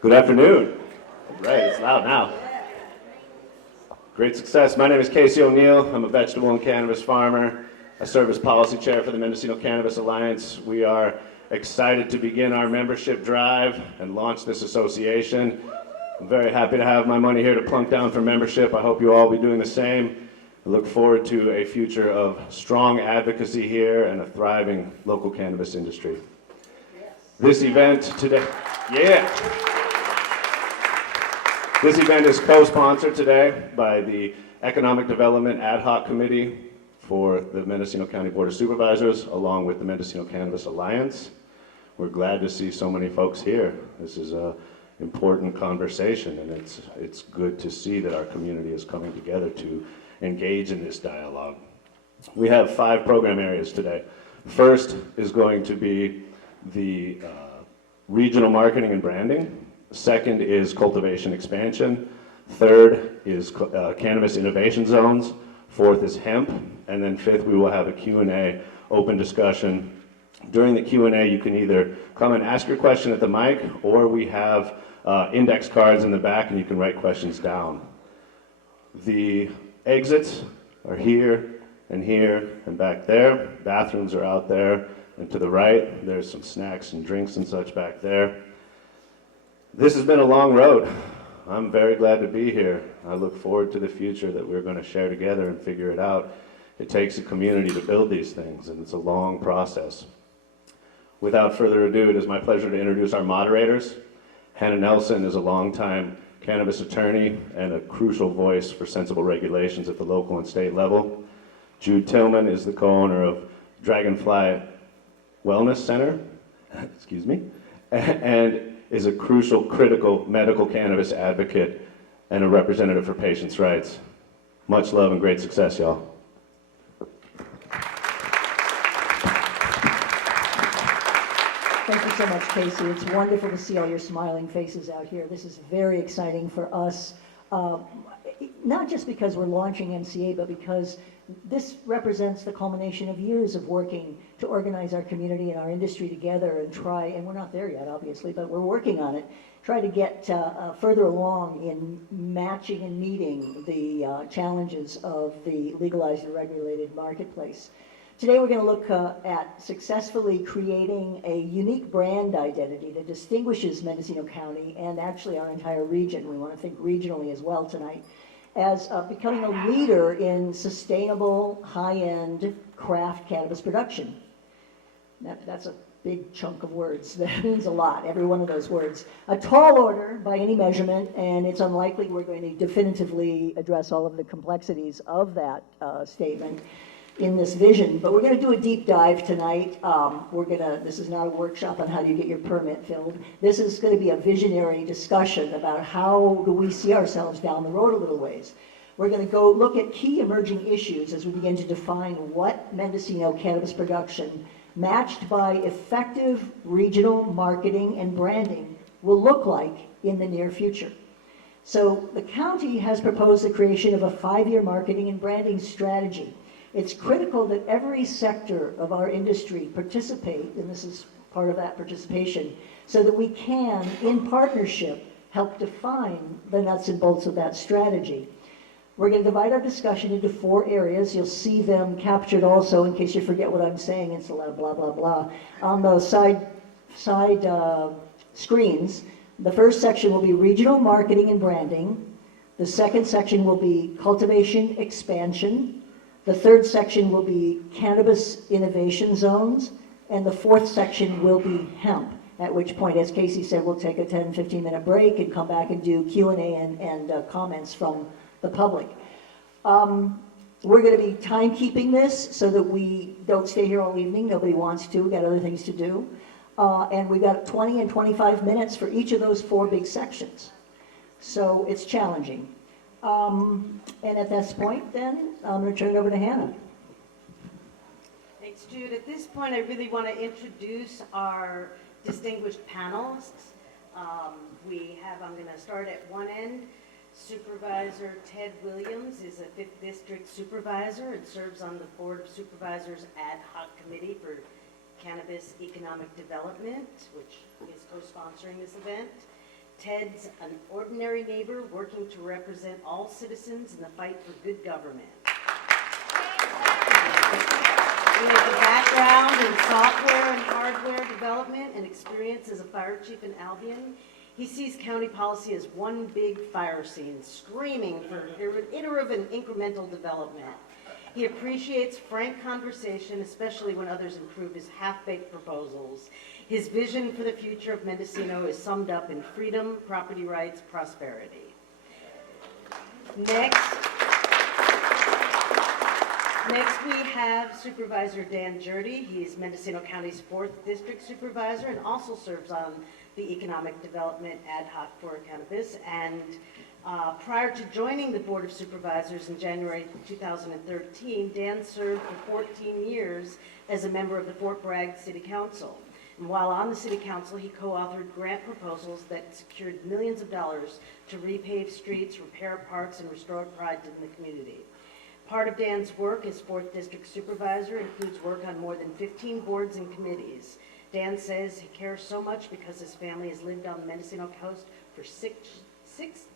Good afternoon. Right, it's loud now. Great success. My name is Casey O'Neill. I'm a vegetable and cannabis farmer. I serve as policy chair for the Mendocino Cannabis Alliance. We are excited to begin our membership drive and launch this association. I'm very happy to have my money here to plunk down for membership. I hope you all will be doing the same. I look forward to a future of strong advocacy here and a thriving local cannabis industry. This event today, This event is co-sponsored today by the Economic Development Ad Hoc Committee for the Mendocino County Board of Supervisors, along with the Mendocino Cannabis Alliance. We're glad to see so many folks here. This is an important conversation, and it's good to see that our community is coming together to engage in this dialogue. We have 5 program areas today. First is going to be the regional marketing and branding. Second is cultivation expansion. Third is cannabis innovation zones. Fourth is hemp. And then fifth, we will have a Q&A, open discussion. During the Q&A, you can either come and ask your question at the mic, or we have index cards in the back and you can write questions down. The exits are here and back there. Bathrooms are out there and to the right. There's some snacks and drinks and such back there. This has been a long road. I'm very glad to be here. I look forward to the future that we're going to share together and figure it out. It takes a community to build these things, and it's a long process. Without further ado, it is my pleasure to introduce our moderators. Hannah Nelson is a longtime cannabis attorney and a crucial voice for sensible regulations at the local and state level. Jude Tillman is the co-owner of Dragonfly Wellness Center, and is a crucial, critical medical cannabis advocate and a representative for patients' rights. Much love and great success, y'all. Thank you so much, Casey. It's wonderful to see all your smiling faces out here. This is very exciting for us, not just because we're launching MCA, but because this represents the culmination of years of working to organize our community and our industry together and try, and we're not there yet, obviously, but we're working on it, try to get further along in matching and meeting the challenges of the legalized and regulated marketplace. Today we're going to look at successfully creating a unique brand identity that distinguishes Mendocino County and actually our entire region. We want to think regionally as well tonight, as becoming a leader in sustainable, high-end craft cannabis production. That's a big chunk of words. That means a lot, every one of those words. A tall order by any measurement, and it's unlikely we're going to definitively address all of the complexities of that statement in this vision, but we're going to do a deep dive tonight. This is not a workshop on how do you get your permit filled. This is going to be a visionary discussion about how do we see ourselves down the road a little ways. We're going to go look at key emerging issues as we begin to define what Mendocino cannabis production, matched by effective regional marketing and branding, will look like in the near future. So the county has proposed the creation of a 5-year marketing and branding strategy. It's critical that every sector of our industry participate, and this is part of that participation, so that we can, in partnership, help define the nuts and bolts of that strategy. We're going to divide our discussion into 4 areas. You'll see them captured also, in case you forget what I'm saying. It's a lot of blah, blah, blah. On the side screens, the first section will be regional marketing and branding. The second section will be cultivation expansion. The third section will be cannabis innovation zones, and the fourth section will be hemp, at which point, as Casey said, we'll take a 10-15 minute break and come back and do Q&A and comments from the public. We're going to be timekeeping this so that we don't stay here all evening. Nobody wants to. We've got other things to do. And we've got 20 and 25 minutes for each of those 4 big sections. So it's challenging. And at this point, then, I'm going to turn it over to Hannah. Thanks, Jude. At this point, I really want to introduce our distinguished panelists. I'm going to start at one end. Supervisor Ted Williams is a 5th District Supervisor and serves on the Board of Supervisors Ad Hoc Committee for Cannabis Economic Development, which is co-sponsoring this event. Ted's an ordinary neighbor working to represent all citizens in the fight for good government. He has a background in software and hardware development and experience as a fire chief in Albion. He sees county policy as one big fire scene, screaming for iterative and incremental development. He appreciates frank conversation, especially when others improve his half-baked proposals. His vision for the future of Mendocino is summed up in freedom, property rights, prosperity. Next we have Supervisor Dan Jurdy. He is Mendocino County's 4th District Supervisor and also serves on the Economic Development Ad Hoc for Cannabis. And prior to joining the Board of Supervisors in January 2013, Dan served for 14 years as a member of the Fort Bragg City Council. And while on the City Council, he co-authored grant proposals that secured millions of dollars to repave streets, repair parks, and restore pride in the community. Part of Dan's work as 4th District Supervisor includes work on more than 15 boards and committees. Dan says he cares so much because his family has lived on the Mendocino coast for six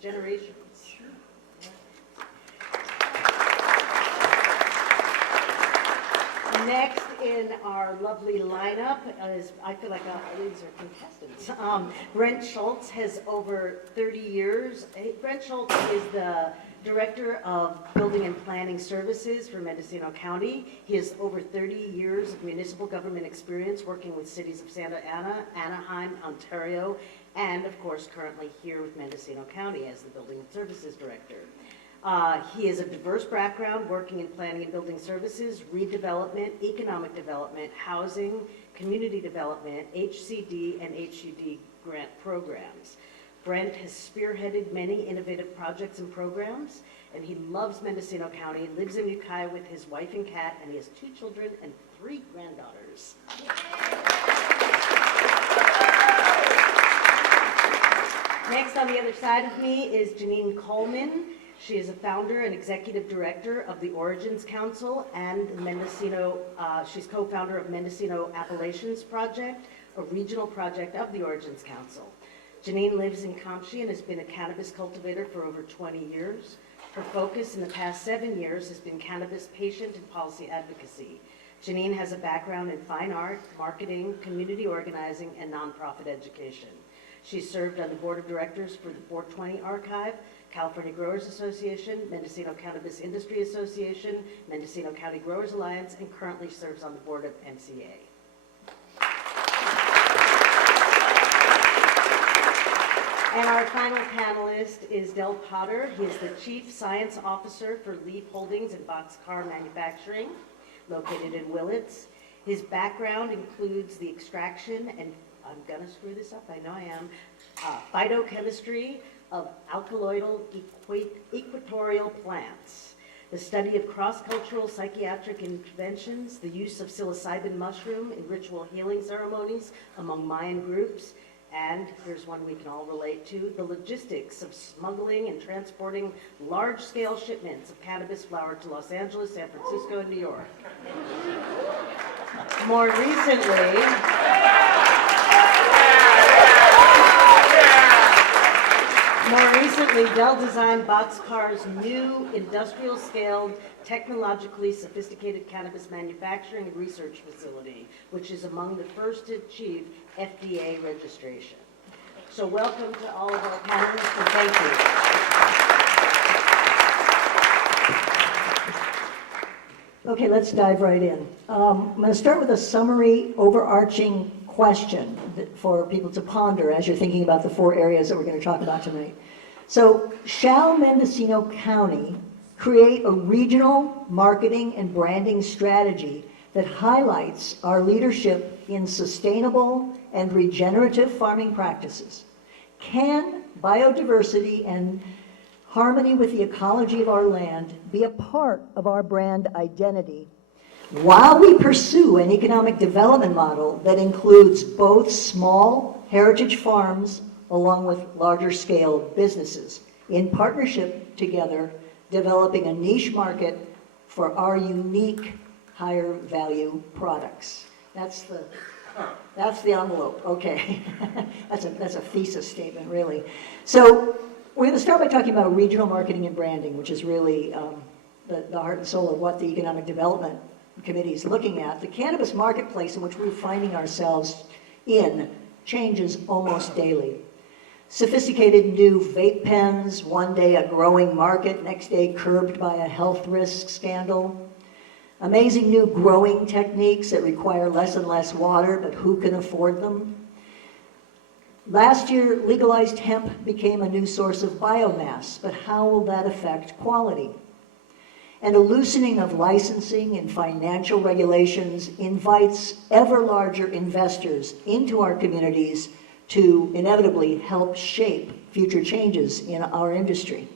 generations. Next in our lovely lineup is, I feel like these are contestants. Brent Schultz has over 30 years. Brent Schultz is the Director of Building and Planning Services for Mendocino County. He has over 30 years of municipal government experience working with cities of Santa Ana, Anaheim, Ontario, and of course currently here with Mendocino County as the Building and Services Director. He has a diverse background working in planning and building services, redevelopment, economic development, housing, community development, HCD, and HUD grant programs. Brent has spearheaded many innovative projects and programs, and he loves Mendocino County, lives in Ukiah with his wife and cat, and he has 2 children and 3 granddaughters. Next on the other side of me is Janine Coleman. She is a founder and executive director of the Origins Council and Mendocino, she's co-founder of Mendocino Appellations Project, a regional project of the Origins Council. Janine lives in Comshy and has been a cannabis cultivator for over 20 years. Her focus in the past 7 years has been cannabis patient and policy advocacy. Janine has a background in fine art, marketing, community organizing, and nonprofit education. She served on the board of directors for the 420 Archive, California Growers Association, Mendocino Cannabis Industry Association, Mendocino County Growers Alliance, and currently serves on the board of MCA. And our final panelist is Del Potter. He is the Chief Science Officer for Leaf Holdings and Boxcar Manufacturing, located in Willits. His background includes the extraction, and I'm gonna screw this up, I know I am, phytochemistry of alkaloidal equatorial plants, the study of cross-cultural psychiatric interventions, the use of psilocybin mushroom in ritual healing ceremonies among Mayan groups, and here's one we can all relate to, the logistics of smuggling and transporting large-scale shipments of cannabis flower to Los Angeles, San Francisco, and New York. More recently, Dell designed Boxcar's new industrial-scaled, technologically sophisticated cannabis manufacturing and research facility, which is among the first to achieve FDA registration. So welcome to all of our panelists, and thank you. Okay, let's dive right in. I'm going to start with a summary, overarching question for people to ponder as you're thinking about the 4 areas that we're going to talk about tonight. So, shall Mendocino County create a regional marketing and branding strategy that highlights our leadership in sustainable and regenerative farming practices? Can biodiversity and harmony with the ecology of our land be a part of our brand identity while we pursue an economic development model that includes both small heritage farms along with larger scale businesses in partnership together, developing a niche market for our unique higher value products? That's the That's the envelope, okay. That's a thesis statement, really. So we're going to start by talking about regional marketing and branding, which is really the heart and soul of what the Economic Development Committee is looking at. The cannabis marketplace in which we're finding ourselves in changes almost daily. Sophisticated new vape pens, one day a growing market, next day curbed by a health risk scandal. Amazing new growing techniques that require less and less water, but who can afford them? Last year, legalized hemp became a new source of biomass, but how will that affect quality? And a loosening of licensing and financial regulations invites ever larger investors into our communities to inevitably help shape future changes in our industry.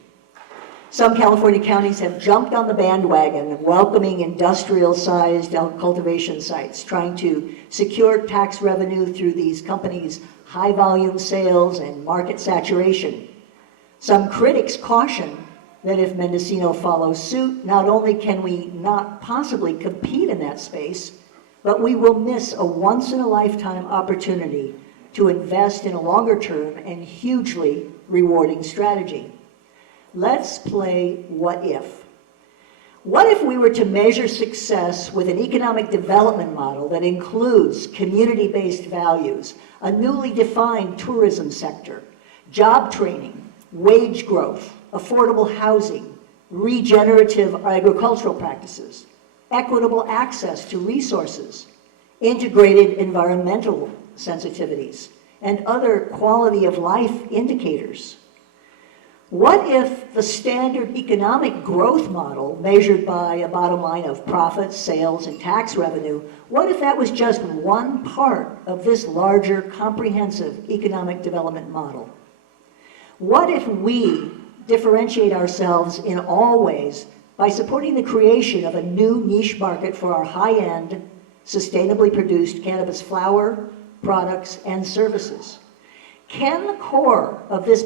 Some California counties have jumped on the bandwagon, welcoming industrial-sized cultivation sites, trying to secure tax revenue through these companies' high-volume sales and market saturation. Some critics caution that if Mendocino follows suit, not only can we not possibly compete in that space, but we will miss a once-in-a-lifetime opportunity to invest in a longer-term and hugely rewarding strategy. Let's play what if. What if we were to measure success with an economic development model that includes community-based values, a newly defined tourism sector, job training, wage growth, affordable housing, regenerative agricultural practices, equitable access to resources, integrated environmental sensitivities, and other quality of life indicators? What if the standard economic growth model measured by a bottom line of profits, sales, and tax revenue, what if that was just one part of this larger comprehensive economic development model? What if we differentiate ourselves in all ways by supporting the creation of a new niche market for our high-end, sustainably produced cannabis flower, products, and services? Can the core of this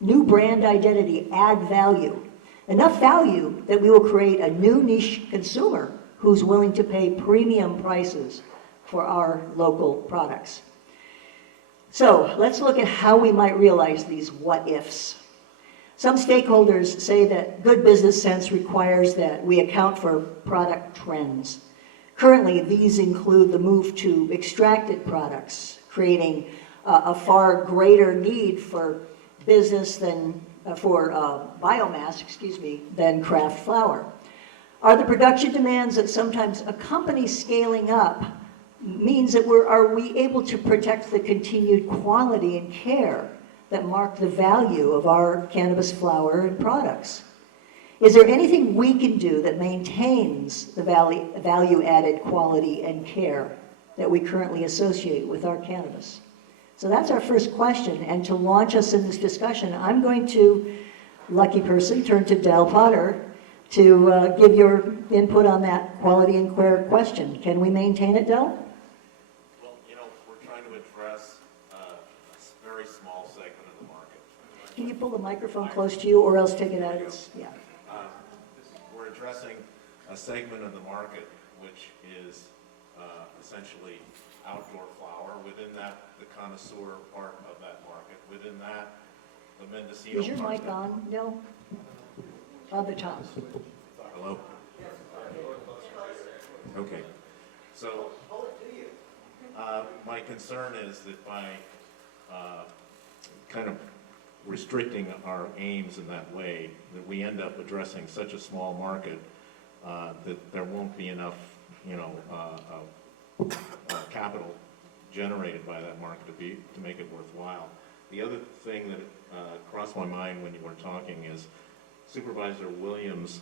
new brand identity add value? Enough value that we will create a new niche consumer who's willing to pay premium prices for our local products. So let's look at how we might realize these what-ifs. Some stakeholders say that good business sense requires that we account for product trends. Currently, these include the move to extracted products, creating a far greater need for business biomass, than craft flower. Are the production demands that sometimes accompany scaling up means that are we able to protect the continued quality and care that mark the value of our cannabis flower and products? Is there anything we can do that maintains the value-added quality and care that we currently associate with our cannabis? So that's our first question, and to launch us in this discussion, I'm going to, lucky person, turn to Del Potter to give your input on that quality and care question. Can we maintain it, Del? Well, we're trying to address a very small segment of the market. Can you pull the microphone close to you, or else take it out? Yeah. We're addressing a segment of the market which is essentially outdoor flower. Within that, the connoisseur part of that market. Within that, the Mendocino Is your market. mic on, Del? On the top. Hello? Okay. So, my concern is that by kind of restricting our aims in that way, that we end up addressing such a small market that there won't be enough, capital generated by that market to make it worthwhile. The other thing that crossed my mind when you were talking is Supervisor Williams'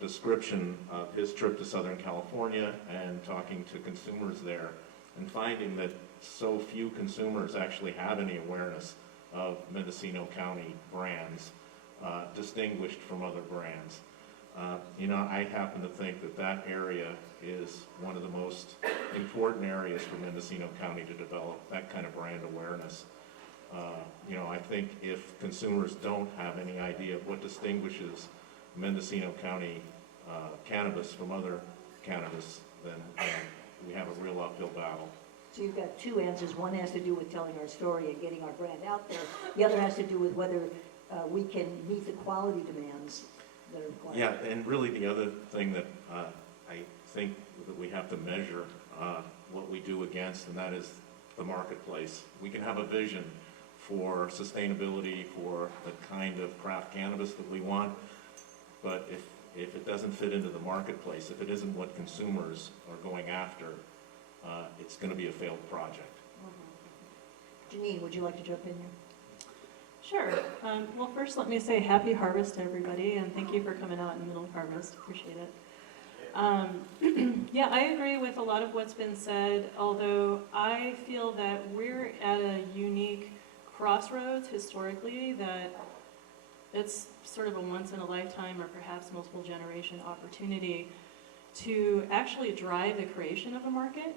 description of his trip to Southern California and talking to consumers there and finding that so few consumers actually have any awareness of Mendocino County brands, distinguished from other brands. I happen to think that area is one of the most important areas for Mendocino County to develop that kind of brand awareness. I think if consumers don't have any idea of what distinguishes Mendocino County cannabis from other cannabis, then we have a real uphill battle. So you've got two answers. One has to do with telling our story and getting our brand out there. The other has to do with whether we can meet the quality demands that are required. Yeah, and really the other thing that I think that we have to measure what we do against, and that is the marketplace. We can have a vision for sustainability, for the kind of craft cannabis that we want, but if it doesn't fit into the marketplace, if it isn't what consumers are going after, it's going to be a failed project. Janine, would you like to jump in here? Sure. Well, first let me say happy harvest to everybody, and thank you for coming out in the middle of harvest. Appreciate it. Yeah, I agree with a lot of what's been said, although I feel that we're at a unique crossroads historically, that it's sort of a once-in-a-lifetime or perhaps multiple generation opportunity to actually drive the creation of a market.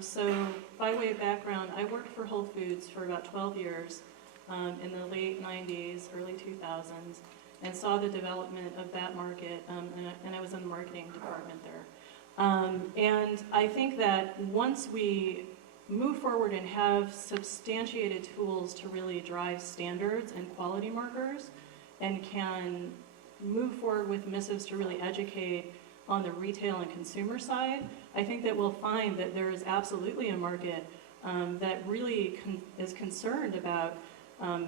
So by way of background, I worked for Whole Foods for about 12 years in the late 90s, early 2000s, and saw the development of that market, and I was in the marketing department there. And I think that once we move forward and have substantiated tools to really drive standards and quality markers, and can move forward with missives to really educate on the retail and consumer side, I think that we'll find that there is absolutely a market that really is concerned about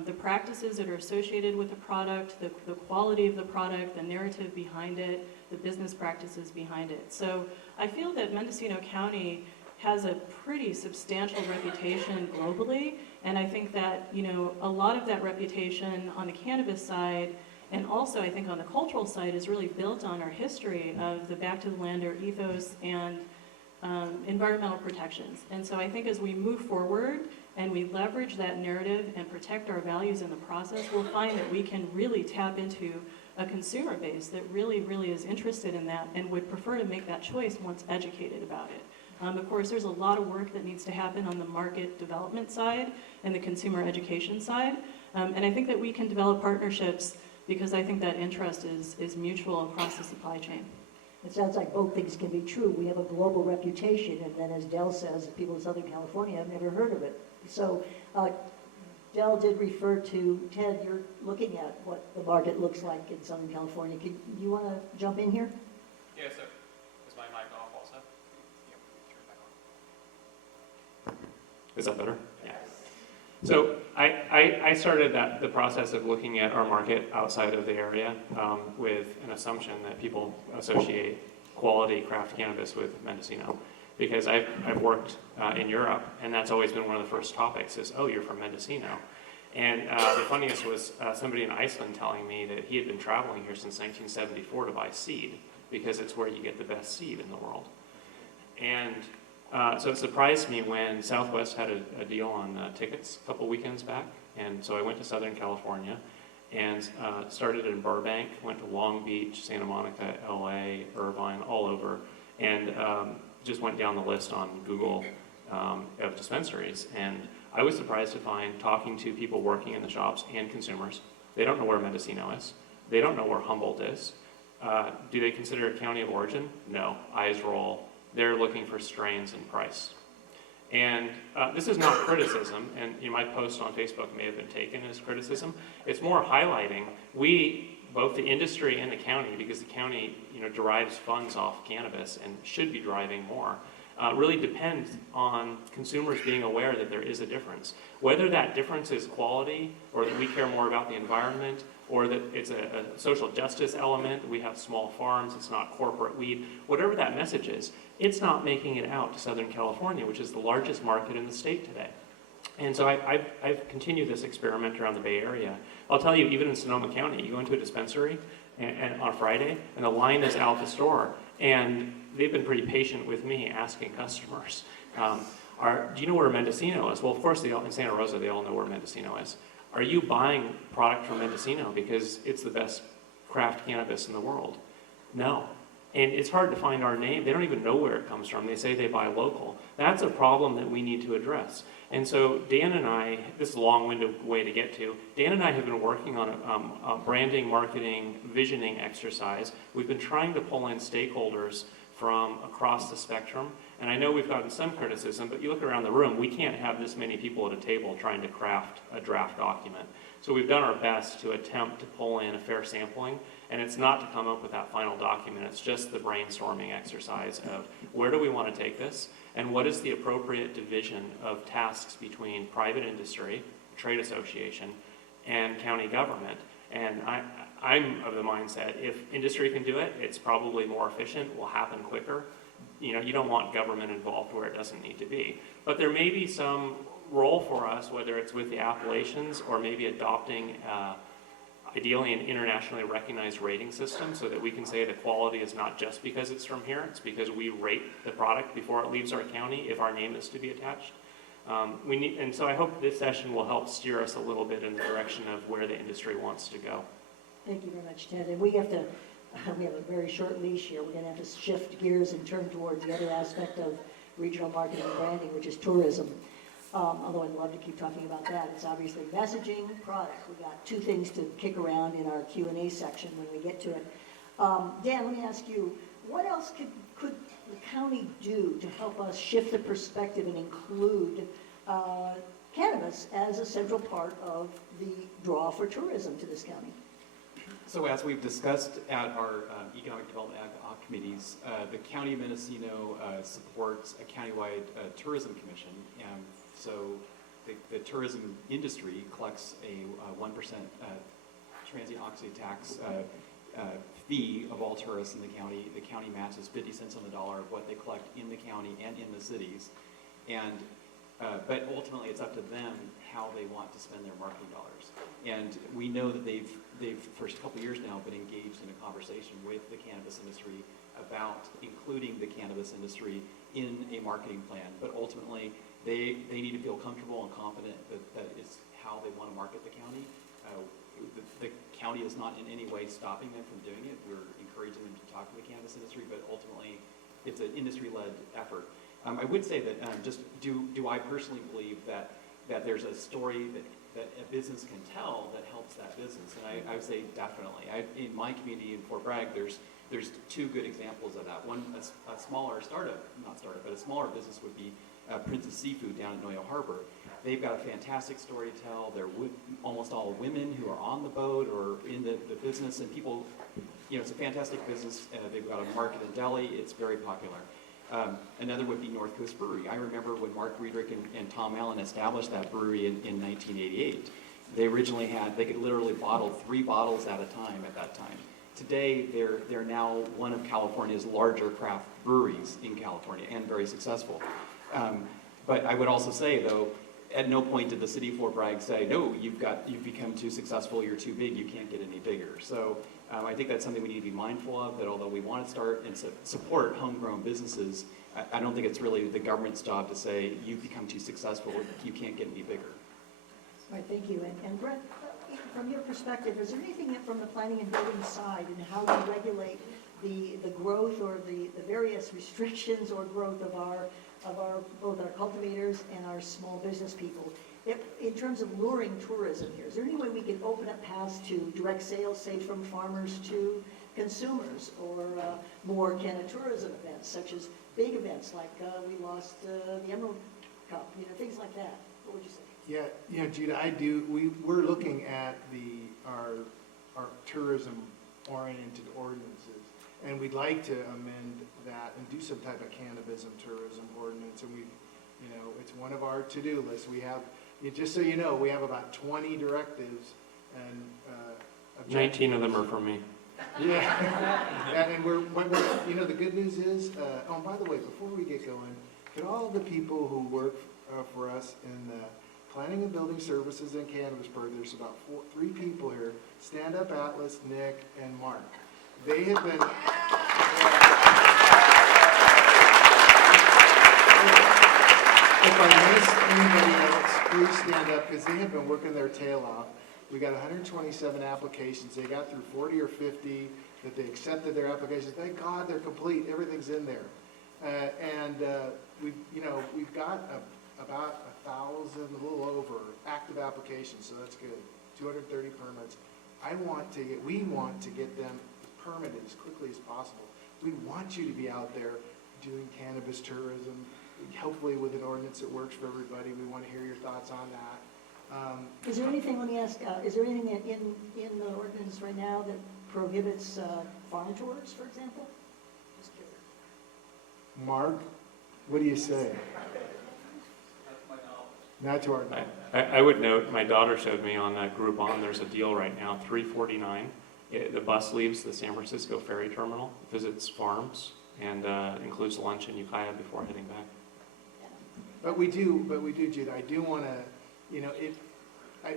the practices that are associated with the product, the quality of the product, the narrative behind it, the business practices behind it. So I feel that Mendocino County has a pretty substantial reputation globally, and I think that, you know, a lot of that reputation on the cannabis side, and also I think on the cultural side, is really built on our history of the back to the lander ethos and environmental protections. And so I think as we move forward and we leverage that narrative and protect our values in the process, we'll find that we can really tap into a consumer base that really, really is interested in that and would prefer to make that choice once educated about it. Of course, there's a lot of work that needs to happen on the market development side and the consumer education side. And I think that we can develop partnerships because I think that interest is mutual across the supply chain. It sounds like both things can be true. We have a global reputation, and then as Del says, people in Southern California have never heard of it. So Del did refer to, Ted, you're looking at what the market looks like in Southern California. You want to jump in here? Yes, sir. Is my mic off also? Yep, turn it back on. Is that better? Yeah. So I started the process of looking at our market outside of the area with an assumption that people associate quality craft cannabis with Mendocino. Because I've worked in Europe, and that's always been one of the first topics is, oh, you're from Mendocino. And the funniest was somebody in Iceland telling me that he had been traveling here since 1974 to buy seed, because it's where you get the best seed in the world. And so it surprised me when Southwest had a deal on tickets a couple weekends back, and so I went to Southern California and started in Burbank, went to Long Beach, Santa Monica, LA, Irvine, all over, and just went down the list on Google of dispensaries. And I was surprised to find, talking to people working in the shops and consumers, they don't know where Mendocino is. They don't know where Humboldt is. Do they consider it county of origin? No. Eyes roll. They're looking for strains and price. And this is not criticism, and my post on Facebook may have been taken as criticism. It's more highlighting both the industry and the county, because the county derives funds off cannabis and should be driving more, really depends on consumers being aware that there is a difference. Whether that difference is quality, or that we care more about the environment, or that it's a social justice element, we have small farms, it's not corporate weed, whatever that message is, it's not making it out to Southern California, which is the largest market in the state today. And so I've continued this experiment around the Bay Area. I'll tell you, even in Sonoma County, you go into a dispensary and on Friday, and the line is out the store, and they've been pretty patient with me asking customers, do you know where Mendocino is? Well, of course, in Santa Rosa, they all know where Mendocino is. Are you buying product from Mendocino because it's the best craft cannabis in the world? No. And it's hard to find our name. They don't even know where it comes from. They say they buy local. That's a problem that we need to address. And so Dan and I, this is a long-winded way to get to, Dan and I have been working on a branding, marketing, visioning exercise. We've been trying to pull in stakeholders from across the spectrum. And I know we've gotten some criticism, but you look around the room, we can't have this many people at a table trying to craft a draft document. So we've done our best to attempt to pull in a fair sampling, and it's not to come up with that final document, it's just the brainstorming exercise of where do we want to take this, and what is the appropriate division of tasks between private industry, trade association, and county government. And I'm of the mindset, if industry can do it, it's probably more efficient, will happen quicker. You know, you don't want government involved where it doesn't need to be. But there may be some role for us, whether it's with the appellations or maybe adopting ideally an internationally recognized rating system so that we can say the quality is not just because it's from here, it's because we rate the product before it leaves our county if our name is to be attached. And so I hope this session will help steer us a little bit in the direction of where the industry wants to go. Thank you very much, Ted. And we have a very short leash here. We're going to have to shift gears and turn towards the other aspect of regional marketing and branding, which is tourism. Although I'd love to keep talking about that. It's obviously messaging, product. We got two things to kick around in our Q&A section when we get to it. Dan, let me ask you, what else could the county do to help us shift the perspective and include cannabis as a central part of the draw for tourism to this county? So as we've discussed at our economic development ad hoc committees, the County of Mendocino supports a countywide tourism commission. And so the tourism industry collects a 1% transient occupancy tax fee of all tourists in the county. The county matches 50 cents on the dollar of what they collect in the county and in the cities. And but ultimately, it's up to them how they want to spend their marketing dollars. And we know that they've for a couple of years now been engaged in a conversation with the cannabis industry about including the cannabis industry in a marketing plan. But ultimately, they need to feel comfortable and confident that it's how they want to market the county. The county is not in any way stopping them from doing it. We're encouraging them to talk to the cannabis industry, but ultimately, it's an industry-led effort. I would say that do I personally believe that there's a story that a business can tell that helps that business? And I would say definitely. In my community in Fort Bragg, there's two good examples of that. One, a smaller but a smaller business would be Princess Seafood down in Noyo Harbor. They've got a fantastic story to tell. They're almost all women who are on the boat or in the business, and people, it's a fantastic business. They've got a market and deli. It's very popular. Another would be North Coast Brewery. I remember when Mark Riedrich and Tom Allen established that brewery in 1988. They could literally bottle 3 bottles at a time at that time. Today, they're now one of California's larger craft breweries in California and very successful. But I would also say, though, at no point did the city of Fort Bragg say, no, you've become too successful, you're too big, you can't get any bigger. So I think that's something we need to be mindful of, that although we want to start and support homegrown businesses, I don't think it's really the government's job to say, you've become too successful, you can't get any bigger. All right, thank you. And Brett, from your perspective, is there anything from the planning and building side and how we regulate the growth or the various restrictions or growth of both our cultivators and our small business people? In terms of luring tourism here, is there any way we can open up paths to direct sales, say from farmers to consumers, or more tourism events, such as big events like we lost the Emerald Cup, things like that? What would you say? Yeah, Judah, we're looking at our tourism-oriented ordinances, and we'd like to amend that and do some type of cannabis tourism ordinance. And it's one of our to-do lists. We have, just so you know, we have about 20 directives and 19 of them are from me. Yeah, and we're the good news is, and by the way, before we get going, could all the people who work for us in the Planning and Building Services in Cannabisburg, there's about 3 people here, stand up, Atlas, Nick, and Mark. They have been... If I miss anybody else, please stand up, because they have been working their tail off. We got 127 applications. They got through 40 or 50 that they accepted their applications. Thank God they're complete. Everything's in there. We've got about 1,000, a little over, active applications, so that's good. 230 permits. We want to get them as permitted as quickly as possible. We want you to be out there doing cannabis tourism, hopefully with an ordinance that works for everybody. We want to hear your thoughts on that. Is there anything, let me ask, is there anything in the ordinance right now that prohibits farm tours, for example? Just curious. Mark, what do you say? Not to our knowledge. I would note, my daughter showed me on that Groupon, there's a deal right now, $3.49. The bus leaves the San Francisco ferry terminal, visits farms, and includes lunch in Ukiah before heading back. But we do, Jude, I do want to, I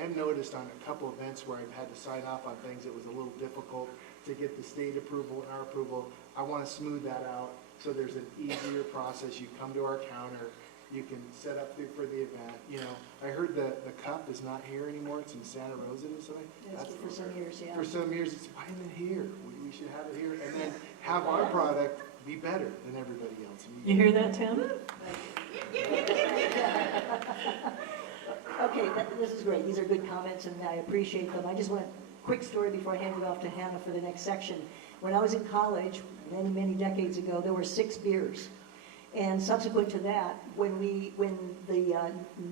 have noticed on a couple events where I've had to sign off on things, it was a little difficult to get the state approval and our approval. I want to smooth that out so there's an easier process. You come to our counter, you can set up for the event. I heard the cup is not here anymore, it's in Santa Rosa or something. That's for some years, yeah. For some years, it's, why isn't it here? We should have it here, and then have our product be better than everybody else. You hear that, Tim? Okay, this is great. These are good comments, and I appreciate them. I just want a quick story before I hand it off to Hannah for the next section. When I was in college, many, many decades ago, there were 6 beers. And subsequent to that, when the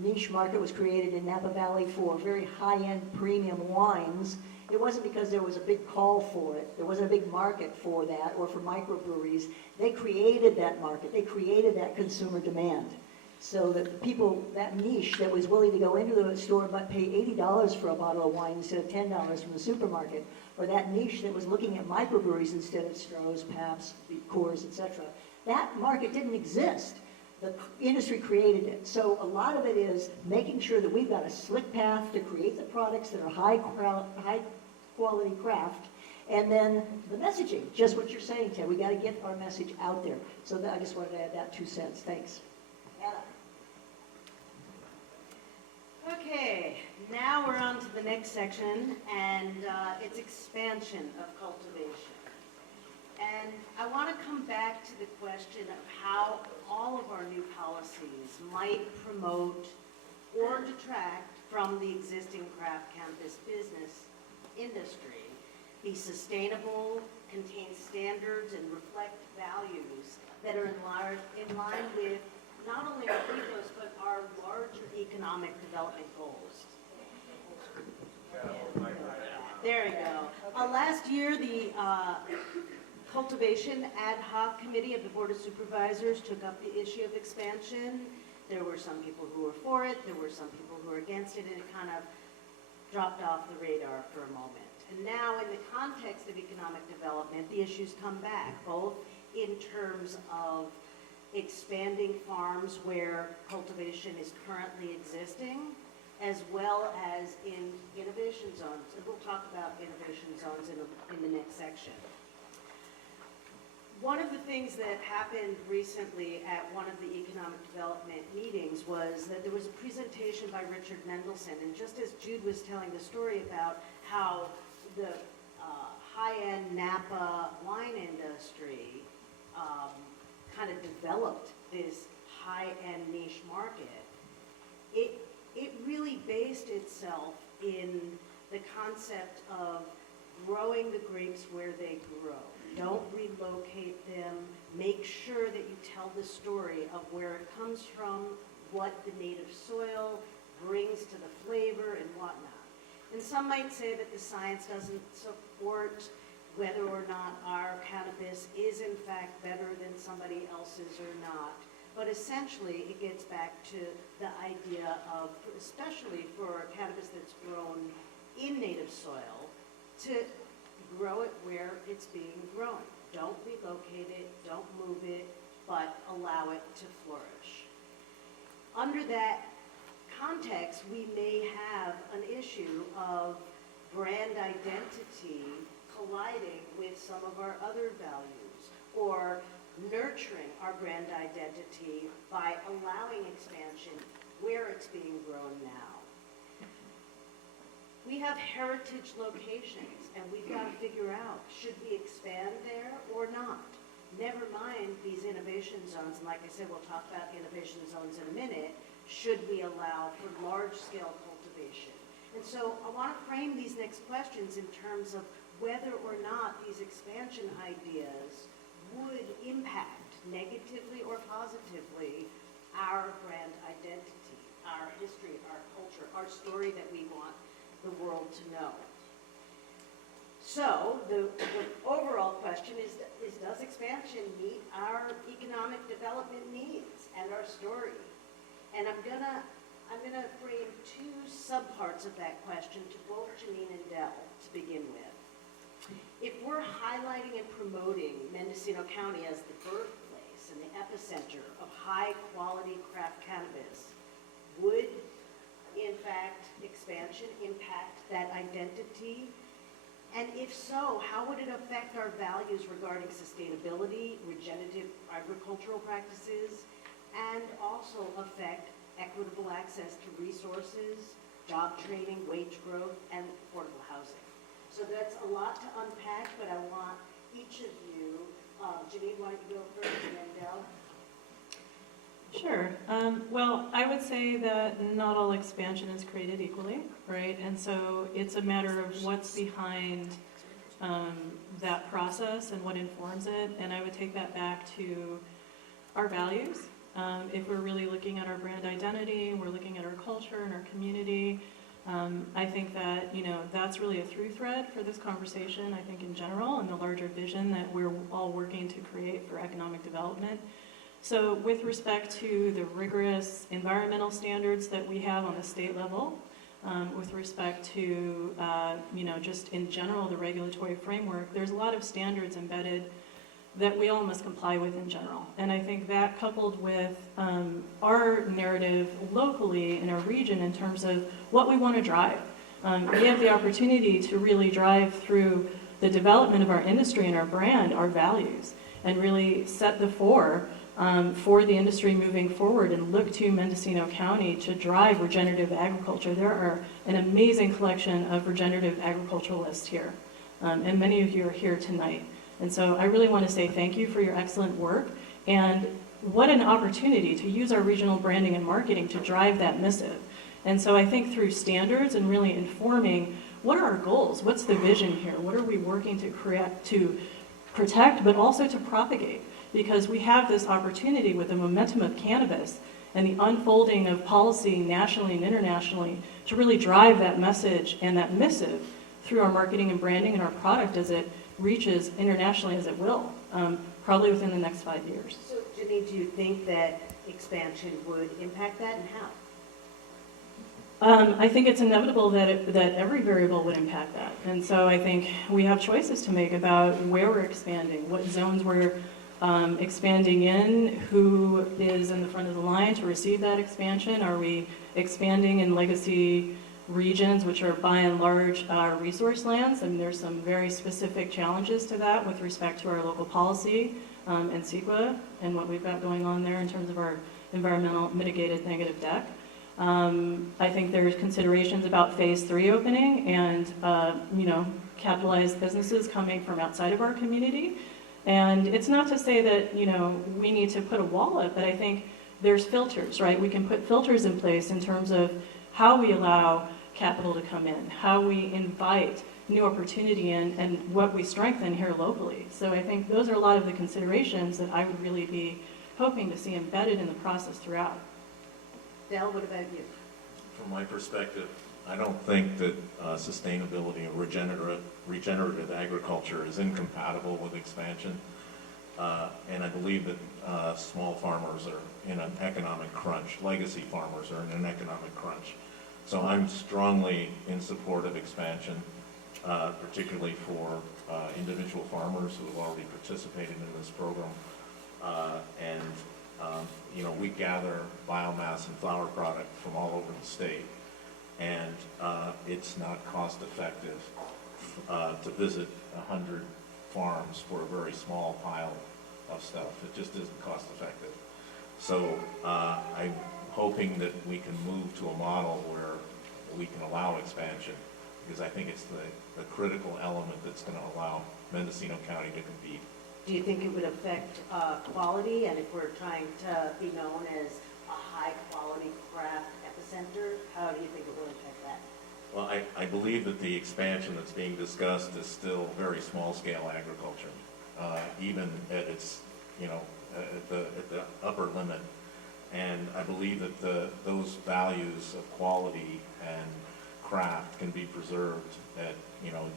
niche market was created in Napa Valley for very high-end premium wines, it wasn't because there was a big call for it. There wasn't a big market for that or for microbreweries. They created that market. They created that consumer demand. So that the people, that niche that was willing to go into the store but pay $80 for a bottle of wine instead of $10 from the supermarket, or that niche that was looking at microbreweries instead of Stroh's, Pabst, Coors, etc., that market didn't exist. The industry created it. So a lot of it is making sure that we've got a slick path to create the products that are high quality craft, and then the messaging, just what you're saying, Ted. We got to get our message out there. So that, I just wanted to add that 2 cents. Thanks. Anna. Okay, now we're on to the next section, and it's expansion of cultivation. And I want to come back to the question of how all of our new policies might promote or detract from the existing craft cannabis business industry, be sustainable, contain standards, and reflect values that are in line with not only our ethos, but our larger economic development goals. There you go. Last year, the Cultivation Ad Hoc Committee of the Board of Supervisors took up the issue of expansion. There were some people who were for it, there were some people who were against it, and it kind of dropped off the radar for a moment. And now, in the context of economic development, the issues come back, both in terms of expanding farms where cultivation is currently existing, as well as in innovation zones. And we'll talk about innovation zones in the next section. One of the things that happened recently at one of the economic development meetings was that there was a presentation by Richard Mendelson, and just as Jude was telling the story about how the high-end Napa wine industry kind of developed this high-end niche market, it really based itself in the concept of growing the grapes where they grow. Don't relocate them. Make sure that you tell the story of where it comes from, what the native soil brings to the flavor and whatnot. And some might say that the science doesn't support whether or not our cannabis is in fact better than somebody else's or not. But essentially, it gets back to the idea of, especially for cannabis that's grown in native soil, to grow it where it's being grown. Don't relocate it, don't move it, but allow it to flourish. Under that context, we may have an issue of brand identity colliding with some of our other values, or nurturing our brand identity by allowing expansion where it's being grown now. We have heritage locations, and we've got to figure out, should we expand there or not? Never mind these innovation zones, and like I said, we'll talk about innovation zones in a minute. Should we allow for large-scale cultivation? And so I want to frame these next questions in terms of whether or not these expansion ideas would impact negatively or positively our brand identity, our history, our culture, our story that we want the world to know. So the overall question is does expansion meet our economic development needs and our story? And I'm gonna frame two subparts of that question to both Janine and Del to begin with. If we're highlighting and promoting Mendocino County as the birthplace and the epicenter of high-quality craft cannabis, would, in fact, expansion impact that identity? And if so, how would it affect our values regarding sustainability, regenerative agricultural practices, and also affect equitable access to resources, job training, wage growth, and affordable housing? So that's a lot to unpack, but I want each of you, Janine, why don't you go first, and then Del? Sure. Well, I would say that not all expansion is created equally, right? And so it's a matter of what's behind that process and what informs it. And I would take that back to our values. If we're really looking at our brand identity, we're looking at our culture and our community, I think that, that's really a through thread for this conversation, I think in general, and the larger vision that we're all working to create for economic development. So with respect to the rigorous environmental standards that we have on the state level, with respect to, just in general, the regulatory framework, there's a lot of standards embedded that we all must comply with in general. And I think that coupled with our narrative locally in our region in terms of what we want to drive. We have the opportunity to really drive through the development of our industry and our brand, our values, and really set the for the industry moving forward and look to Mendocino County to drive regenerative agriculture. There are an amazing collection of regenerative agriculturalists here, and many of you are here tonight. And so I really want to say thank you for your excellent work, and what an opportunity to use our regional branding and marketing to drive that missive. And so I think through standards and really informing what are our goals, what's the vision here, what are we working to create, to protect, but also to propagate, because we have this opportunity with the momentum of cannabis and the unfolding of policy nationally and internationally to really drive that message and that missive through our marketing and branding and our product as it reaches internationally as it will, probably within the next 5 years. So, Janine, do you think that expansion would impact that, and how? I think it's inevitable that every variable would impact that. And so I think we have choices to make about where we're expanding, what zones we're expanding in, who is in the front of the line to receive that expansion. Are we expanding in legacy regions, which are by and large resource lands? I mean, there's some very specific challenges to that with respect to our local policy and CEQA and what we've got going on there in terms of our environmental mitigated negative deck. I think there's considerations about phase 3 opening and, capitalized businesses coming from outside of our community. And it's not to say that, we need to put a wall up, but I think there's filters, right? We can put filters in place in terms of how we allow capital to come in, how we invite new opportunity in, and what we strengthen here locally. So I think those are a lot of the considerations that I would really be hoping to see embedded in the process throughout. Del, what about you? From my perspective, I don't think that sustainability or regenerative agriculture is incompatible with expansion. And I believe that small farmers are in an economic crunch. Legacy farmers are in an economic crunch. So I'm strongly in support of expansion, particularly for individual farmers who have already participated in this program. We gather biomass and flower product from all over the state, and it's not cost effective to visit 100 farms for a very small pile of stuff. It just isn't cost effective. So I'm hoping that we can move to a model where we can allow expansion, because I think it's the critical element that's going to allow Mendocino County to compete. Do you think it would affect quality, and if we're trying to be known as a high-quality craft epicenter, how do you think it will impact that? Well, I believe that the expansion that's being discussed is still very small-scale agriculture, even at its, at the upper limit. And I believe that those values of quality and craft can be preserved at,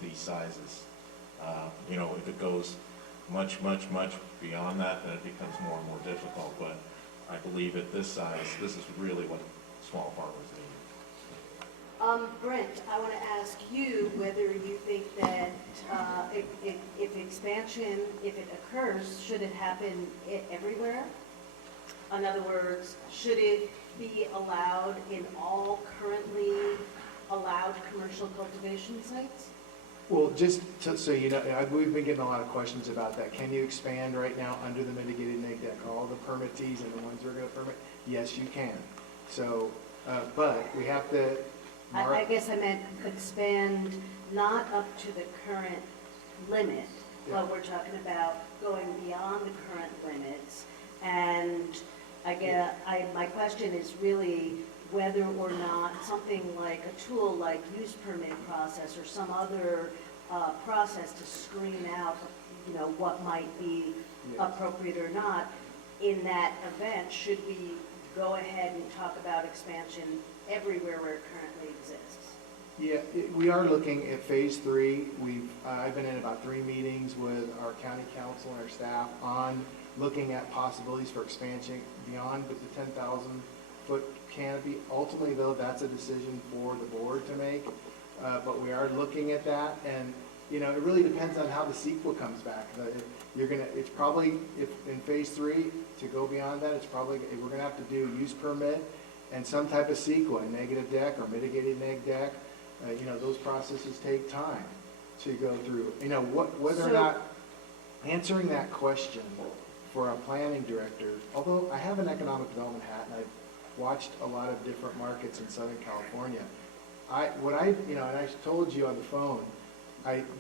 these sizes. If it goes much beyond that, then it becomes more and more difficult. But I believe at this size, this is really what small farmers need. Brent, I want to ask you whether you think that if expansion, if it occurs, should it happen everywhere? In other words, should it be allowed in all currently allowed commercial cultivation sites? Well, so you know, we've been getting a lot of questions about that. Can you expand right now under the mitigated neg deck? All the permittees and the ones who are going to permit, yes, you can. So, but we have to I guess I meant expand not up to the current limit, Yeah. but we're talking about going beyond the current limits. And my question is really whether or not something like a tool like use permit process or some other process to screen out, what might be Yes. appropriate or not. In that event, should we go ahead and talk about expansion everywhere where it currently exists? Yeah, we are looking at phase 3. I've been in about 3 meetings with our county council and our staff on looking at possibilities for expansion beyond the 10,000-foot canopy. Ultimately, though, that's a decision for the board to make, but we are looking at that, and it really depends on how the sequel comes back. It's probably, if in phase 3 to go beyond that, we're going to have to do use permit and some type of sequel, a negative deck or mitigated neg deck. Those processes take time to go through. Whether or not answering that question for a planning director, although I have an economic development hat and I've watched a lot of different markets in Southern California, and I told you on the phone,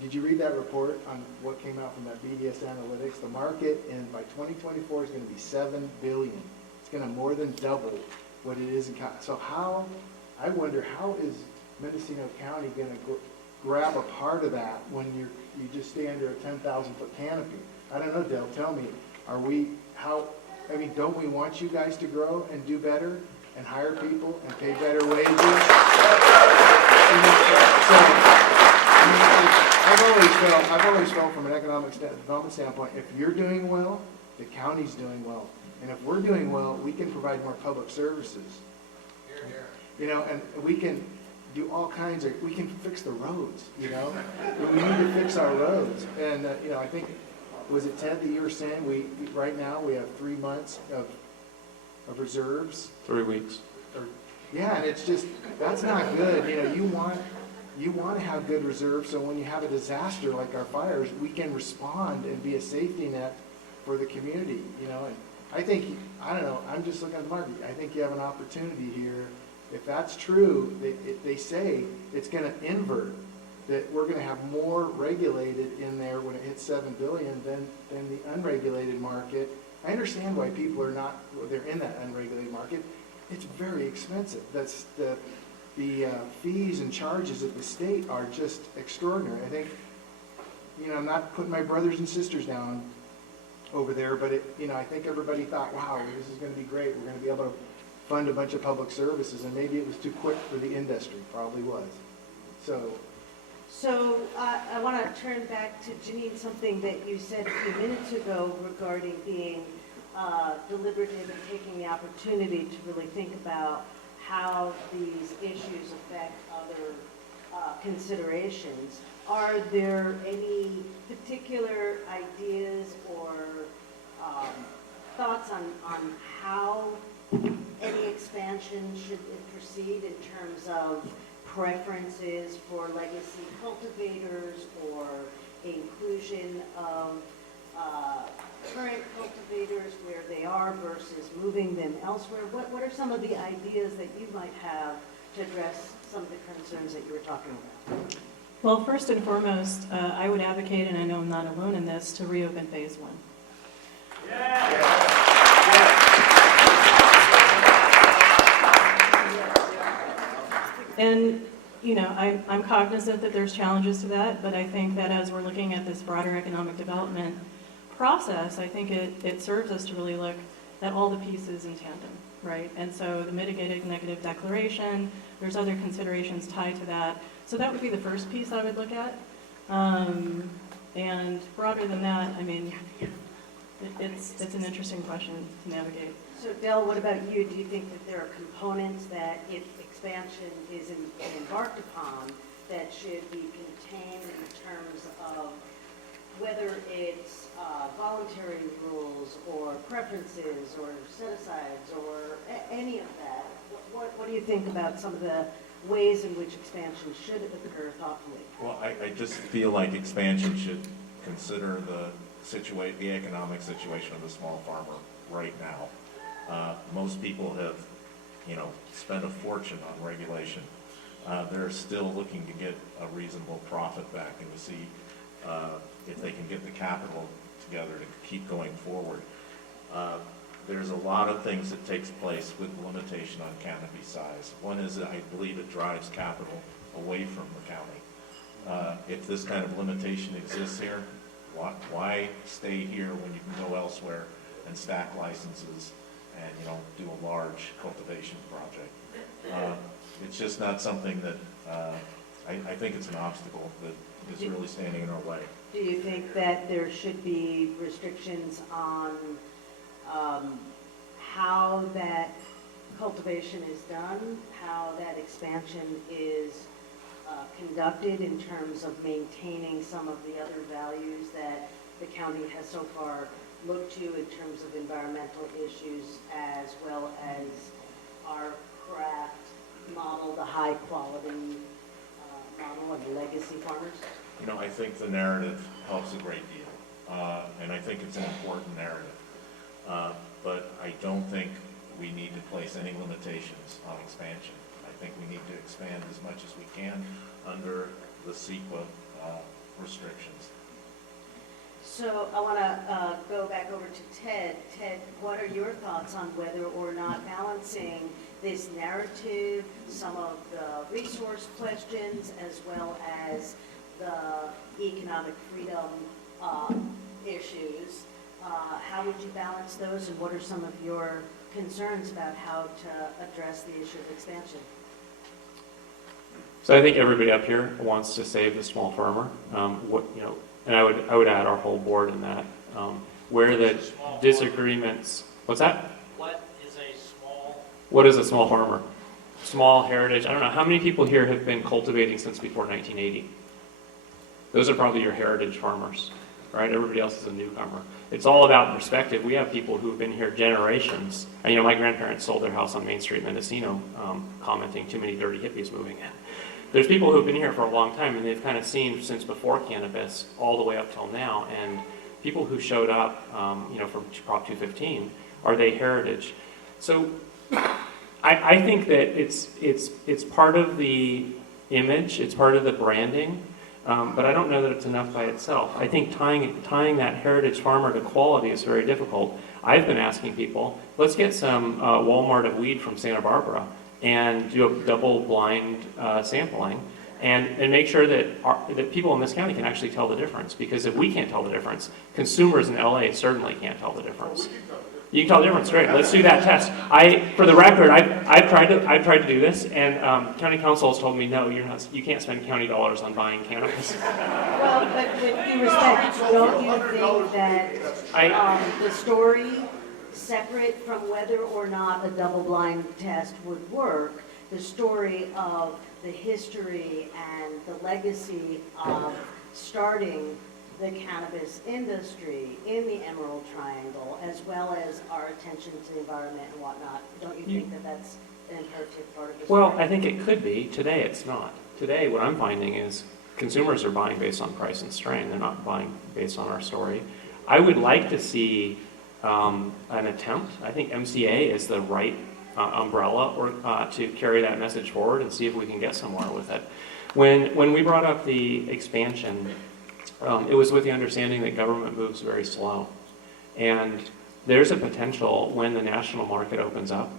did you read that report on what came out from that BDS Analytics? The market by 2024 is going to be $7 billion. It's going to more than double what it is in California. So I wonder how is Mendocino County going to grab a part of that when you just stay under a 10,000-foot canopy? I don't know, Dale, tell me, don't we want you guys to grow and do better and hire people and pay better wages? I've always felt from an economic development standpoint, if you're doing well, the county's doing well. And if we're doing well, we can provide more public services. And we can do all kinds we can fix the roads, we need to fix our roads. And, I think, was it Ted that you were saying, right now we have 3 months of reserves? 3 weeks. Yeah, and it's just, that's not good. You want to have good reserves so when you have a disaster like our fires, we can respond and be a safety net for the community, and I think, I don't know, I'm just looking at the market. I think you have an opportunity here. If that's true, they say it's going to invert, that we're going to have more regulated in there when it hits $7 billion than the unregulated market. I understand why people they're in that unregulated market. It's very expensive. That's the fees and charges of the state are just extraordinary. I think, I'm not putting my brothers and sisters down over there, but I think everybody thought, wow, this is going to be great. We're going to be able to fund a bunch of public services, and maybe it was too quick for the industry. Probably was. So I want to turn back to Janine, something that you said a few minutes ago regarding being deliberative and taking the opportunity to really think about how these issues affect other considerations. Are there any particular ideas or thoughts on how any expansion should proceed in terms of preferences for legacy cultivators or inclusion of current cultivators where they are versus moving them elsewhere? What are some of the ideas that you might have to address some of the concerns that you were talking about? Well, first and foremost, I would advocate, and I know I'm not alone in this, to reopen phase 1. And you know, I'm cognizant that there's challenges to that, but I think that as we're looking at this broader economic development process, I think it serves us to really look at all the pieces in tandem, right? And so the mitigated negative declaration, there's other considerations tied to that. So that would be the first piece I would look at. And broader than that, I mean, it's an interesting question to navigate. So Del, what about you? Do you think that there are components that if expansion is embarked upon that should be contained in terms of whether it's voluntary rules or preferences or set-asides or any of that? What do you think about some of the ways in which expansion should occur thoughtfully? Well, I just feel like expansion should consider the economic situation of the small farmer right now. Most people have, spent a fortune on regulation. They're still looking to get a reasonable profit back and to see if they can get the capital together to keep going forward. There's a lot of things that takes place with the limitation on canopy size. One is that I believe it drives capital away from the county. If this kind of limitation exists here, why stay here when you can go elsewhere and stack licenses and, do a large cultivation project? It's just not something that, I think it's an obstacle that is really standing in our way. Do you think that there should be restrictions on how that cultivation is done, how that expansion is conducted in terms of maintaining some of the other values that the county has so far looked to in terms of environmental issues, as well as our craft model, the high quality model of the legacy farmers? I think the narrative helps a great deal, and I think it's an important narrative. But I don't think we need to place any limitations on expansion. I think we need to expand as much as we can under the CEQA restrictions. So I want to go back over to Ted. Ted, what are your thoughts on whether or not balancing this narrative, some of the resource questions, as well as the economic freedom issues? How would you balance those, and what are some of your concerns about how to address the issue of expansion? So I think everybody up here wants to save the small farmer. And I would add our whole board in that. Where the disagreements, what's that? What is a small farmer? Small heritage. I don't know how many people here have been cultivating since before 1980. Those are probably your heritage farmers, right? Everybody else is a newcomer. It's all about perspective. We have people who've been here generations. And, my grandparents sold their house on Main Street, Mendocino, commenting too many dirty hippies moving in. There's people who've been here for a long time, and they've kind of seen since before cannabis all the way up till now. And people who showed up, from Prop 215, are they heritage? So I think that it's part of the image, it's part of the branding, but I don't know that it's enough by itself. I think tying that heritage farmer to quality is very difficult. I've been asking people, let's get some Walmart of weed from Santa Barbara and do a double-blind sampling, and make sure that people in this county can actually tell the difference. Because if we can't tell the difference, consumers in LA certainly can't tell the difference. You can tell the difference, great. Let's do that test. For the record, I've tried to do this, and county council has told me, no, you can't spend county dollars on buying cannabis. Well, but with due respect, don't you think that the story, separate from whether or not a double-blind test would work, the story of the history and the legacy of starting the cannabis industry in the Emerald Triangle, as well as our attention to the environment and whatnot, don't you think that that's an imperative part of the story? Well, I think it could be. Today, it's not. Today, what I'm finding is consumers are buying based on price and strain. They're not buying based on our story. I would like to see an attempt. I think MCA is the right umbrella to carry that message forward and see if we can get somewhere with it. When we brought up the expansion, it was with the understanding that government moves very slow. And there's a potential when the national market opens up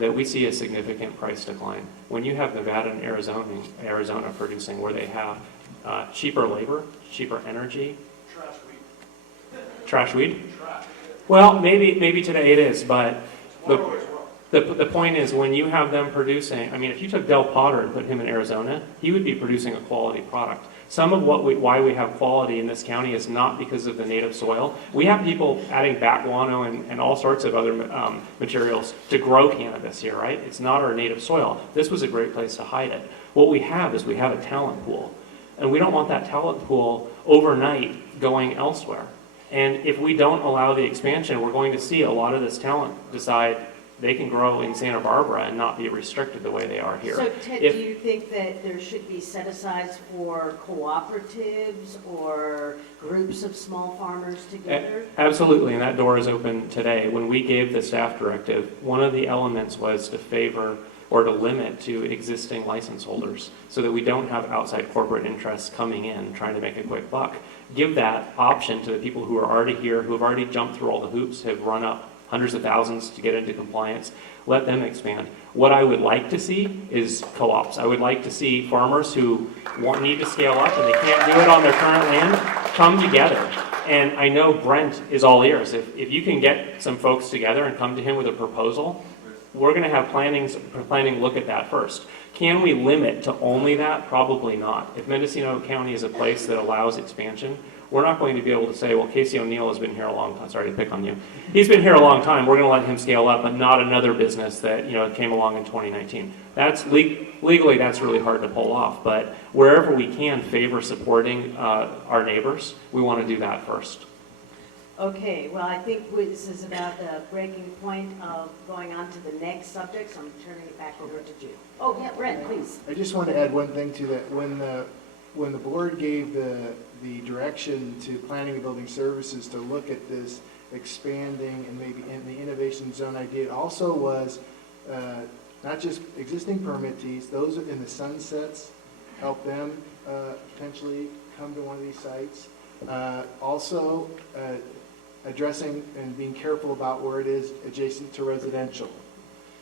that we see a significant price decline. When you have Nevada and Arizona producing where they have cheaper labor, cheaper energy. Trash weed. Trash weed? Trash. Well, maybe today it is, but Tomorrow is wrong. the point is when you have them producing, I mean, if you took Del Potter and put him in Arizona, he would be producing a quality product. Some of why we have quality in this county is not because of the native soil. We have people adding bat guano and all sorts of other materials to grow cannabis here, right? It's not our native soil. This was a great place to hide it. What we have is we have a talent pool. And we don't want that talent pool overnight going elsewhere. And if we don't allow the expansion, we're going to see a lot of this talent decide they can grow in Santa Barbara and not be restricted the way they are here. So Ted, If- do you think that there should be set-asides for cooperatives or groups of small farmers together? Absolutely, and that door is open today. When we gave the staff directive, one of the elements was to favor or to limit to existing license holders so that we don't have outside corporate interests coming in trying to make a quick buck. Give that option to the people who are already here, who have already jumped through all the hoops, have run up hundreds of thousands to get into compliance. Let them expand. What I would like to see is co-ops. I would like to see farmers who need to scale up and they can't do it on their current land come together. And I know Brent is all ears. If you can get some folks together and come to him with a proposal, we're going to have planning look at that first. Can we limit to only that? Probably not. If Mendocino County is a place that allows expansion, we're not going to be able to say, well, Casey O'Neill has been here a long time. Sorry to pick on you. He's been here a long time. We're going to let him scale up, but not another business that came along in 2019. That's legally that's really hard to pull off. But wherever we can favor supporting our neighbors, we want to do that first. Okay, well, I think this is about the breaking point of going on to the next subject, so I'm turning it back over to June. Oh, yeah, Brent, please. I just want to add one thing to that. When the board gave the direction to Planning and Building Services to look at this expanding and maybe in the innovation zone idea, it also was not just existing permittees, those in the sunsets, help them potentially come to one of these sites. Also, addressing and being careful about where it is adjacent to residential.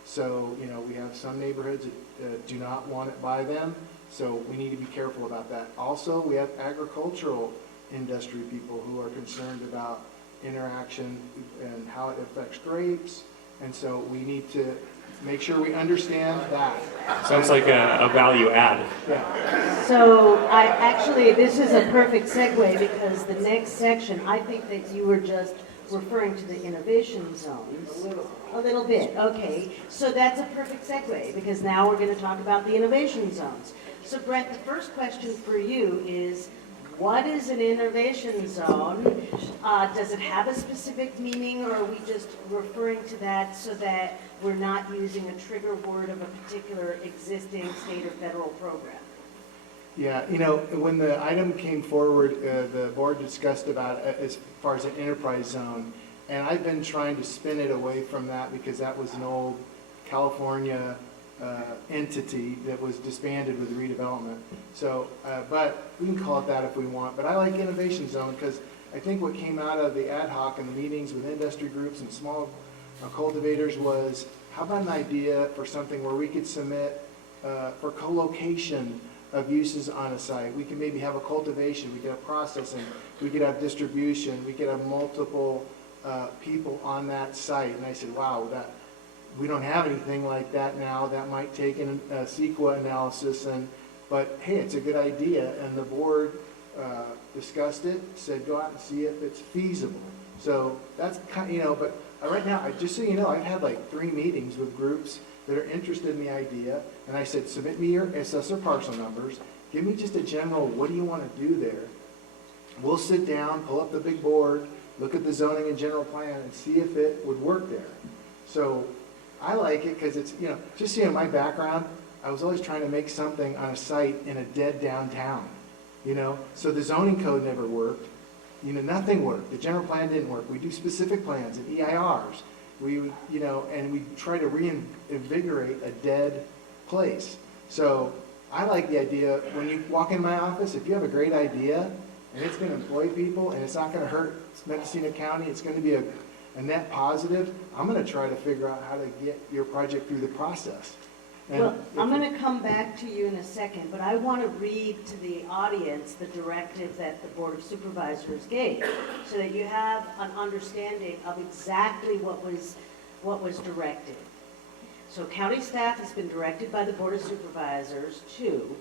So, we have some neighborhoods that do not want it by them, so we need to be careful about that. Also, we have agricultural industry people who are concerned about interaction and how it affects grapes, and so we need to make sure we understand that. Sounds like a value add. Yeah. So this is a perfect segue because the next section, I think that you were just referring to the innovation zones. A little bit, okay. So that's a perfect segue because now we're going to talk about the innovation zones. So Brent, the first question for you is, what is an innovation zone? Does it have a specific meaning, or are we just referring to that so that we're not using a trigger word of a particular existing state or federal program? Yeah, when the item came forward, the board discussed about as far as an enterprise zone, and I've been trying to spin it away from that because that was an old California entity that was disbanded with redevelopment. So, but we can call it that if we want. But I like innovation zone because I think what came out of the ad hoc and the meetings with industry groups and small cultivators was, how about an idea for something where we could submit for co-location of uses on a site. We can maybe have a cultivation, we could have processing, we could have distribution, we could have multiple people on that site. And I said, wow, we don't have anything like that now. That might take a CEQA analysis, but hey, it's a good idea. And the board discussed it, said go out and see if it's feasible. So that's kind of, but right now, just so you know, I've had like 3 meetings with groups that are interested in the idea, and I said, submit me your assessor parcel numbers, give me just a general, what do you want to do there? We'll sit down, pull up the big board, look at the zoning and general plan, and see if it would work there. So I like it because it's, just so you know, my background, I was always trying to make something on a site in a dead downtown, so the zoning code never worked. Nothing worked. The general plan didn't work. We do specific plans and EIRs. And we try to reinvigorate a dead place. So I like the idea, when you walk in my office, if you have a great idea and it's going to employ people and it's not going to hurt Mendocino County, it's going to be an a net positive, I'm gonna try to figure out how to get your project through the process. And Well, I'm if- going to come back to you in a second, but I want to read to the audience the directive that the Board of Supervisors gave, so that you have an understanding of exactly what was directed. So county staff has been directed by the Board of Supervisors to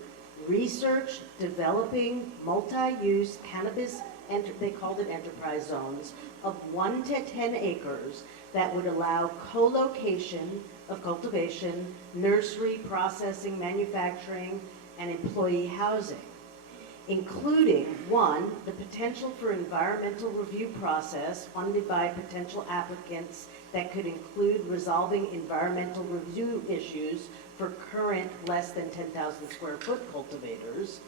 research developing multi-use cannabis, they called it enterprise zones, of 1 to 10 acres that would allow co-location of cultivation, nursery, processing, manufacturing, and employee housing, including, 1, the potential for environmental review process funded by potential applicants that could include resolving environmental review issues for current less than 10,000 square foot cultivators.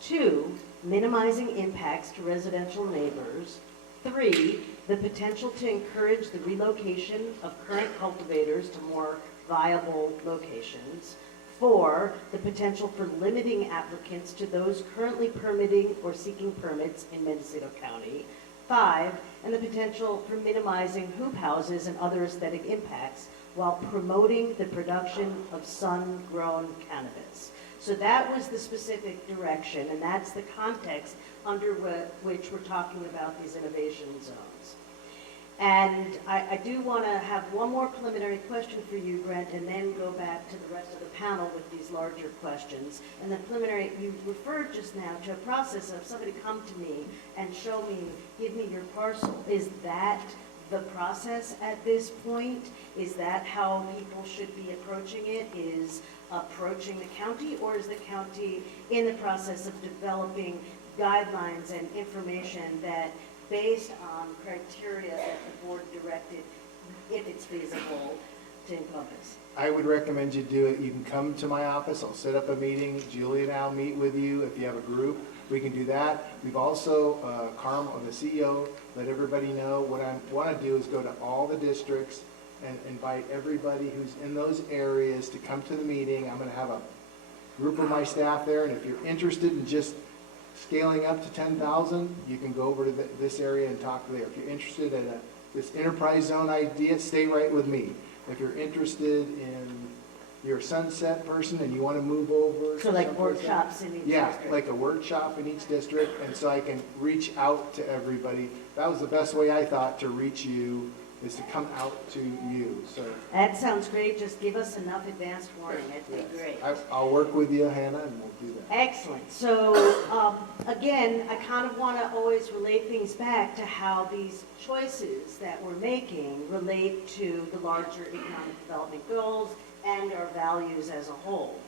2, minimizing impacts to residential neighbors. 3, the potential to encourage the relocation of current cultivators to more viable locations. 4, the potential for limiting applicants to those currently permitting or seeking permits in Mendocino County. 5, and the potential for minimizing hoop houses and other aesthetic impacts while promoting the production of sun-grown cannabis. So that was the specific direction, and that's the context under which we're talking about these innovation zones. And I do want to have one more preliminary question for you, Brent, and then go back to the rest of the panel with these larger questions. And the preliminary, you referred just now to a process of somebody come to me and show me, give me your parcel. Is that the process at this point? Is that how people should be approaching it? Is approaching the county, or is the county in the process of developing guidelines and information that, based on criteria that the board directed, if it's feasible, to encompass? I would recommend you do it. You can come to my office, I'll set up a meeting, Julie and I'll meet with you. If you have a group, we can do that. We've also, Carmel, the CEO, let everybody know. What I want to do is go to all the districts and invite everybody who's in those areas to come to the meeting. I'm going to have a group of my staff there, and if you're interested in just scaling up to 10,000, you can go over to this area and talk there. If you're interested in this enterprise zone idea, stay right with me. If you're interested in, you're a sunset person and you want to move over. So like someplace workshops in each Yeah, district? like a workshop in each district, and so I can reach out to everybody. That was the best way I thought to reach you, is to come out to you, so. That sounds great. Just give us enough advanced warning. That'd be great. I'll work with you, Hannah, and we'll do that. Excellent. So, again, I kind of want to always relate things back to how these choices that we're making relate to the larger economic development goals and our values as a whole.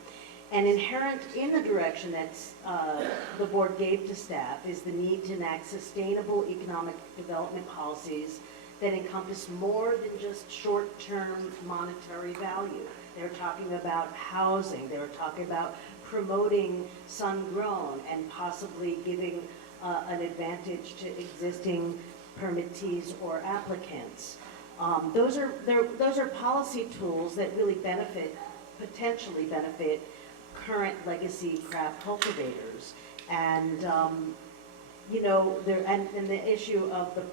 And inherent in the direction that the board gave to staff is the need to enact sustainable economic development policies that encompass more than just short-term monetary value. They're talking about housing, they were talking about promoting sun-grown and possibly giving an advantage to existing permittees or applicants. Those are policy tools that really potentially benefit current legacy craft cultivators. And you know, and the issue of the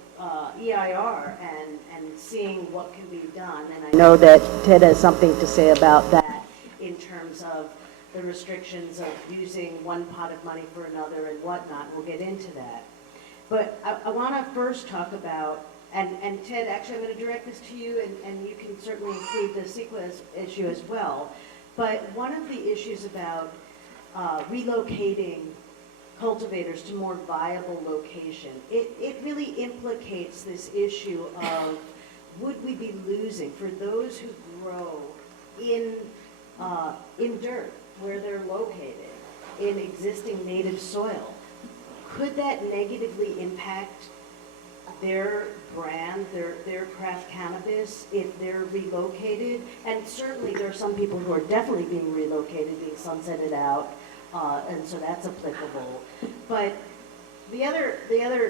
EIR and seeing what can be done. And I know that Ted has something to say about that in terms of the restrictions of using one pot of money for another and whatnot. We'll get into that. But I want to first talk about, and Ted, actually I'm going to direct this to you, and you can certainly include the sequence issue as well. But one of the issues about relocating cultivators to more viable location, it really implicates this issue of, would we be losing, for those who grow in dirt where they're located, in existing native soil, could that negatively impact their brand, their craft cannabis, if they're relocated? And certainly there are some people who are definitely being relocated, being sunsetted out, and so that's applicable. But the other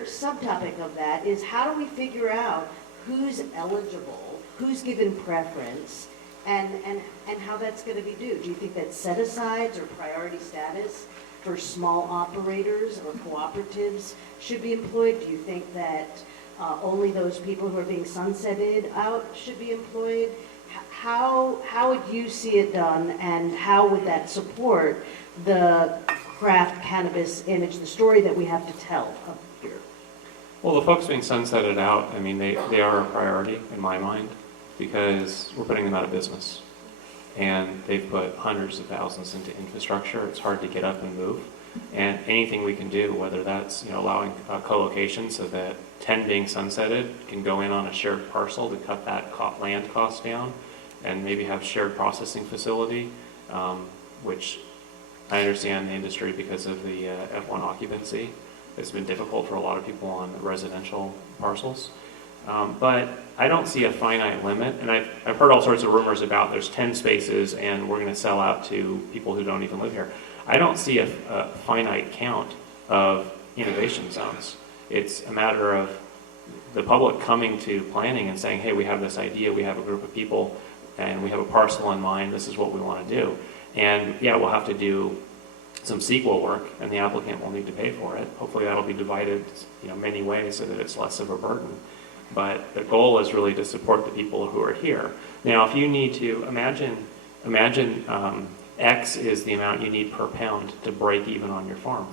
subtopic of that is, how do we figure out who's eligible, who's given preference, and how that's going to be due? Do you think that set-asides or priority status for small operators or cooperatives should be employed? Do you think that only those people who are being sunsetted out should be employed? How would you see it done, and how would that support the craft cannabis image, the story that we have to tell up here? Well, the folks being sunsetted out, I mean, they are a priority in my mind because we're putting them out of business. And they've put hundreds of thousands into infrastructure. It's hard to get up and move. And anything we can do, whether that's allowing co-location so that 10 being sunsetted can go in on a shared parcel to cut that land cost down, and maybe have shared processing facility, which I understand the industry because of the F1 occupancy. It's been difficult for a lot of people on residential parcels. But I don't see a finite limit, and I've heard all sorts of rumors about there's 10 spaces and we're going to sell out to people who don't even live here. I don't see a finite count of innovation zones. It's a matter of the public coming to planning and saying, hey, we have this idea, we have a group of people, and we have a parcel in mind, this is what we want to do. And yeah, we'll have to do some sequel work, and the applicant will need to pay for it. Hopefully that'll be divided many ways so that it's less of a burden. But the goal is really to support the people who are here. Now, if you need to, imagine X is the amount you need per pound to break even on your farm.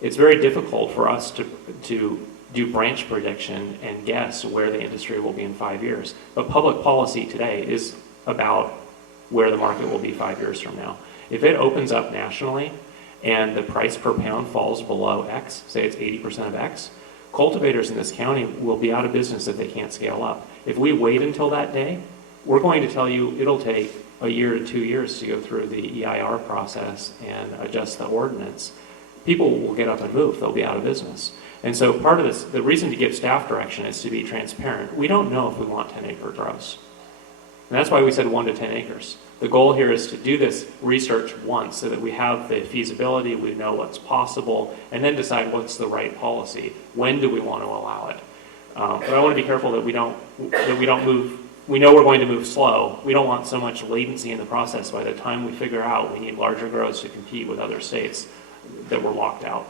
It's very difficult for us to do branch prediction and guess where the industry will be in 5 years. But public policy today is about where the market will be 5 years from now. If it opens up nationally and the price per pound falls below X, say it's 80% of X, cultivators in this county will be out of business if they can't scale up. If we wait until that day, we're going to tell you it'll take a year to 2 years to go through the EIR process and adjust the ordinance. People will get up and move. They'll be out of business. And so part of this, the reason to give staff direction is to be transparent. We don't know if we want 10-acre grows. And that's why we said 1 to 10 acres. The goal here is to do this research once so that we have the feasibility, we know what's possible, and then decide what's the right policy. When do we want to allow it? But I want to be careful that we don't move. We know we're going to move slow. We don't want so much latency in the process. By the time we figure out we need larger grows to compete with other states, that we're locked out.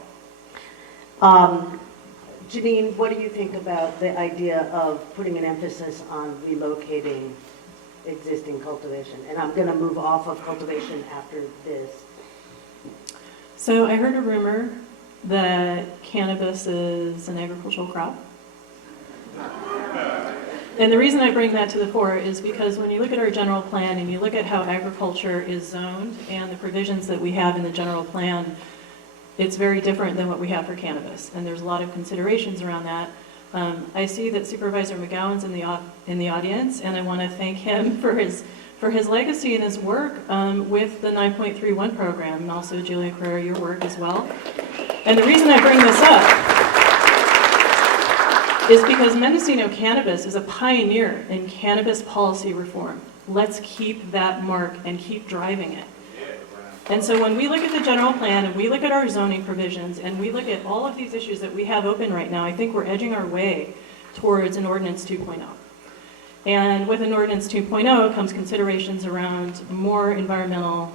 Janine, what do you think about the idea of putting an emphasis on relocating existing cultivation? And I'm going to move off of cultivation after this. So I heard a rumor that cannabis is an agricultural crop. And the reason I bring that to the fore is because when you look at our general plan and you look at how agriculture is zoned and the provisions that we have in the general plan, it's very different than what we have for cannabis. And there's a lot of considerations around that. I see that Supervisor McGowan's in the audience, and I want to thank him for his legacy and his work with the 9.31 program, and also Julia Carrera, your work as well. And the reason I bring this up is because Mendocino Cannabis is a pioneer in cannabis policy reform. Let's keep that mark and keep driving it. And so when we look at the general plan and we look at our zoning provisions and we look at all of these issues that we have open right now, I think we're edging our way towards an ordinance 2.0. And with an ordinance 2.0 comes considerations around more environmental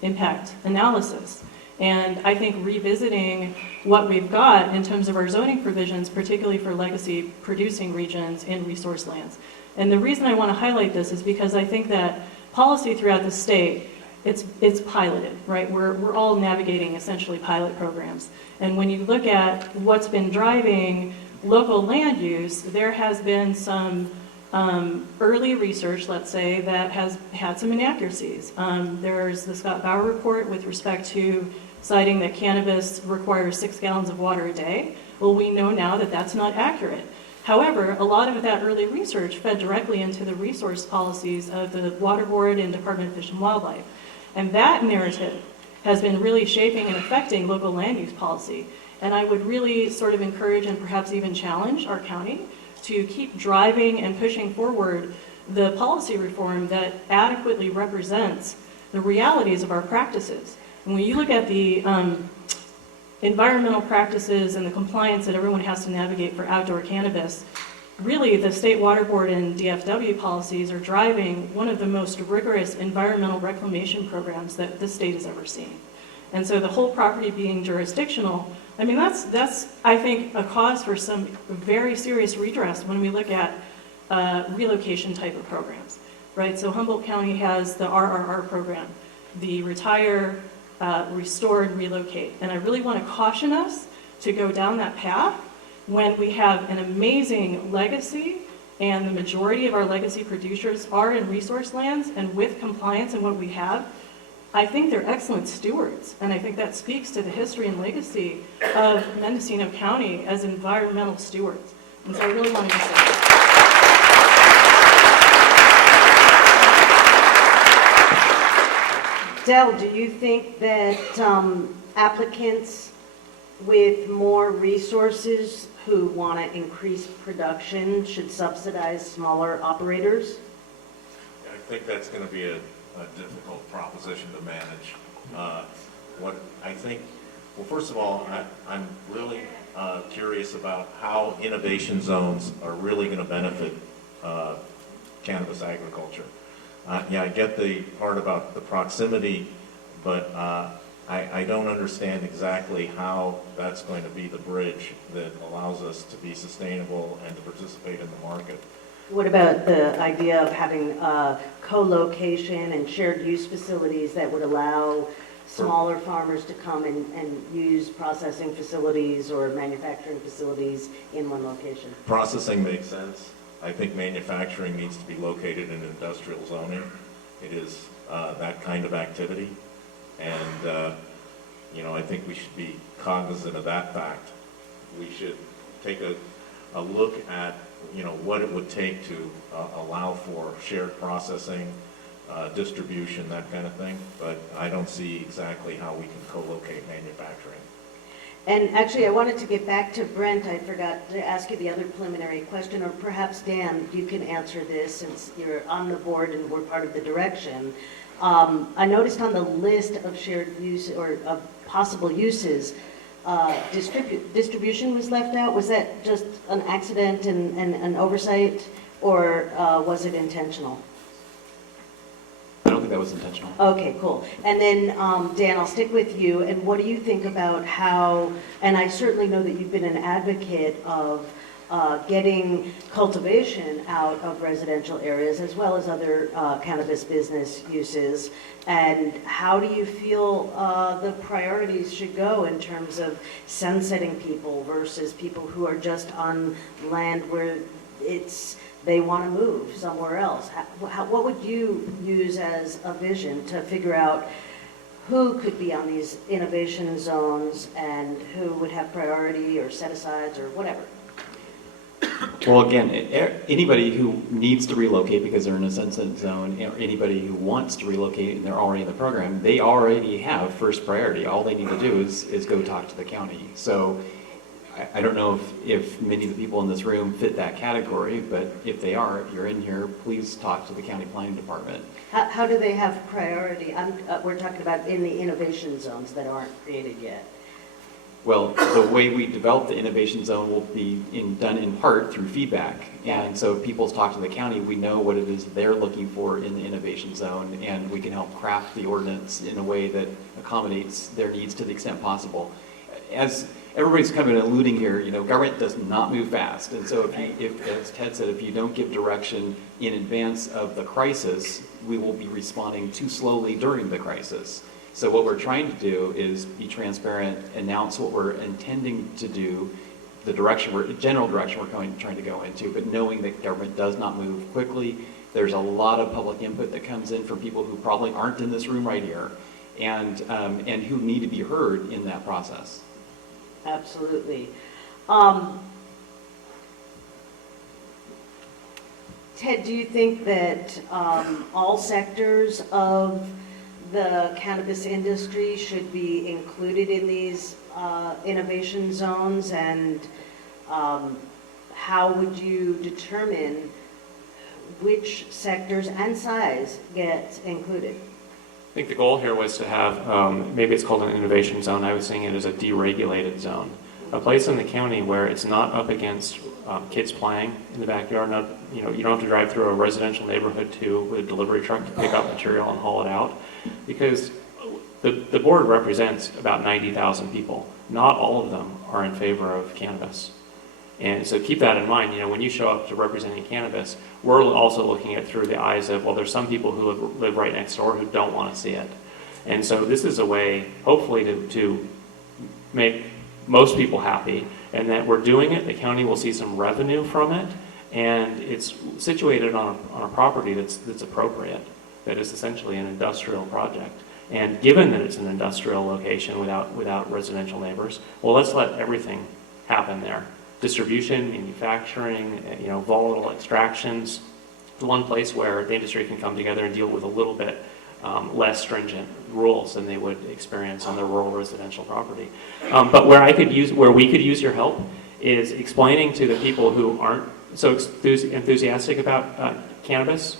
impact analysis. And I think revisiting what we've got in terms of our zoning provisions, particularly for legacy producing regions and resource lands. And the reason I want to highlight this is because I think that policy throughout the state, it's piloted, right? We're all navigating essentially pilot programs. And when you look at what's been driving local land use, there has been some early research, let's say, that has had some inaccuracies. There's the Scott Bauer report with respect to citing that cannabis requires 6 gallons of water a day. Well, we know now that that's not accurate. However, a lot of that early research fed directly into the resource policies of the Water Board and Department of Fish and Wildlife. And that narrative has been really shaping and affecting local land use policy. And I would really sort of encourage and perhaps even challenge our county to keep driving and pushing forward the policy reform that adequately represents the realities of our practices. And when you look at the environmental practices and the compliance that everyone has to navigate for outdoor cannabis, really the State Water Board and DFW policies are driving one of the most rigorous environmental reclamation programs that the state has ever seen. And so the whole property being jurisdictional I mean, that's, I think, a cause for some very serious redress when we look at relocation type of programs, right? So Humboldt County has the RRR program, the Retire, Restore, and Relocate. And I really want to caution us to go down that path when we have an amazing legacy and the majority of our legacy producers are in resource lands, and with compliance and what we have, I think they're excellent stewards, and I think that speaks to the history and legacy of Mendocino County as environmental stewards. And so I really wanted to say that. Del, do you think that applicants with more resources who want to increase production should subsidize smaller operators? I think that's going to be a difficult proposition to manage. What I think, well, first of all, I'm really curious about how innovation zones are really going to benefit cannabis agriculture. Yeah, I get the part about the proximity, but I don't understand exactly how that's going to be the bridge that allows us to be sustainable and to participate in the market. What about the idea of having co-location and shared use facilities that would allow smaller farmers to come and use processing facilities or manufacturing facilities in one location? Processing makes sense. I think manufacturing needs to be located in industrial zoning. It is that kind of activity. And, you know, I think we should be cognizant of that fact. We should take a look at, you know, what it would take to allow for shared processing, distribution, that kind of thing. But I don't see exactly how we can co-locate manufacturing. And actually, I wanted to get back to Brent. I forgot to ask you the other preliminary question, or perhaps Dan, you can answer this since you're on the board and we're part of the direction. I noticed on the list of shared use or of possible uses, distribution was left out. Was that just an accident and an oversight, or was it intentional? I don't think that was intentional. Okay, cool. And then, Dan, I'll stick with you. And what do you think about how, and I certainly know that you've been an advocate of getting cultivation out of residential areas as well as other cannabis business uses. And how do you feel the priorities should go in terms of sunsetting people versus people who are just on land where they want to move somewhere else? What would you use as a vision to figure out who could be on these innovation zones and who would have priority or set-asides or whatever? Well, again, anybody who needs to relocate because they're in a sunset zone, or anybody who wants to relocate and they're already in the program, they already have first priority. All they need to do is go talk to the county. So I don't know if many of the people in this room fit that category, but if they are, if you're in here, please talk to the county planning department. How do they have priority? We're talking about in the innovation zones that aren't created yet. Well, the way we develop the innovation zone will be done in part through feedback. And so if people talk to the county, we know what it is they're looking for in the innovation zone, and we can help craft the ordinance in a way that accommodates their needs to the extent possible. As everybody's kind of alluding here, you know, government does not move fast. And so if, as Ted said, if you don't give direction in advance of the crisis, we will be responding too slowly during the crisis. So what we're trying to do is be transparent, announce what we're intending to do, the general direction we're trying to go into, but knowing that government does not move quickly. There's a lot of public input that comes in from people who probably aren't in this room right here, and who need to be heard in that process. Absolutely. Ted, do you think that all sectors of the cannabis industry should be included in these innovation zones? And how would you determine which sectors and size get included? I think the goal here was to have, maybe it's called an innovation zone. I was seeing it as a deregulated zone. A place in the county where it's not up against kids playing in the backyard. Not, you know, you don't have to drive through a residential neighborhood with a delivery truck to pick up material and haul it out. Because the board represents about 90,000 people. not all of them are in favor of cannabis. And so keep that in mind, when you show up to representing cannabis, we're also looking at it through the eyes of, well, there's some people who live right next door who don't want to see it. And so this is a way, hopefully, to make most people happy, and that we're doing it, the county will see some revenue from it, and it's situated on a property that's appropriate, that is essentially an industrial project. And given that it's an industrial location without residential neighbors, well, let's let everything happen there. Distribution, manufacturing, volatile extractions, one place where the industry can come together and deal with a little bit less stringent rules than they would experience on their rural residential property. But where we could use your help is explaining to the people who aren't so enthusiastic about cannabis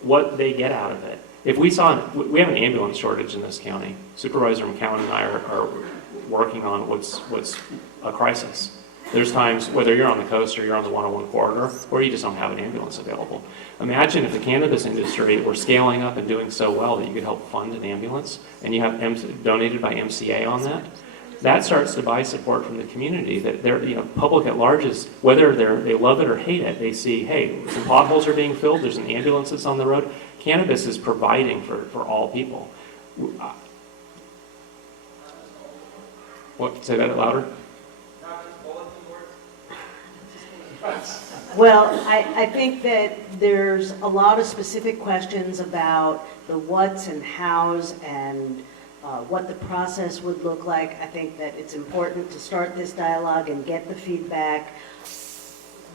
what they get out of it. If we have an ambulance shortage in this county. Supervisor McCowan and I are working on what's a crisis. There's times, whether you're on the coast or you're on the 101 corridor, where you just don't have an ambulance available. Imagine if the cannabis industry were scaling up and doing so well that you could help fund an ambulance, and you have donated by MCA on that. That starts to buy support from the community. That they're, public at large is, whether they love it or hate it, they see, hey, some potholes are being filled, there's an ambulance that's on the road. Cannabis is providing for all people. What? Say that louder. Well, I think that there's a lot of specific questions about the whats and hows and what the process would look like. I think that it's important to start this dialogue and get the feedback.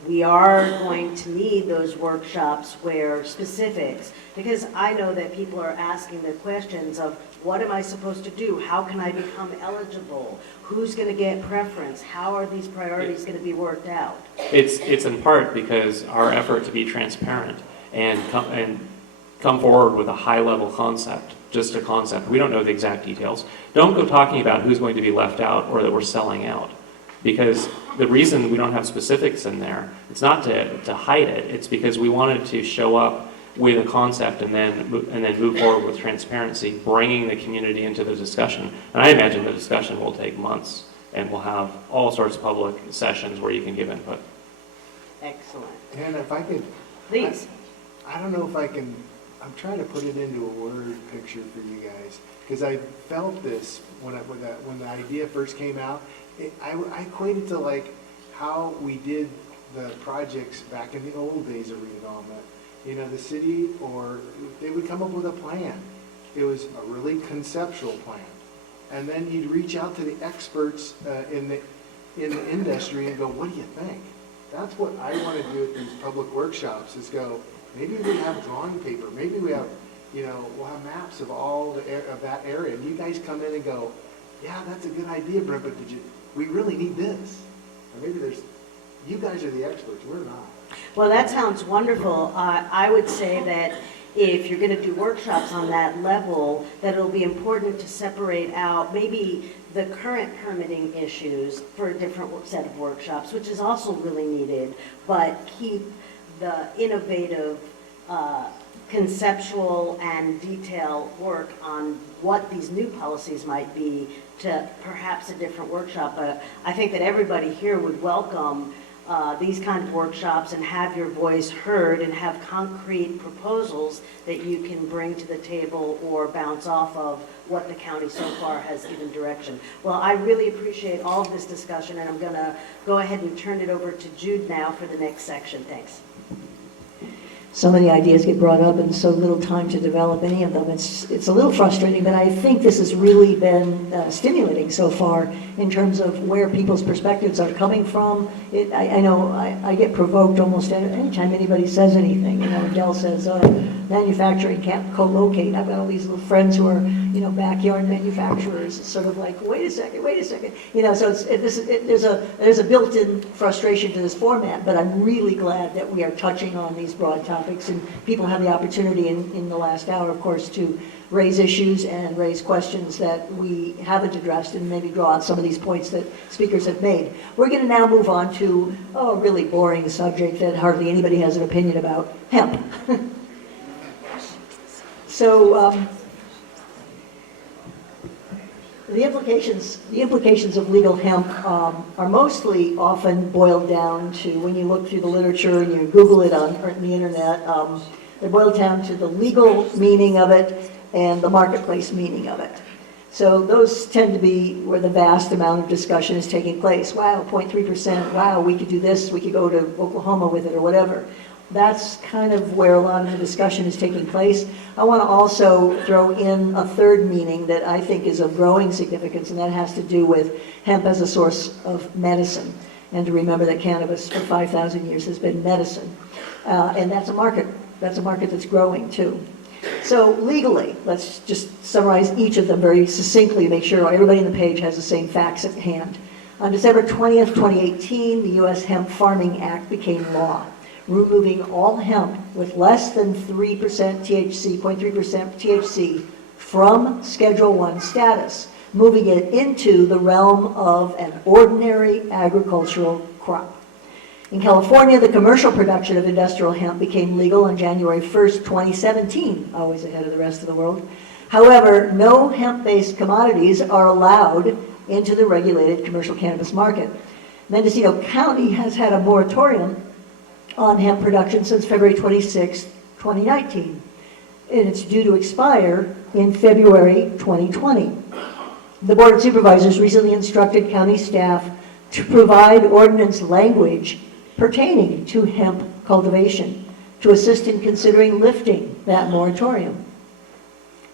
We are going to need those workshops where specifics, because I know that people are asking the questions of, what am I supposed to do? How can I become eligible? Who's going to get preference? How are these priorities going to be worked out? It's in part because our effort to be transparent and come forward with a high-level concept, just a concept. We don't know the exact details. Don't go talking about who's going to be left out or that we're selling out. Because the reason we don't have specifics in there, it's not to hide it, it's because we wanted to show up with a concept and then move forward with transparency, bringing the community into the discussion. And I imagine the discussion will take months, and we'll have all sorts of public sessions where you can give input. Excellent. And if I could, Please. I don't know if I can, I'm trying to put it into a word picture for you guys, because I felt this when the idea first came out. I equated to like how we did the projects back in the old days of redevelopment. The city, or they would come up with a plan. It was a really conceptual plan. And then you'd reach out to the experts in the industry and go, what do you think? That's what I want to do at these public workshops, is go, maybe we have drawing paper, maybe we have, we'll have maps of all of that area. And you guys come in and go, yeah, that's a good idea, Brent, but we really need this. Or maybe you guys are the experts, we're not. Well, that sounds wonderful. I would say that if you're going to do workshops on that level, that it'll be important to separate out maybe the current permitting issues for a different set of workshops, which is also really needed, but keep the innovative conceptual and detail work on what these new policies might be to perhaps a different workshop. But I think that everybody here would welcome these kind of workshops and have your voice heard and have concrete proposals that you can bring to the table or bounce off of what the county so far has given direction. Well, I really appreciate all of this discussion, and I'm going to go ahead and turn it over to Jude now for the next section. Thanks. So many ideas get brought up and so little time to develop any of them. It's a little frustrating, but I think this has really been stimulating so far in terms of where people's perspectives are coming from. I know I get provoked almost anytime anybody says anything. Adele says, manufacturing can't co-locate. I've got all these little friends who are, backyard manufacturers. It's sort of like, wait a second. So there's a built-in frustration to this format, but I'm really glad that we are touching on these broad topics, and people have the opportunity in the last hour, of course, to raise issues and raise questions that we haven't addressed, and maybe draw out some of these points that speakers have made. We're going to now move on to a really boring subject that hardly anybody has an opinion about: hemp. So The implications of legal hemp are mostly often boiled down to, when you look through the literature and you Google it on the internet, they're boiled down to the legal meaning of it and the marketplace meaning of it. So those tend to be where the vast amount of discussion is taking place. Wow, 0.3%, wow, we could do this, we could go to Oklahoma with it or whatever. That's kind of where a lot of the discussion is taking place. I want to also throw in a third meaning that I think is of growing significance, and that has to do with hemp as a source of medicine. And to remember that cannabis for 5,000 years has been medicine. And that's a market that's growing too. So legally, let's just summarize each of them very succinctly to make sure everybody on the page has the same facts at hand. On December 20th, 2018, the U.S. Hemp Farming Act became law, removing all hemp with less than 3% THC, 0.3% THC from Schedule I status, moving it into the realm of an ordinary agricultural crop. In California, the commercial production of industrial hemp became legal on January 1st, 2017, always ahead of the rest of the world. However, no hemp-based commodities are allowed into the regulated commercial cannabis market. Mendocino County has had a moratorium on hemp production since February 26, 2019, and it's due to expire in February 2020. The Board of Supervisors recently instructed county staff to provide ordinance language pertaining to hemp cultivation to assist in considering lifting that moratorium.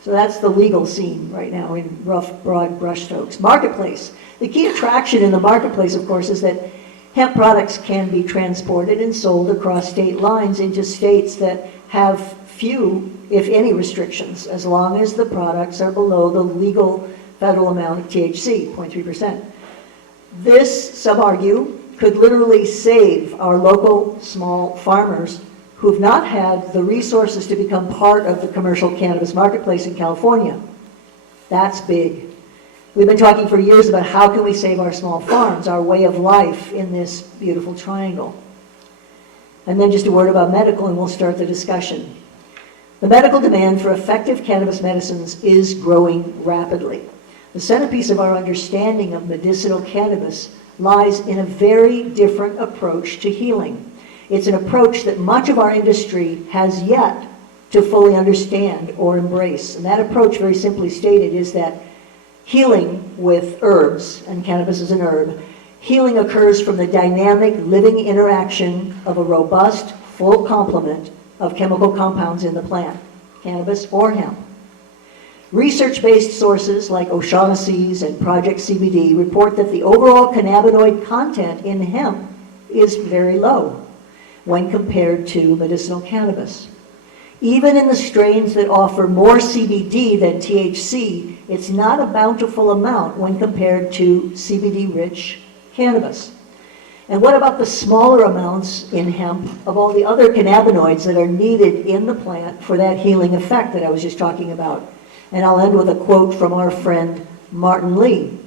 So that's the legal scene right now in rough, broad brushstrokes. Marketplace. The key attraction in the marketplace, of course, is that hemp products can be transported and sold across state lines into states that have few, if any, restrictions, as long as the products are below the legal federal amount of THC, 0.3%. This, some argue, could literally save our local small farmers who have not had the resources to become part of the commercial cannabis marketplace in California. That's big. We've been talking for years about how can we save our small farms, our way of life in this beautiful triangle. And then just a word about medical and we'll start the discussion. The medical demand for effective cannabis medicines is growing rapidly. The centerpiece of our understanding of medicinal cannabis lies in a very different approach to healing. It's an approach that much of our industry has yet to fully understand or embrace. And that approach, very simply stated, is that healing with herbs, and cannabis is an herb, healing occurs from the dynamic living interaction of a robust, full complement of chemical compounds in the plant, cannabis or hemp. Research-based sources like O'Shaughnessy's and Project CBD report that the overall cannabinoid content in hemp is very low when compared to medicinal cannabis. Even in the strains that offer more CBD than THC, it's not a bountiful amount when compared to CBD-rich cannabis. And what about the smaller amounts in hemp of all the other cannabinoids that are needed in the plant for that healing effect that I was just talking about? And I'll end with a quote from our friend Martin Lee.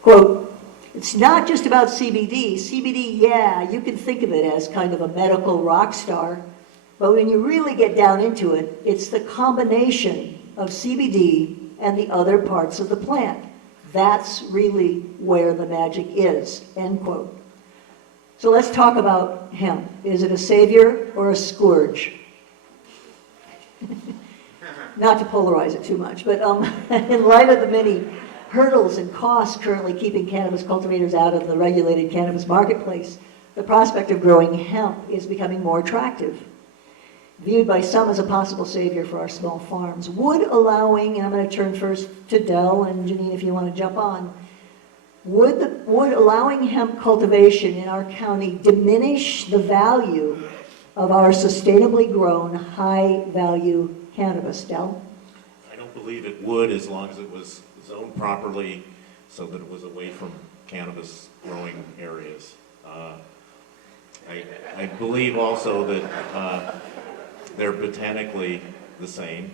Quote, "It's not just about CBD. CBD, yeah, you can think of it as kind of a medical rock star. But when you really get down into it, it's the combination of CBD and the other parts of the plant. That's really where the magic is," end quote. So let's talk about hemp. Is it a savior or a scourge? Not to polarize it too much, but in light of the many hurdles and costs currently keeping cannabis cultivators out of the regulated cannabis marketplace, the prospect of growing hemp is becoming more attractive. Viewed by some as a possible savior for our small farms. Would allowing, and I'm going to turn first to Del and Janine if you want to jump on, would allowing hemp cultivation in our county diminish the value of our sustainably grown high-value cannabis? Del? I don't believe it would, as long as it was zoned properly so that it was away from cannabis growing areas. I believe also that they're botanically the same,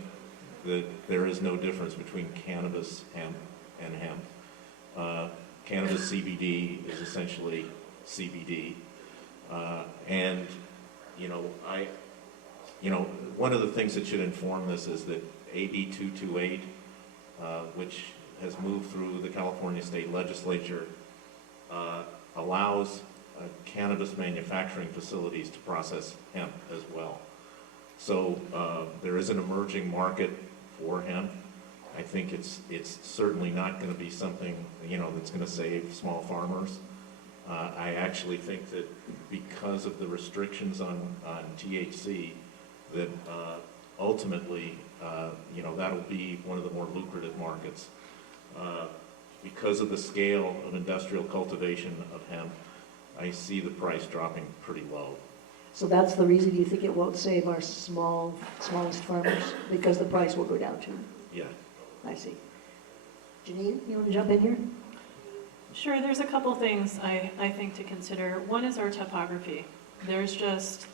that there is no difference between cannabis hemp and hemp. Cannabis CBD is essentially CBD. And, one of the things that should inform this is that AB 228, which has moved through the California State Legislature allows cannabis manufacturing facilities to process hemp as well. So there is an emerging market for hemp. I think it's certainly not going to be something, you know, that's going to save small farmers. I actually think that because of the restrictions on THC, that ultimately, you know, that'll be one of the more lucrative markets. Because of the scale of industrial cultivation of hemp, I see the price dropping pretty low. So that's the reason you think it won't save our smallest farmers, because the price will go down too? Yeah. I see. Janine, you want to jump in here? Sure, there's a couple things I think to consider. One is our topography. There's just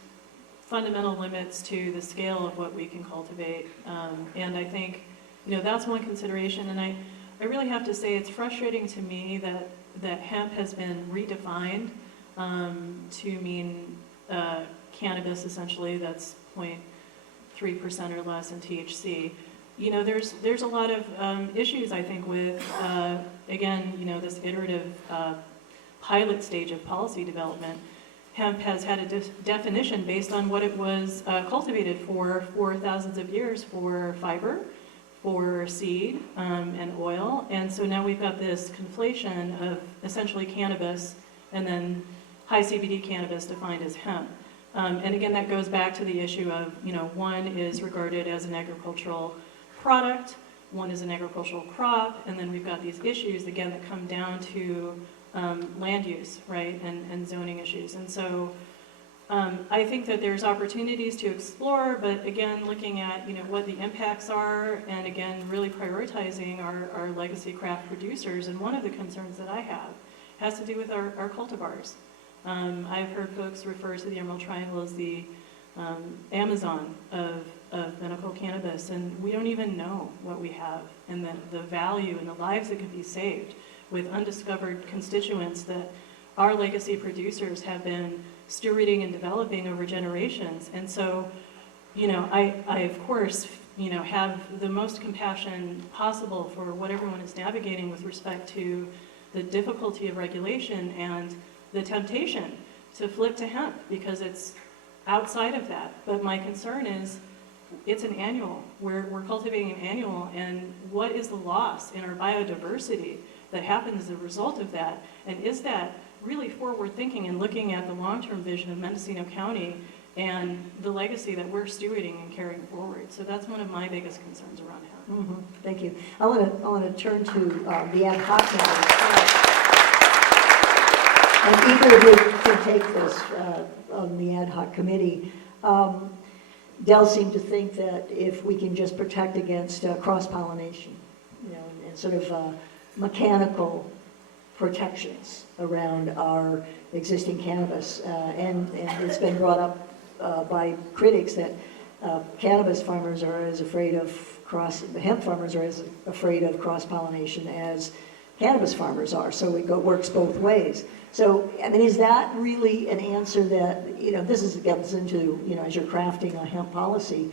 fundamental limits to the scale of what we can cultivate. And I think, you know, that's one consideration. And I really have to say it's frustrating to me that hemp has been redefined to mean cannabis, essentially, that's 0.3% or less in THC. You know, there's a lot of issues, I think, with, again, you know, this iterative pilot stage of policy development. Hemp has had a definition based on what it was cultivated for thousands of years, for fiber, for seed, and oil. And so now we've got this conflation of essentially cannabis and then high CBD cannabis defined as hemp. And again, that goes back to the issue of, you know, one is regarded as an agricultural product, one is an agricultural crop, and then we've got these issues, again, that come down to land use, right, and zoning issues. And so I think that there's opportunities to explore, but again, looking at, you know, what the impacts are, and again, really prioritizing our legacy craft producers. And one of the concerns that I have has to do with our cultivars. I've heard folks refer to the Emerald Triangle as the Amazon of medical cannabis, and we don't even know what we have and the value and the lives that can be saved with undiscovered constituents that our legacy producers have been stewarding and developing over generations. And so, you know, I of course, you know, have the most compassion possible for what everyone is navigating with respect to the difficulty of regulation and the temptation to flip to hemp because it's outside of that. But my concern is it's an annual. We're cultivating an annual, and what is the loss in our biodiversity that happens as a result of that? And is that really forward thinking and looking at the long-term vision of Mendocino County and the legacy that we're stewarding and carrying forward? So that's one of my biggest concerns around hemp. Mm-hmm. Thank you. I want to turn to the ad hoc committee. And either of you can take this on the ad hoc committee. Dell seemed to think that if we can just protect against cross-pollination, you know, and sort of mechanical protections around our existing cannabis, and it's been brought up by critics that cannabis farmers are as afraid of hemp farmers are as afraid of cross-pollination as cannabis farmers are, so it works both ways. So, I mean, is that really an answer that, you know, gets into, you know, as you're crafting a hemp policy,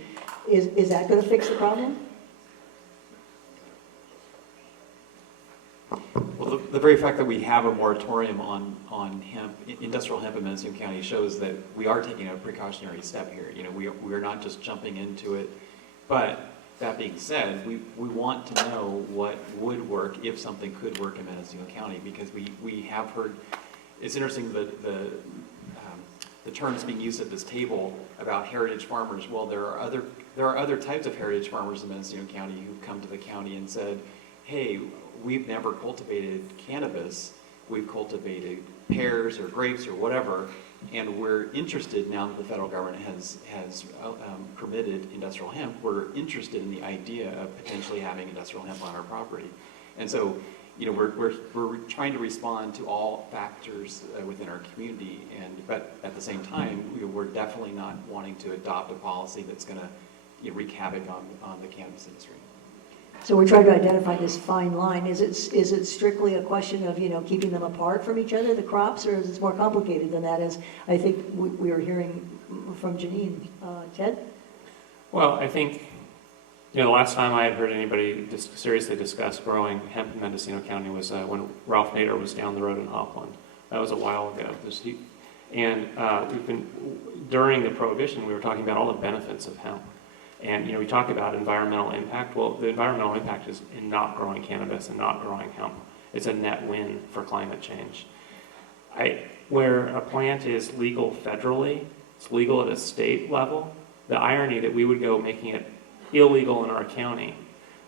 is that going to fix the problem? Well, the very fact that we have a moratorium on hemp, industrial hemp in Mendocino County shows that we are taking a precautionary step here. You know, we are not just jumping into it. But that being said, we want to know what would work if something could work in Mendocino County, because we have heard, it's interesting the terms being used at this table about heritage farmers. Well, there are other types of heritage farmers in Mendocino County who've come to the county and said, hey, we've never cultivated cannabis, we've cultivated pears or grapes or whatever, and we're interested, now that the federal government has permitted industrial hemp, we're interested in the idea of potentially having industrial hemp on our property. And so, you know, we're trying to respond to all factors within our community, but at the same time, we're definitely not wanting to adopt a policy that's going to, you know, wreak havoc on the cannabis industry. So we're trying to identify this fine line. Is it strictly a question of, you know, keeping them apart from each other, the crops, or is it more complicated than that, as I think we were hearing from Janine? Ted? Well, I think The last time I had heard anybody seriously discuss growing hemp in Mendocino County was when Ralph Nader was down the road in Hopland. That was a while ago. During the Prohibition, we were talking about all the benefits of hemp. And, we talk about environmental impact. Well, the environmental impact is in not growing cannabis and not growing hemp. It's a net win for climate change. Where a plant is legal federally, it's legal at a state level, the irony that we would go making it illegal in our county,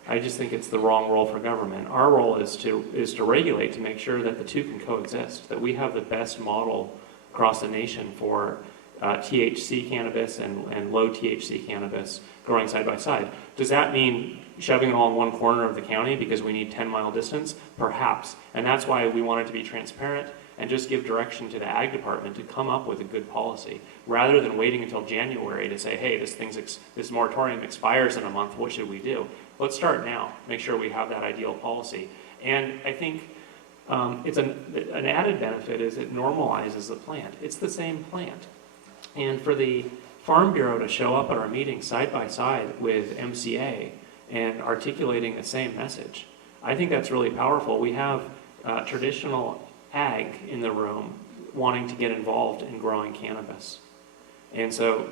I just think it's the wrong role for government. Our role is to regulate, to make sure that the two can coexist, that we have the best model across the nation for THC cannabis and low THC cannabis growing side by side. Does that mean shoving it all in one corner of the county because we need 10-mile distance? Perhaps. And that's why we wanted to be transparent and just give direction to the ag department to come up with a good policy, rather than waiting until January to say, hey, this moratorium expires in a month, what should we do? Let's start now, make sure we have that ideal policy. And I think it's an added benefit is it normalizes the plant. It's the same plant. And for the Farm Bureau to show up at our meeting side by side with MCA and articulating the same message, I think that's really powerful. We have traditional ag in the room wanting to get involved in growing cannabis. And so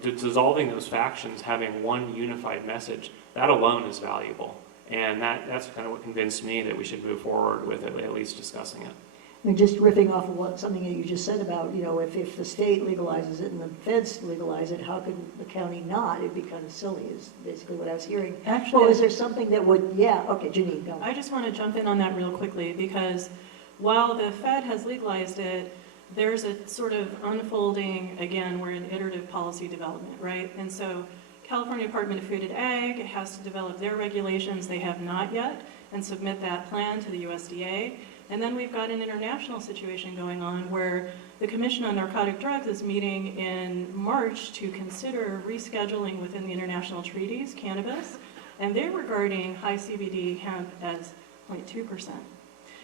dissolving those factions, having one unified message, that alone is valuable. And that's kind of what convinced me that we should move forward with it, at least discussing it. I mean, just riffing off of something that you just said about, if the state legalizes it and the feds legalize it, how could the county not? It'd be kind of silly, is basically what I was hearing. Actually, well, is there something that would, okay, Janine, go. I just want to jump in on that real quickly, because while the Fed has legalized it, there's a sort of unfolding, again, we're in iterative policy development, right? And so California Department of Food and Ag has to develop their regulations. They have not yet, and submit that plan to the USDA. And then we've got an international situation going on where the Commission on Narcotic Drugs is meeting in March to consider rescheduling within the international treaties cannabis, and they're regarding high CBD hemp as 0.2%.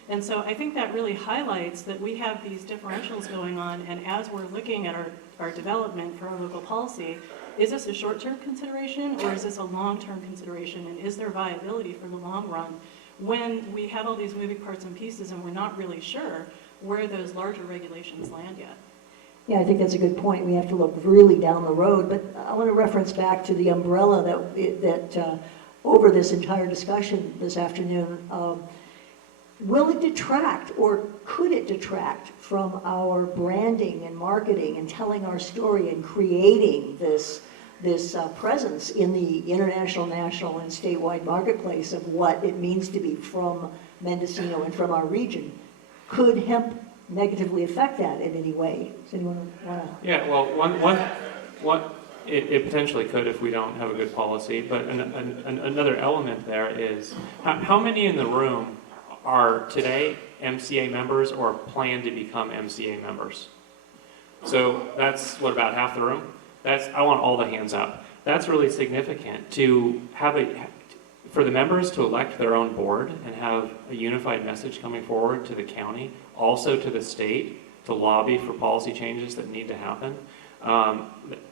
And so I think that really highlights that we have these differentials going on, and as we're looking at our development for our local policy, is this a short-term consideration or is this a long-term consideration, and is there viability for the long run when we have all these moving parts and pieces and we're not really sure where those larger regulations land yet? Yeah, I think that's a good point. We have to look really down the road, but I want to reference back to the umbrella that over this entire discussion this afternoon. Will it detract, or could it detract from our branding and marketing and telling our story and creating this presence in the international, national, and statewide marketplace of what it means to be from Mendocino and from our region? Could hemp negatively affect that in any way? Does anyone want to? Yeah, well, it potentially could if we don't have a good policy. But another element there is how many in the room are today MCA members or plan to become MCA members? So that's about half the room. I want all the hands up. That's really significant to have for the members to elect their own board and have a unified message coming forward to the county, also to the state, to lobby for policy changes that need to happen.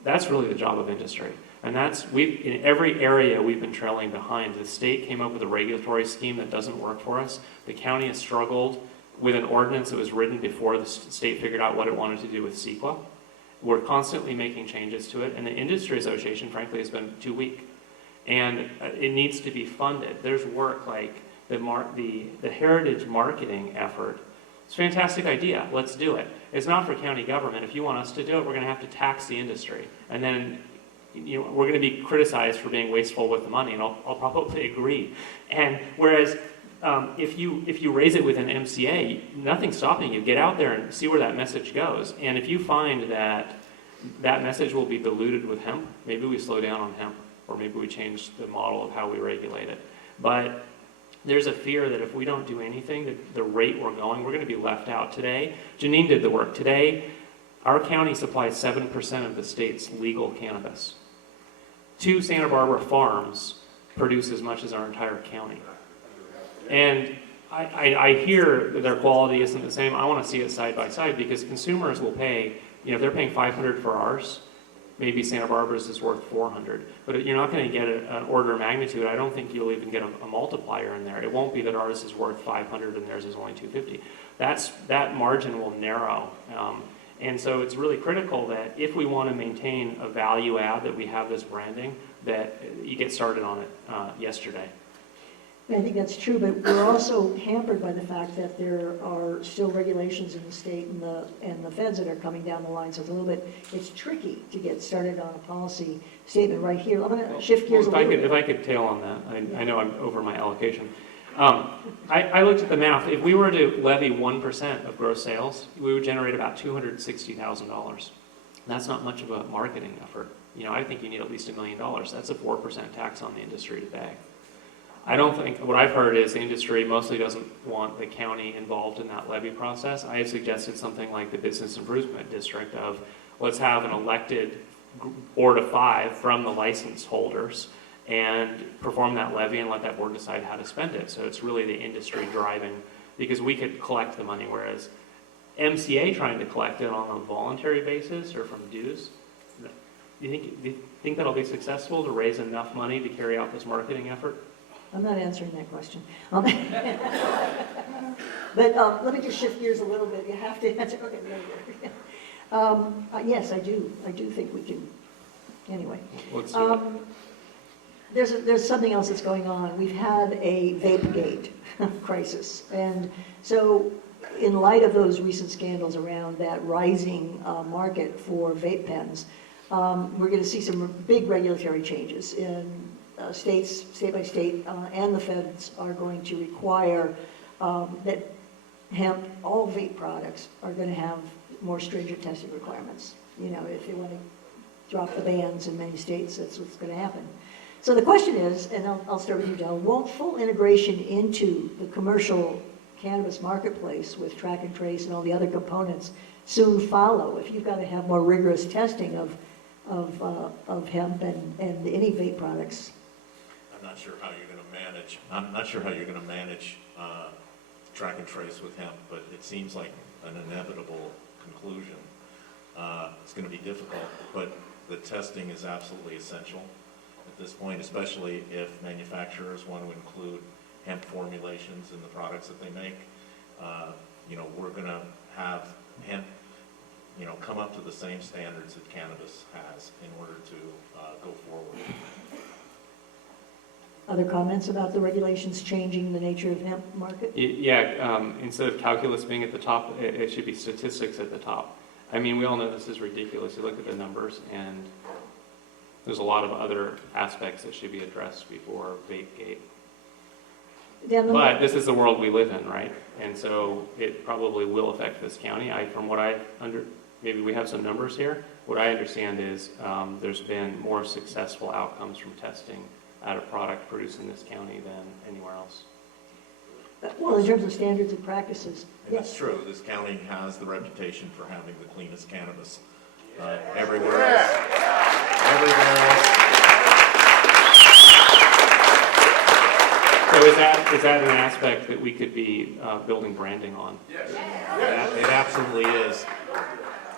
That's really the job of industry. And in every area we've been trailing behind. The state came up with a regulatory scheme that doesn't work for us. The county has struggled with an ordinance that was written before the state figured out what it wanted to do with CEQA. We're constantly making changes to it, and the industry association, frankly, has been too weak. And it needs to be funded. There's work like the heritage marketing effort. It's a fantastic idea. Let's do it. It's not for county government. If you want us to do it, we're going to have to tax the industry. And then we're going to be criticized for being wasteful with the money, and I'll probably agree. And whereas if you raise it with an MCA, nothing's stopping you. Get out there and see where that message goes. And if you find that message will be diluted with hemp, maybe we slow down on hemp, or maybe we change the model of how we regulate it. But there's a fear that if we don't do anything, that the rate we're going, we're going to be left out. Today, Janine did the work. Today, our county supplies 7% of the state's legal cannabis. 2 Santa Barbara farms produce as much as our entire county. And I hear that their quality isn't the same. I want to see it side by side, because consumers will pay, if they're paying $500 for ours, maybe Santa Barbara's is worth 400. But you're not going to get an order of magnitude. I don't think you'll even get a multiplier in there. It won't be that ours is worth 500 and theirs is only 250. That margin will narrow. And so it's really critical that if we want to maintain a value add, that we have this branding, that you get started on it yesterday. I think that's true, but we're also hampered by the fact that there are still regulations in the state and the feds that are coming down the line, so it's tricky to get started on a policy statement right here. I'm gonna shift gears a little bit. If I could tail on that, I know I'm over my allocation. I looked at the math. If we were to levy 1% of gross sales, we would generate about $260,000. That's not much of a marketing effort. I think you need at least $1 million. That's a 4% tax on the industry to pay. I don't think, what I've heard is the industry mostly doesn't want the county involved in that levy process. I have suggested something like the Business Improvement District of, let's have an elected board of 5 from the license holders and perform that levy and let that board decide how to spend it. So it's really the industry driving, because we could collect the money, whereas MCA trying to collect it on a voluntary basis or from dues. Do you think that'll be successful to raise enough money to carry out this marketing effort? I'm not answering that question. But let me just shift gears a little bit. You have to answer. Okay, there you go. Yes, I do. I do think we can. Anyway. Let's do it. There's something else that's going on. We've had a Vapegate crisis. And so in light of those recent scandals around that rising market for vape pens, we're going to see some big regulatory changes in states, state by state, and the feds are going to require that hemp, all vape products are going to have more stringent testing requirements. If they want to drop the bans in many states, that's what's going to happen. So the question is, and I'll start with you, Del, won't full integration into the commercial cannabis marketplace with track and trace and all the other components soon follow if you've got to have more rigorous testing of hemp and any vape products? I'm not sure how you're going to manage track and trace with hemp, but it seems like an inevitable conclusion. It's going to be difficult, but the testing is absolutely essential at this point, especially if manufacturers want to include hemp formulations in the products that they make. We're going to have hemp, come up to the same standards that cannabis has in order to go forward. Other comments about the regulations changing the nature of hemp market? Yeah, instead of calculus being at the top, it should be statistics at the top. I mean, we all know this is ridiculous. You look at the numbers, and there's a lot of other aspects that should be addressed before Vapegate. But this is the world we live in, right? And so it probably will affect this county. Maybe we have some numbers here. What I understand is there's been more successful outcomes from testing at a product produced in this county than anywhere else. Well, in terms of standards and practices. And Yes. it's true, this county has the reputation for having the cleanest cannabis everywhere else. So is that an aspect that we could be building branding on? Yes. It absolutely is.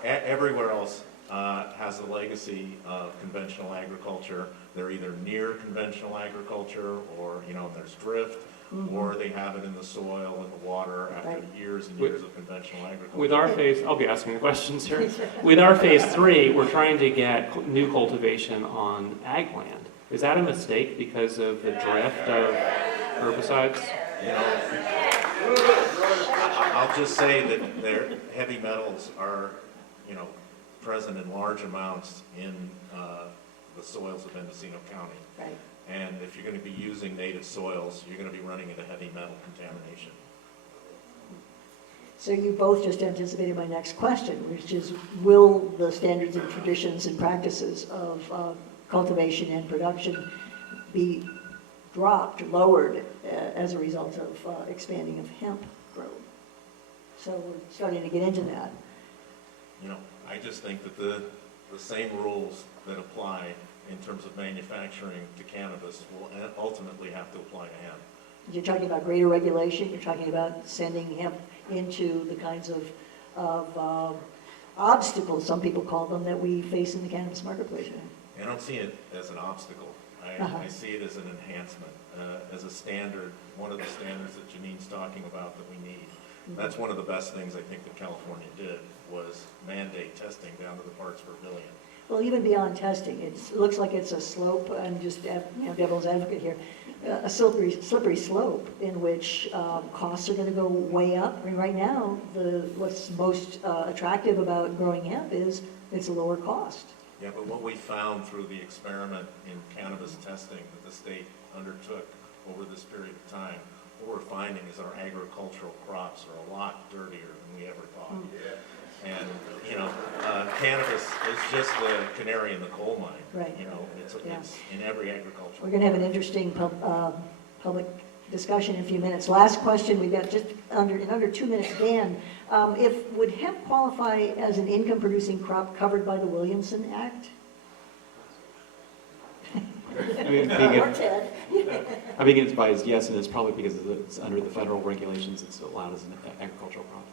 Everywhere else has the legacy of conventional agriculture. They're either near conventional agriculture, or there's drift, or they have it in the soil and the water after years and years of conventional agriculture. With our I'll be asking the questions here. With our phase 3, we're trying to get new cultivation on ag land. Is that a mistake because of the drift of herbicides? I'll just say that their heavy metals are, present in large amounts in the soils of Mendocino County. Right. And if you're going to be using native soils, you're going to be running into heavy metal contamination. So you both just anticipated my next question, which is, will the standards and traditions and practices of cultivation and production be dropped, lowered as a result of expanding of hemp growth? So we're starting to get into that. I just think that the same rules that apply in terms of manufacturing to cannabis will ultimately have to apply to hemp. You're talking about greater regulation, you're talking about sending hemp into the kinds of obstacles, some people call them, that we face in the cannabis marketplace. I don't see it as an obstacle. I see it as an enhancement, as a standard, one of the standards that Janine's talking about that we need. That's one of the best things I think that California did, was mandate testing down to the parts per billion. Well, even beyond testing, it looks like it's a slope, I'm just, devil's advocate here, a slippery slope in which costs are going to go way up. I mean, right now, what's most attractive about growing hemp is it's a lower cost. Yeah, but what we found through the experiment in cannabis testing that the state undertook over this period of time, what we're finding is our agricultural crops are a lot dirtier than we ever thought. And, cannabis is just the canary in the coal mine. Right. It's in every agriculture. We're going to have an interesting public discussion in a few minutes. Last question, we've got just under 2 minutes. Dan, would hemp qualify as an income-producing crop covered by the Williamson Act? I mean, Or Ted? I think it's biased, yes, and it's probably because it's under the federal regulations, it's allowed as an agricultural crop.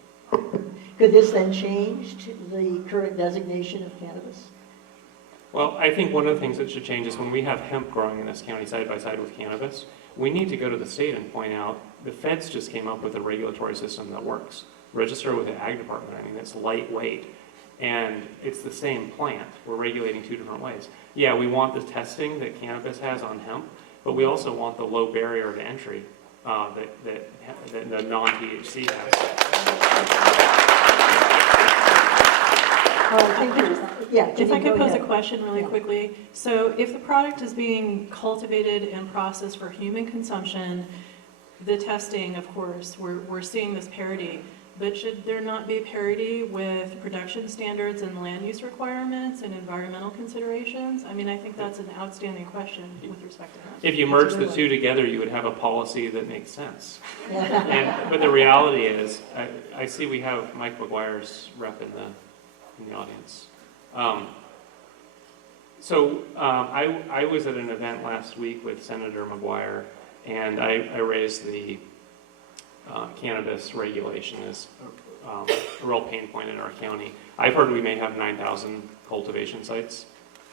Could this then change to the current designation of cannabis? Well, I think one of the things that should change is when we have hemp growing in this county side by side with cannabis, we need to go to the state and point out, the feds just came up with a regulatory system that works. Register with the ag department, I mean, it's lightweight. And it's the same plant. We're regulating two different ways. Yeah, we want the testing that cannabis has on hemp, but we also want the low barrier to entry that the non-THC has. Thank you. Yeah, If I Janine, could go pose a ahead. question really Yeah. quickly. So if the product is being cultivated and processed for human consumption, the testing, of course, we're seeing this parity. But should there not be parity with production standards and land use requirements and environmental considerations? I mean, I think that's an outstanding question with respect to that. If you merge the two together, you would have a policy that makes sense. Yeah. But the reality is, I see we have Mike McGuire's rep in the audience. I was at an event last week with Senator McGuire, and I raised the cannabis regulation as a real pain point in our county. I've heard we may have 9,000 cultivation sites,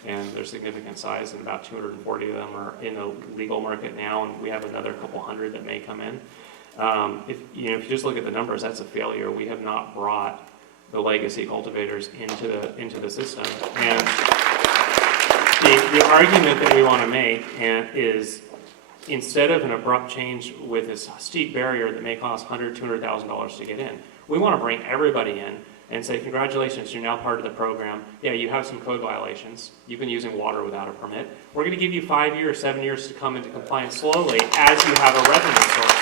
and they're significant size, and about 240 of them are in the legal market now, and we have another couple hundred that may come in. If you just look at the numbers, that's a failure. We have not brought the legacy cultivators into the system, and the argument that we want to make is, instead of an abrupt change with this steep barrier that may cost $100,000, $200,000 to get in, we want to bring everybody in and say, congratulations, you're now part of the program. Yeah, you have some code violations. You've been using water without a permit. We're going to give you 5 years, 7 years to come into compliance slowly as you have a revenue source.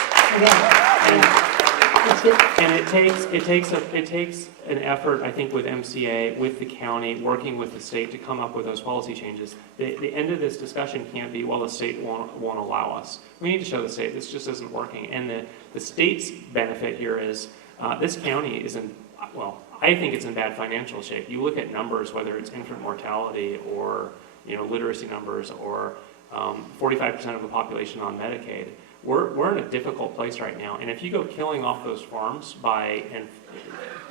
And it takes an effort, I think, with MCA, with the county, working with the state to come up with those policy changes. The end of this discussion can't be, well, the state won't allow us. We need to show the state this just isn't working. And the state's benefit here is this county is I think it's in bad financial shape. You look at numbers, whether it's infant mortality or literacy numbers or 45% of the population on Medicaid. We're in a difficult place right now, and if you go killing off those farms and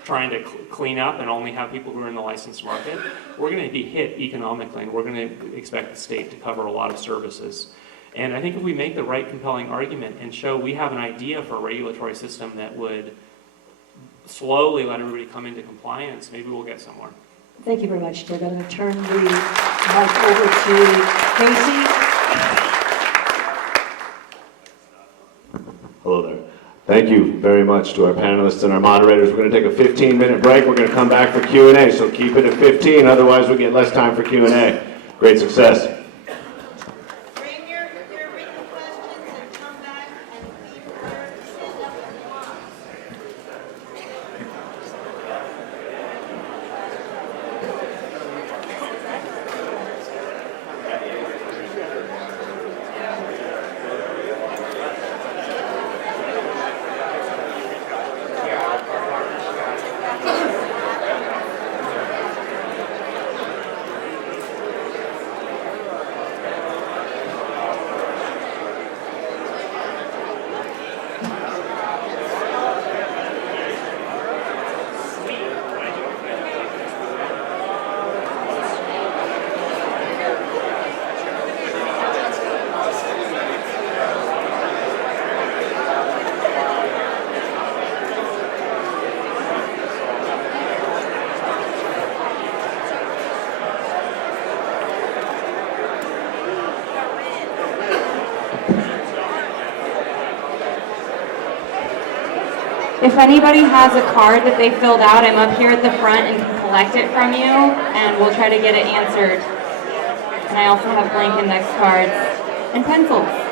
trying to clean up and only have people who are in the licensed market, we're going to be hit economically, and we're going to expect the state to cover a lot of services. And I think if we make the right compelling argument and show we have an idea for a regulatory system that would slowly let everybody come into compliance, maybe we'll get somewhere. Thank you very much, Ted. I'm going to turn the mic over to Casey. Hello there. Thank you very much to our panelists and our moderators. We're going to take a 15-minute break. We're going to come back for Q&A, so keep it at 15. Otherwise, we get less time for Q&A. Great success. Bring your written questions and come back and be prepared to stand up and walk. If anybody has a card that they filled out, I'm up here at the front and can collect it from you, and we'll try to get it answered. And I also have blank index cards and pencils.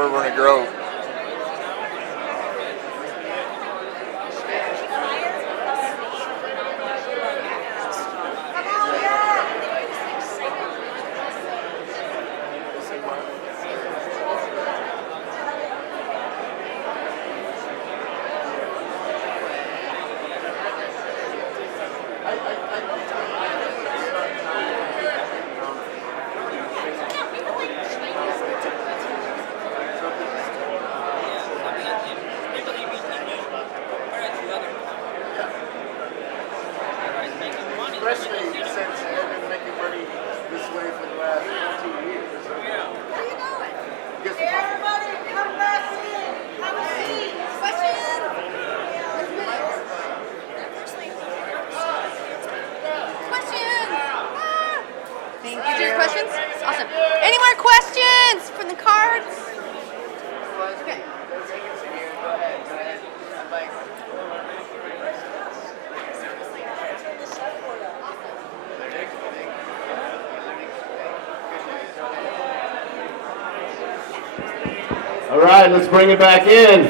where we're going to grow. All right, let's bring it back in.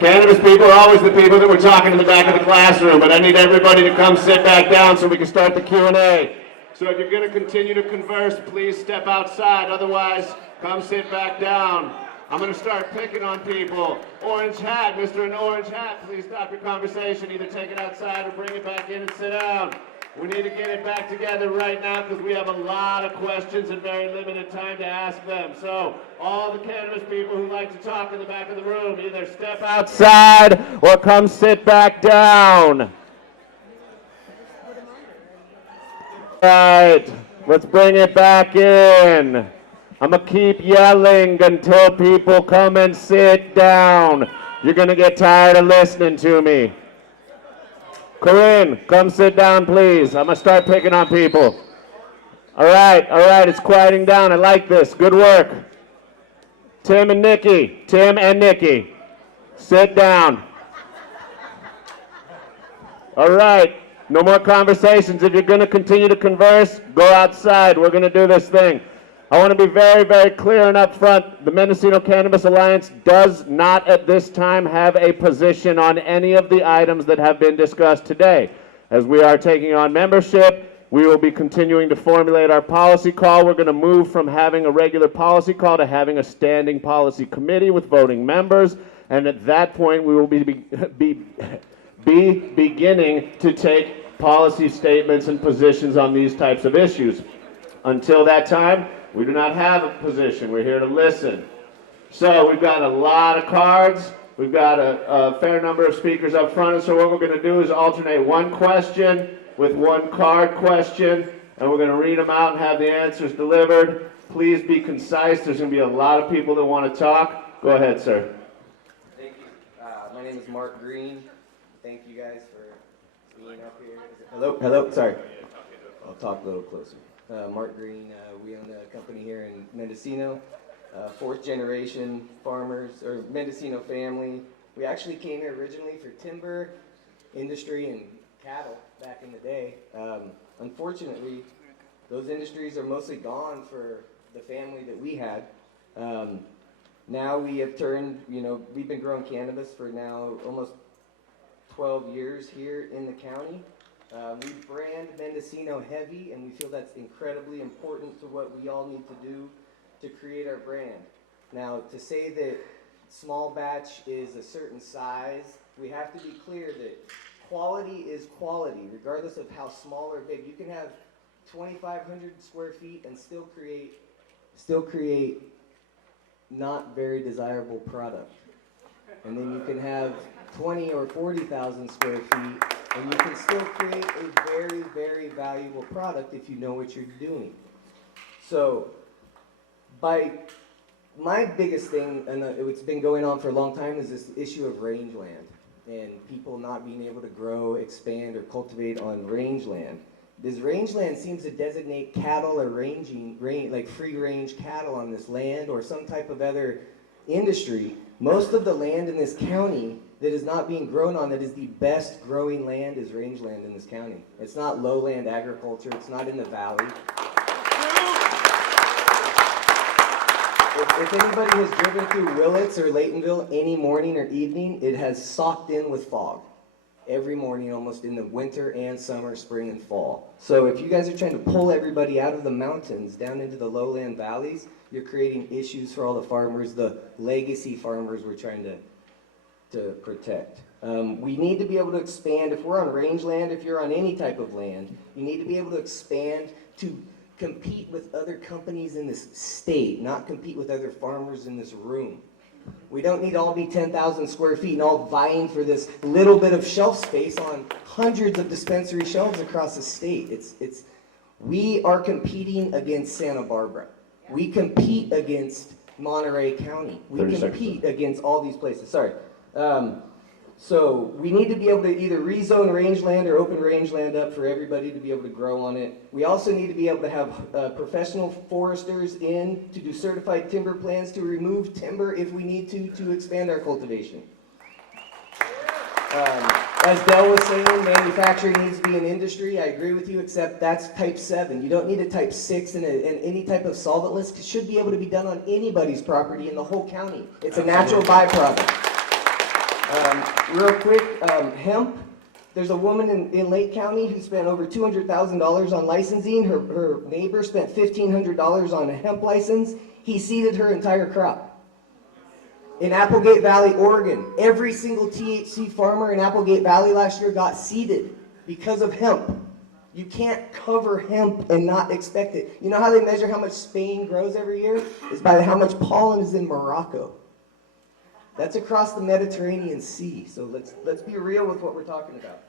Cannabis people are always the people that were talking in the back of the classroom, but I need everybody to come sit back down so we can start the Q&A. So if you're going to continue to converse, please step outside. Otherwise, come sit back down. I'm going to start picking on people. Orange hat, Mr. in orange hat, please stop your conversation. Either take it outside or bring it back in and sit down. We need to get it back together right now because we have a lot of questions and very limited time to ask them. So all the cannabis people who like to talk in the back of the room, either step outside or come sit back down. All right, let's bring it back in. I'm going to keep yelling until people come and sit down. You're going to get tired of listening to me. Corinne, come sit down, please. I'm going to start picking on people. All right, it's quieting down. I like this. Good work. Tim and Nikki, sit down. All right, no more conversations. If you're going to continue to converse, go outside. We're going to do this thing. I want to be very, very clear and upfront. The Mendocino Cannabis Alliance does not at this time have a position on any of the items that have been discussed today. As we are taking on membership, we will be continuing to formulate our policy call. We're going to move from having a regular policy call to having a standing policy committee with voting members. And at that point, we will be beginning to take policy statements and positions on these types of issues. Until that time, we do not have a position. We're here to listen. So we've got a lot of cards. We've got a fair number of speakers up front. And so what we're going to do is alternate one question with one card question. And we're going to read them out and have the answers delivered. Please be concise. There's going to be a lot of people that want to talk. Go ahead, sir. Thank you. My name is Mark Green. Thank you guys for being up here. Hello, sorry. I'll talk a little closer. Mark Green, we own a company here in Mendocino, fourth generation farmers, or Mendocino family. We actually came here originally for timber industry and cattle back in the day. Unfortunately, those industries are mostly gone for the family that we had. Now we have turned, we've been growing cannabis for now almost 12 years here in the county. We brand Mendocino heavy, and we feel that's incredibly important to what we all need to do to create our brand. Now, to say that small batch is a certain size, we have to be clear that quality is quality, regardless of how small or big. You can have 2,500 square feet and still create not very desirable product. And then you can have 20 or 40,000 square feet, and you can still create a very, very valuable product if you know what you're doing. So, my biggest thing, and it's been going on for a long time, is this issue of rangeland and people not being able to grow, expand, or cultivate on rangeland. This rangeland seems to designate cattle or like free-range cattle on this land or some type of other industry. Most of the land in this county that is not being grown on, that is the best growing land, is rangeland in this county. It's not lowland agriculture. It's not in the valley. If anybody has driven through Willits or Laytonville any morning or evening, it has socked in with fog. Every morning, almost in the winter and summer, spring and fall. So if you guys are trying to pull everybody out of the mountains down into the lowland valleys, you're creating issues for all the farmers, the legacy farmers we're trying to protect. We need to be able to expand. If we're on rangeland, if you're on any type of land, you need to be able to expand to compete with other companies in this state, not compete with other farmers in this room. We don't need to all be 10,000 square feet and all vying for this little bit of shelf space on hundreds of dispensary shelves across the state. We are competing against Santa Barbara. We compete against Monterey County. We compete against all these places. Sorry. So we need to be able to either rezone rangeland or open rangeland up for everybody to be able to grow on it. We also need to be able to have professional foresters in to do certified timber plans to remove timber if we need to expand our cultivation. As Dell was saying, manufacturing needs to be an industry. I agree with you, except that's type 7. You don't need a type 6 and any type of solventless. It should be able to be done on anybody's property in the whole county. It's a natural byproduct. Real quick, hemp. There's a woman in Lake County who spent over $200,000 on licensing. Her neighbor spent $1,500 on a hemp license. He seeded her entire crop. In Applegate Valley, Oregon, every single THC farmer in Applegate Valley last year got seeded because of hemp. You can't cover hemp and not expect it. You know how they measure how much Spain grows every year? It's by how much pollen is in Morocco. That's across the Mediterranean Sea. So let's be real with what we're talking about.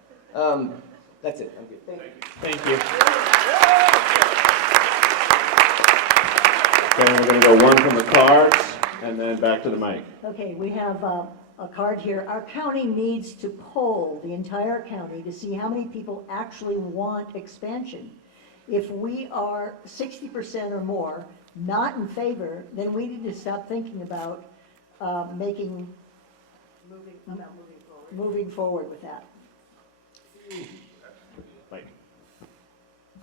That's it. I'm good. Thank you. Thank you. Okay, we're going to go one from the cards and then back to the mic. Okay, we have a card here. Our county needs to poll the entire county to see how many people actually want expansion. If we are 60% or more not in favor, then we need to stop thinking about moving forward with that. Mike.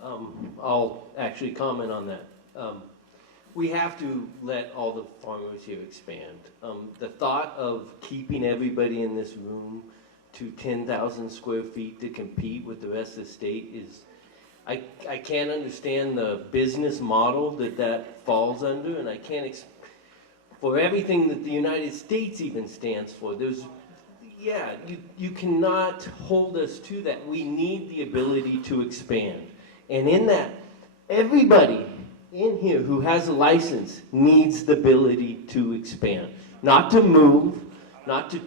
I'll actually comment on that. We have to let all the farmers here expand. The thought of keeping everybody in this room to 10,000 square feet to compete with the rest of the state is, I can't understand the business model that falls under, and I can't, for everything that the United States even stands for, you cannot hold us to that. We need the ability to expand. And in that, everybody in here who has a license needs the ability to expand. Not to move, not to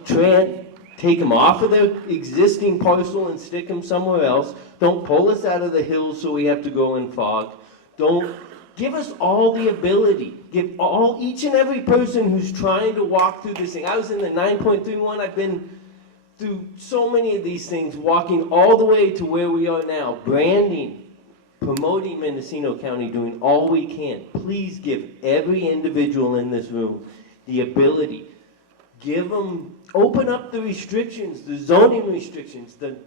take them off of their existing parcel and stick them somewhere else. Don't pull us out of the hills so we have to go in fog. Don't give us all the ability. Give each and every person who's trying to walk through this thing. I was in the 9.31. I've been through so many of these things, walking all the way to where we are now, branding, promoting Mendocino County, doing all we can. Please give every individual in this room the ability. Open up the restrictions, the zoning restrictions, the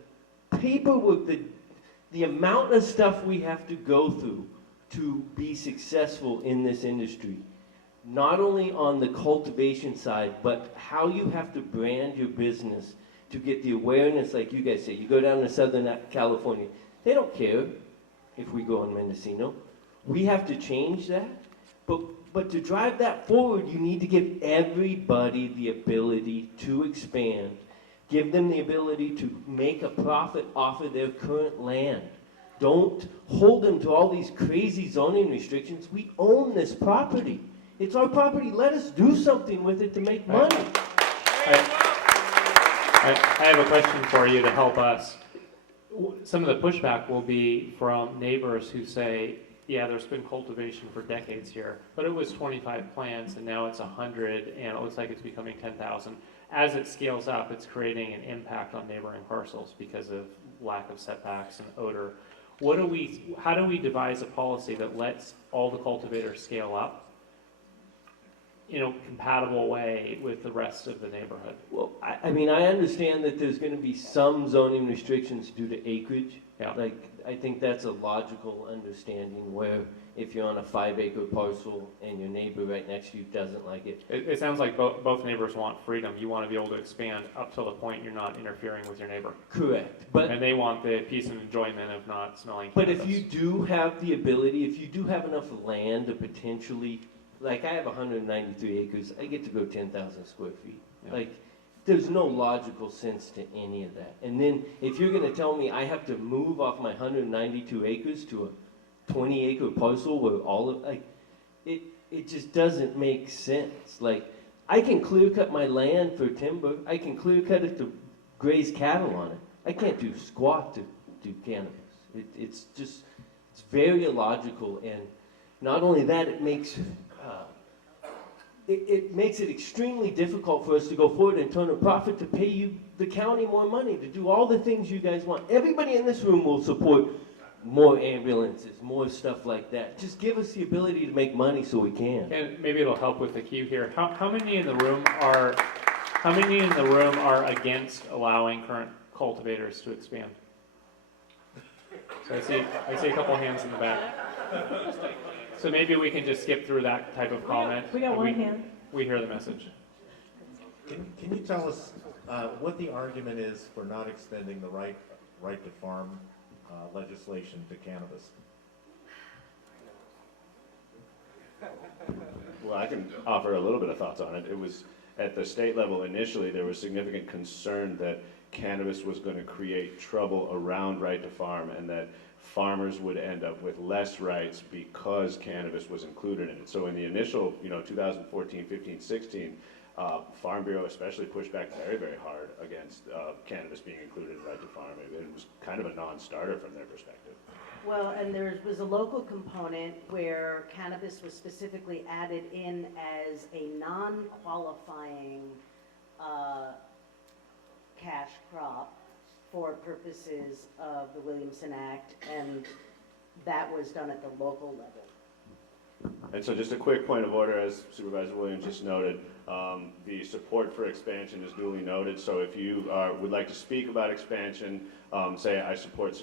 paperwork, the amount of stuff we have to go through to be successful in this industry. Not only on the cultivation side, but how you have to brand your business to get the awareness, like you guys say. You go down to Southern California, they don't care if we go in Mendocino. We have to change that. But to drive that forward, you need to give everybody the ability to expand. Give them the ability to make a profit off of their current land. Don't hold them to all these crazy zoning restrictions. We own this property. It's our property. Let us do something with it to make money. I have a question for you to help us. Some of the pushback will be from neighbors who say, yeah, there's been cultivation for decades here, but it was 25 plants and now it's 100 and it looks like it's becoming 10,000. As it scales up, it's creating an impact on neighboring parcels because of lack of setbacks and odor. How do we devise a policy that lets all the cultivators scale up in a compatible way with the rest of the neighborhood? Well, I mean, I understand that there's going to be some zoning restrictions due to acreage. Yeah. Like, I think that's a logical understanding where if you're on a 5-acre parcel and your neighbor right next to you doesn't like it. It sounds like both neighbors want freedom. You want to be able to expand up till the point you're not interfering with your neighbor. Correct. And they want the peace and enjoyment of not smelling cannabis. But if you do have the ability, if you do have enough land to potentially, like I have 193 acres, I get to go 10,000 square feet. Yeah. Like, there's no logical sense to any of that. And then if you're going to tell me I have to move off my 192 acres to a 20-acre parcel where all of, like, it just doesn't make sense. Like, I can clear cut my land for timber. I can clear cut it to graze cattle on it. I can't do squat to do cannabis. It's very illogical. And not only that, it makes it extremely difficult for us to go forward and turn a profit to pay you, the county, more money to do all the things you guys want. Everybody in this room will support more ambulances, more stuff like that. Just give us the ability to make money so we can. And maybe it'll help with the queue here. How many in the room How many in the room are against allowing current cultivators to expand? So I see a couple hands in the back. So maybe we can just skip through that type of comment. We got and one hand. We hear the message. Can you tell us what the argument is for not extending the right to farm legislation to cannabis? Well, I can offer a little bit of thoughts on it. It was, at the state level initially, there was significant concern that cannabis was going to create trouble around right to farm and that farmers would end up with less rights because cannabis was included in it. So in the initial, 2014, 15, 16, Farm Bureau especially pushed back very, very hard against cannabis being included in right to farm. It was kind of a non-starter from their perspective. Well, and there was a local component where cannabis was specifically added in as a non-qualifying cash crop for purposes of the Williamson Act, and that was done at the local level. And so just a quick point of order, as Supervisor Williams just noted, the support for expansion is duly noted. So if you would like to speak about expansion, say I support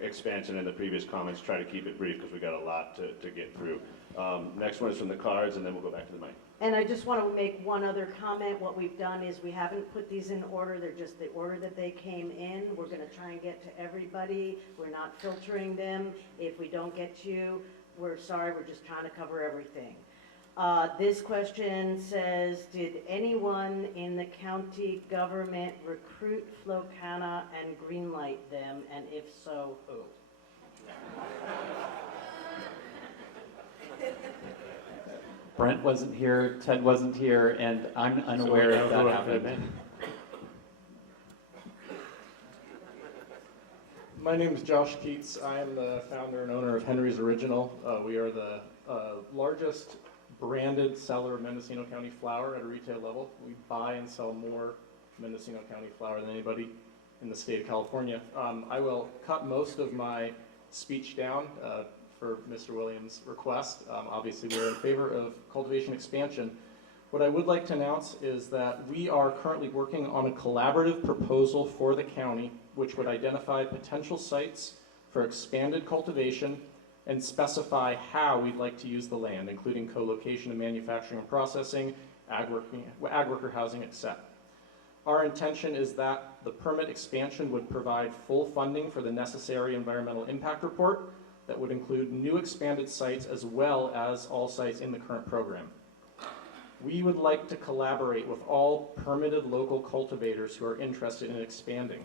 expansion in the previous comments, try to keep it brief because we got a lot to get through. Next one is from the cards, and then we'll go back to the mic. And I just want to make one other comment. What we've done is we haven't put these in order. They're just the order that they came in. We're going to try and get to everybody. We're not filtering them. If we don't get to you, we're sorry. We're just trying to cover everything. This question says, did anyone in the county government recruit Flocana and greenlight them? And if so, who? Brent wasn't here, Ted wasn't here, and I'm unaware if that happened. My name is Josh Keats. I am the founder and owner of Henry's Original. We are the largest branded seller of Mendocino County flower at a retail level. We buy and sell more Mendocino County flower than anybody in the state of California. I will cut most of my speech down for Mr. Williams' request. Obviously, we're in favor of cultivation expansion. What I would like to announce is that we are currently working on a collaborative proposal for the county, which would identify potential sites for expanded cultivation and specify how we'd like to use the land, including co-location of manufacturing and processing, ag worker housing, etc. Our intention is that the permit expansion would provide full funding for the necessary environmental impact report that would include new expanded sites as well as all sites in the current program. We would like to collaborate with all permitted local cultivators who are interested in expanding.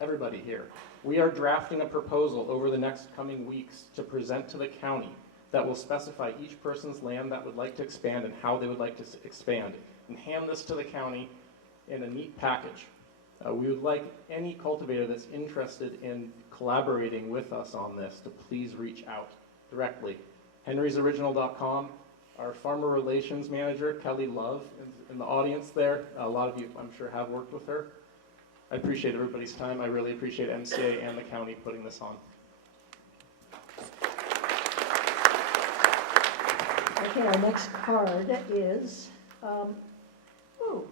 Everybody here. We are drafting a proposal over the next coming weeks to present to the county that will specify each person's land that would like to expand and how they would like to expand, and hand this to the county in a neat package. We would like any cultivator that's interested in collaborating with us on this to please reach out directly. henrysoriginal.com. Our farmer relations manager, Kelly Love, in the audience there. A lot of you, I'm sure, have worked with her. I appreciate everybody's time. I really appreciate MCA and the county putting this on. Okay, our next card is,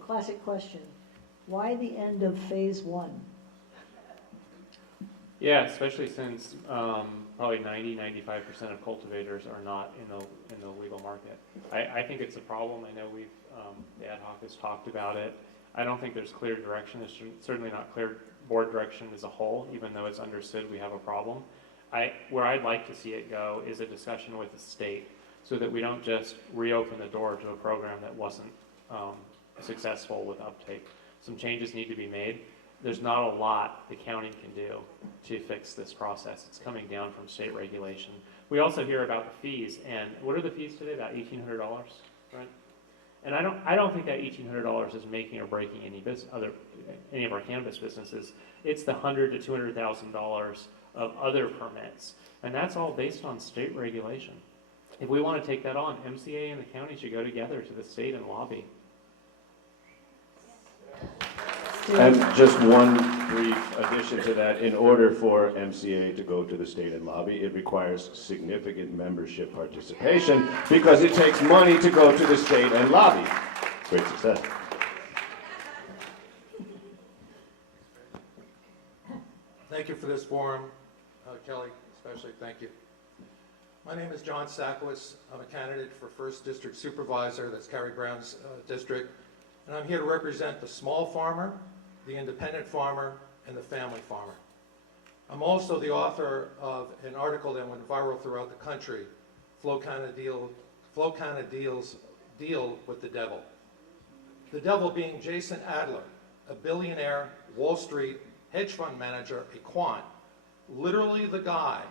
classic question. Why the end of phase 1? Yeah, especially since probably 90–95% of cultivators are not in the legal market. I think it's a problem. I know the ad hoc has talked about it. I don't think there's clear direction. There's certainly not clear board direction as a whole, even though it's understood we have a problem. Where I'd like to see it go is a discussion with the state so that we don't just reopen the door to a program that wasn't successful with uptake. Some changes need to be made. There's not a lot the county can do to fix this process. It's coming down from state regulation. We also hear about the fees, and what are the fees today? About $1,800, right? And I don't think that $1,800 is making or breaking any of our cannabis businesses. It's the $100,000 to $200,000 of other permits, and that's all based on state regulation. If we want to take that on, MCA and the county should go together to the state and lobby. And just one brief addition to that, in order for MCA to go to the state and lobby, it requires significant membership participation because it takes money to go to the state and lobby. Great success. Thank you for this forum. Kelly, especially, thank you. My name is John Sackowitz. I'm a candidate for 1st District Supervisor, that's Carrie Brown's district, and I'm here to represent the small farmer, the independent farmer, and the family farmer. I'm also the author of an article that went viral throughout the country, Flow kind of deals deal with the devil. The devil being Jason Adler, a billionaire, Wall Street hedge fund manager, a quant, literally the guy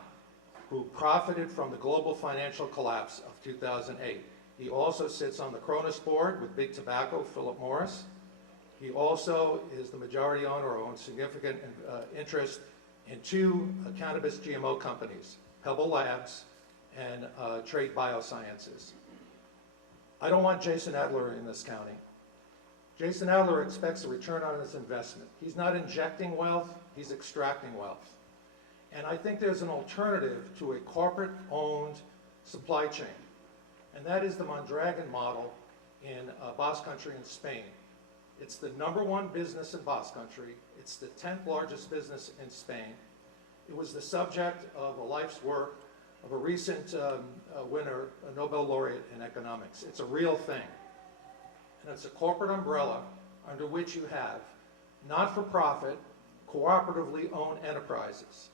who profited from the global financial collapse of 2008. He also sits on the Cronus board with Big Tobacco, Philip Morris. He also is the majority owner or owns significant interest in 2 cannabis GMO companies, Pebble Labs and Trade Biosciences. I don't want Jason Adler in this county. Jason Adler expects a return on his investment. He's not injecting wealth, he's extracting wealth. And I think there's an alternative to a corporate-owned supply chain, and that is the Mondragon model in Basque Country in Spain. It's the #1 business in Basque Country. It's the 10th largest business in Spain. It was the subject of a life's work of a recent winner, a Nobel laureate in economics. It's a real thing. And it's a corporate umbrella under which you have not-for-profit, cooperatively owned enterprises.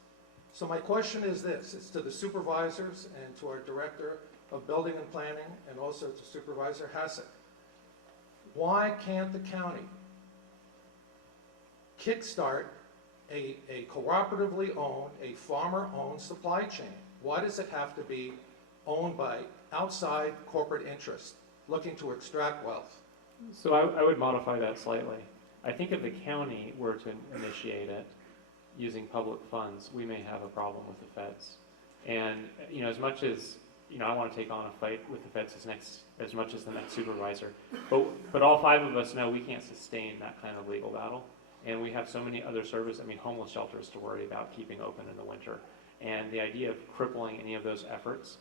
So my question is this, it's to the supervisors and to our Director of Building and Planning and also to Supervisor Hassett. Why can't the county kickstart a cooperatively owned, a farmer-owned supply chain? Why does it have to be owned by outside corporate interests looking to extract wealth? So I would modify that slightly. I think if the county were to initiate it using public funds, we may have a problem with the feds. And, as much as, I want to take on a fight with the feds as much as the next supervisor, but all 5 of us know we can't sustain that kind of legal battle. And we have so many other services, homeless shelters to worry about keeping open in the winter. And the idea of crippling any of those efforts,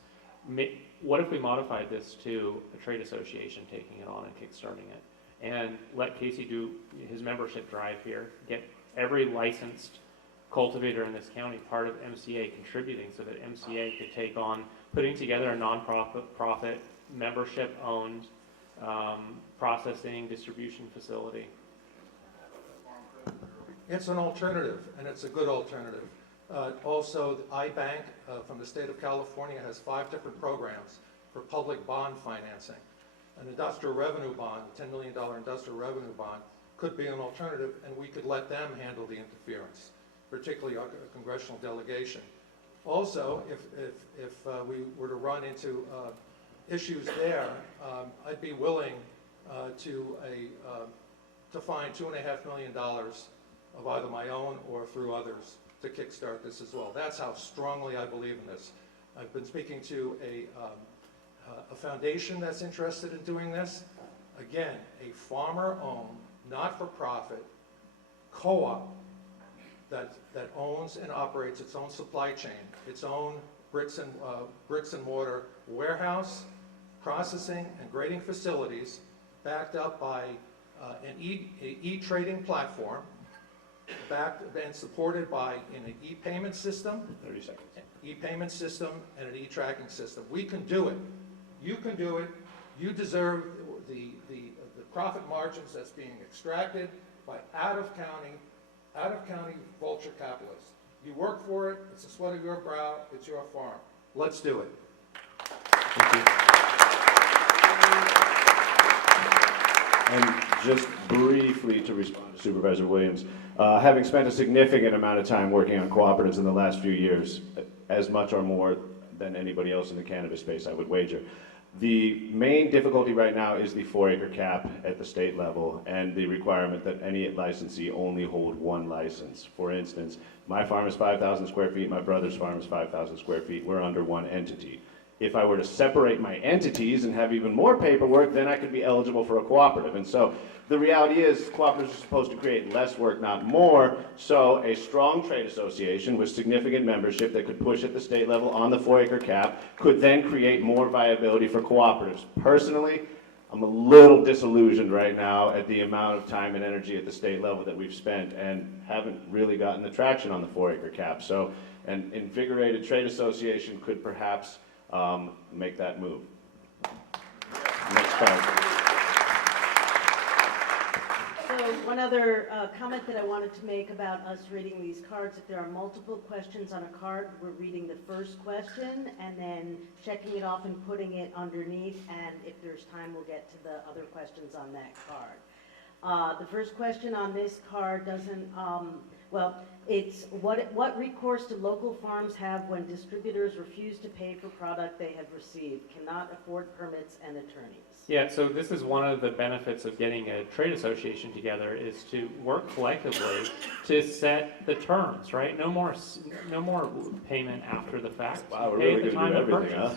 what if we modified this to a trade association taking it on and kickstarting it? And let Casey do his membership drive here, get every licensed cultivator in this county part of MCA contributing so that MCA could take on putting together a non-profit, membership-owned processing distribution facility. It's an alternative, and it's a good alternative. Also, the iBank from the state of California has 5 different programs for public bond financing. An industrial revenue bond, a $10 million industrial revenue bond, could be an alternative, and we could let them handle the interference, particularly our congressional delegation. Also, if we were to run into issues there, I'd be willing to find $2.5 million of either my own or through others to kickstart this as well. That's how strongly I believe in this. I've been speaking to a foundation that's interested in doing this. Again, a farmer-owned, not-for-profit co-op that owns and operates its own supply chain, its own bricks and mortar warehouse, processing and grading facilities, backed up by an e-trading platform, backed and supported by an e-payment system, 30 seconds. E-payment system, and an e-tracking system. We can do it. You can do it. You deserve the profit margins that's being extracted by out-of-county vulture capitalists. You work for it. It's the sweat of your brow. It's your farm. Let's do it. Thank you. And just briefly to respond to Supervisor Williams, having spent a significant amount of time working on cooperatives in the last few years, as much or more than anybody else in the cannabis space, I would wager. The main difficulty right now is the 4-acre cap at the state level and the requirement that any licensee only hold 1 license. For instance, my farm is 5,000 square feet, my brother's farm is 5,000 square feet. We're under 1 entity. If I were to separate my entities and have even more paperwork, then I could be eligible for a cooperative. And so the reality is cooperatives are supposed to create less work, not more. So a strong trade association with significant membership that could push at the state level on the 4-acre cap could then create more viability for cooperatives. Personally, I'm a little disillusioned right now at the amount of time and energy at the state level that we've spent and haven't really gotten the traction on the 4-acre cap. So an invigorated trade association could perhaps make that move. Next card. So one other comment that I wanted to make about us reading these cards, if there are multiple questions on a card, we're reading the first question and then checking it off and putting it underneath, and if there's time, we'll get to the other questions on that card. The first question on this card doesn't, well, it's what recourse do local farms have when distributors refuse to pay for product they have received, cannot afford permits and attorneys? Yeah, so this is one of the benefits of getting a trade association together, is to work collectively to set the terms, right? No more payment after the fact. Wow, we're Pay really at the going to time do of everything, huh?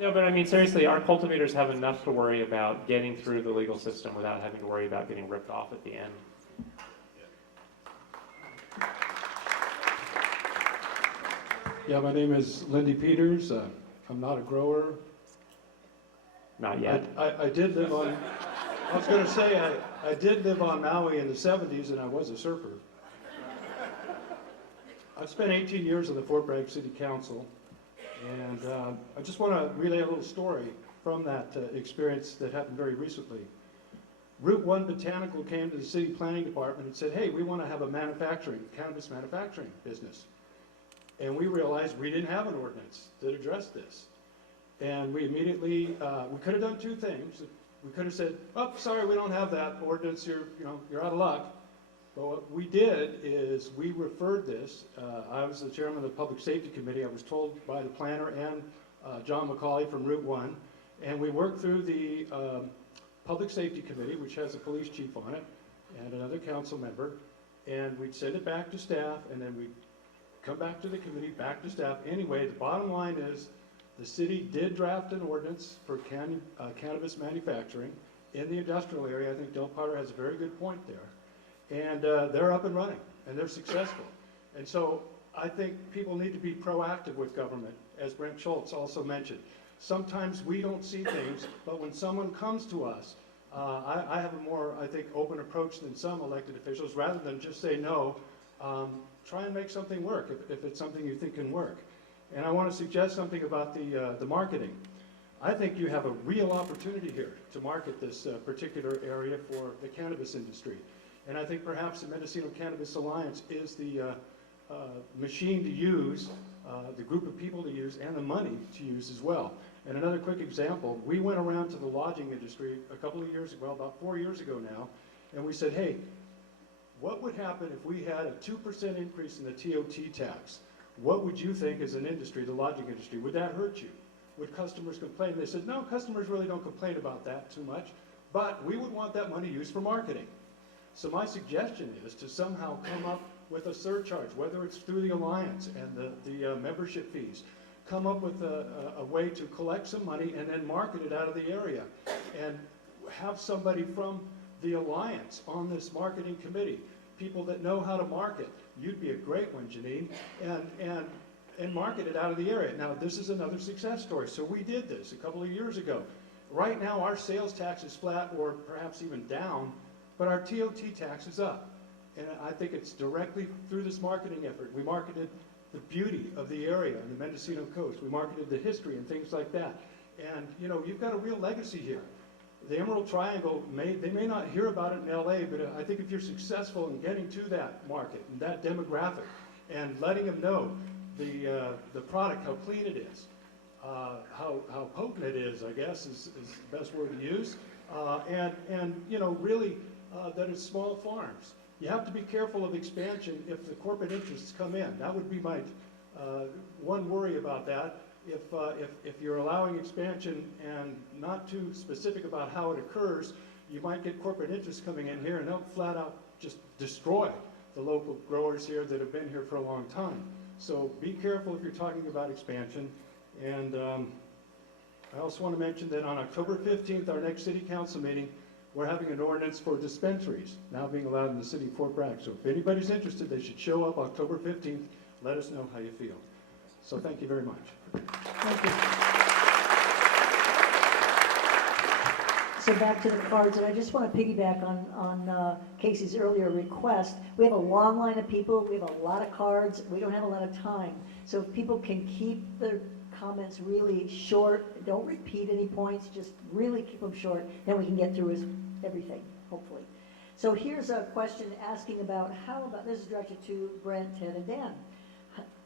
No, but I mean, seriously, our cultivators have enough to worry about getting through the legal system without having to worry about getting ripped off at the end. Yeah, my name is Lindy Peters. I'm not a grower. Not yet. I did live on, I was going to say, I did live on Maui in the 70s, and I was a surfer. I've spent 18 years on the Fort Bragg City Council, and I just want to relay a little story from that experience that happened very recently. Route 1 Botanical came to the city planning department and said, hey, we want to have a cannabis manufacturing business. And we realized we didn't have an ordinance that addressed this. And we immediately, we could have done two things. We could have said, oh, sorry, we don't have that ordinance, you're out of luck. But what we did is we referred this, I was the chairman of the Public Safety Committee, I was told by the planner and John McCauley from Route 1, and we worked through the Public Safety Committee, which has a police chief on it, and another council member, and we'd send it back to staff, and then we'd come back to the committee, back to staff. Anyway, the bottom line is, the city did draft an ordinance for cannabis manufacturing in the industrial area. I think Del Potter has a very good point there. And they're up and running, and they're successful. And so I think people need to be proactive with government, as Brent Schultz also mentioned. Sometimes we don't see things, but when someone comes to us, I have a more, I think, open approach than some elected officials. Rather than just say no, try and make something work if it's something you think can work. And I want to suggest something about the marketing. I think you have a real opportunity here to market this particular area for the cannabis industry. And I think perhaps the Mendocino Cannabis Alliance is the machine to use, the group of people to use, and the money to use as well. And another quick example, we went around to the lodging industry a couple of years ago, about 4 years ago now, and we said, hey, what would happen if we had a 2% increase in the TOT tax? What would you think as an industry, the lodging industry, would that hurt you? Would customers complain? They said, no, customers really don't complain about that too much, but we would want that money used for marketing. So my suggestion is to somehow come up with a surcharge, whether it's through the Alliance and the membership fees, come up with a way to collect some money and then market it out of the area, and have somebody from the Alliance on this marketing committee, people that know how to market. You'd be a great one, Janine, and market it out of the area. Now, this is another success story. So we did this a couple of years ago. Right now, our sales tax is flat or perhaps even down, but our TOT tax is up. And I think it's directly through this marketing effort. We marketed the beauty of the area and the Mendocino coast. We marketed the history and things like that. And, you know, you've got a real legacy here. The Emerald Triangle, they may not hear about it in LA, but I think if you're successful in getting to that market and that demographic and letting them know the product, how clean it is, how potent it is, I guess is the best word to use, and you know, really that it's small farms. You have to be careful of expansion if the corporate interests come in. That would be my one worry about that. If you're allowing expansion and not too specific about how it occurs, you might get corporate interests coming in here and they'll flat out just destroy the local growers here that have been here for a long time. So be careful if you're talking about expansion. And I also want to mention that on October 15th, our next city council meeting, we're having an ordinance for dispensaries now being allowed in the city of Fort Bragg. So if anybody's interested, they should show up October 15th. Let us know how you feel. So thank you very much. Thank you. So back to the cards, and I just want to piggyback on Casey's earlier request. We have a long line of people, we have a lot of cards, we don't have a lot of time. So if people can keep their comments really short, don't repeat any points, just really keep them short, then we can get through everything, hopefully. So here's a question asking about this is directed to Brent, Ted, and Dan,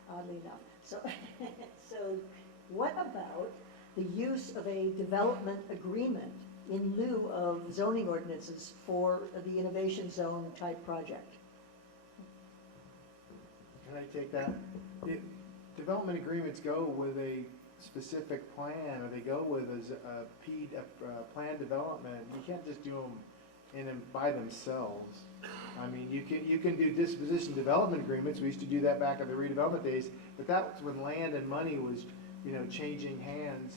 oddly enough. So, so what about the use of a development agreement in lieu of zoning ordinances for the innovation zone type project? Can I take that? Development agreements go with a specific plan, or they go with a plan development. You can't just do them by themselves. I mean, you can do disposition development agreements. We used to do that back in the redevelopment days, but that was when land and money was, changing hands.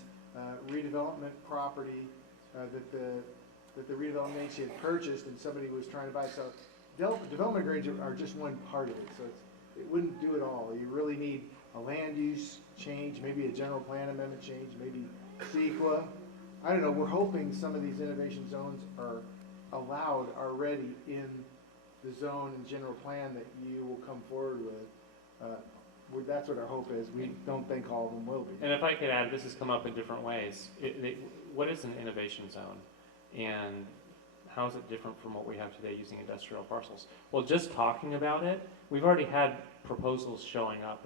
Redevelopment property that the redevelopment agency had purchased and somebody was trying to buy. So development agreements are just one part of it. So it wouldn't do it all. You really need a land use change, maybe a general plan amendment change, maybe CEQA. I don't know. We're hoping some of these innovation zones are allowed already in the zone and general plan that you will come forward with. That's what our hope is. We don't think all of them will be. And if I could add, this has come up in different ways. What is an innovation zone? And how is it different from what we have today using industrial parcels? Well, just talking about it, we've already had proposals showing up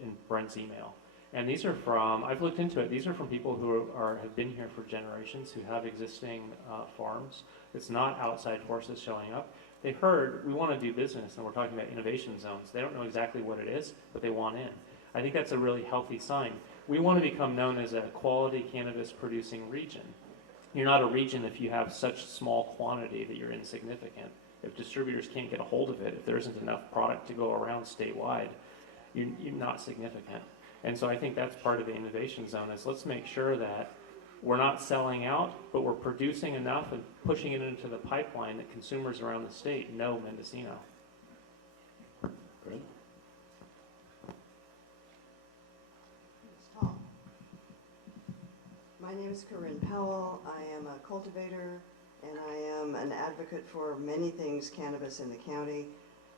in Brent's email. And these are from, I've looked into it, these are from people who have been here for generations, who have existing farms. It's not outside forces showing up. They heard, we want to do business, and we're talking about innovation zones. They don't know exactly what it is, but they want in. I think that's a really healthy sign. We want to become known as a quality cannabis producing region. You're not a region if you have such small quantity that you're insignificant. If distributors can't get a hold of it, if there isn't enough product to go around statewide, you're not significant. And so I think that's part of the innovation zone is let's make sure that we're not selling out, but we're producing enough and pushing it into the pipeline that consumers around the state know Mendocino. Great. Tom. My name is Corinne Powell. I am a cultivator and I am an advocate for many things cannabis in the county.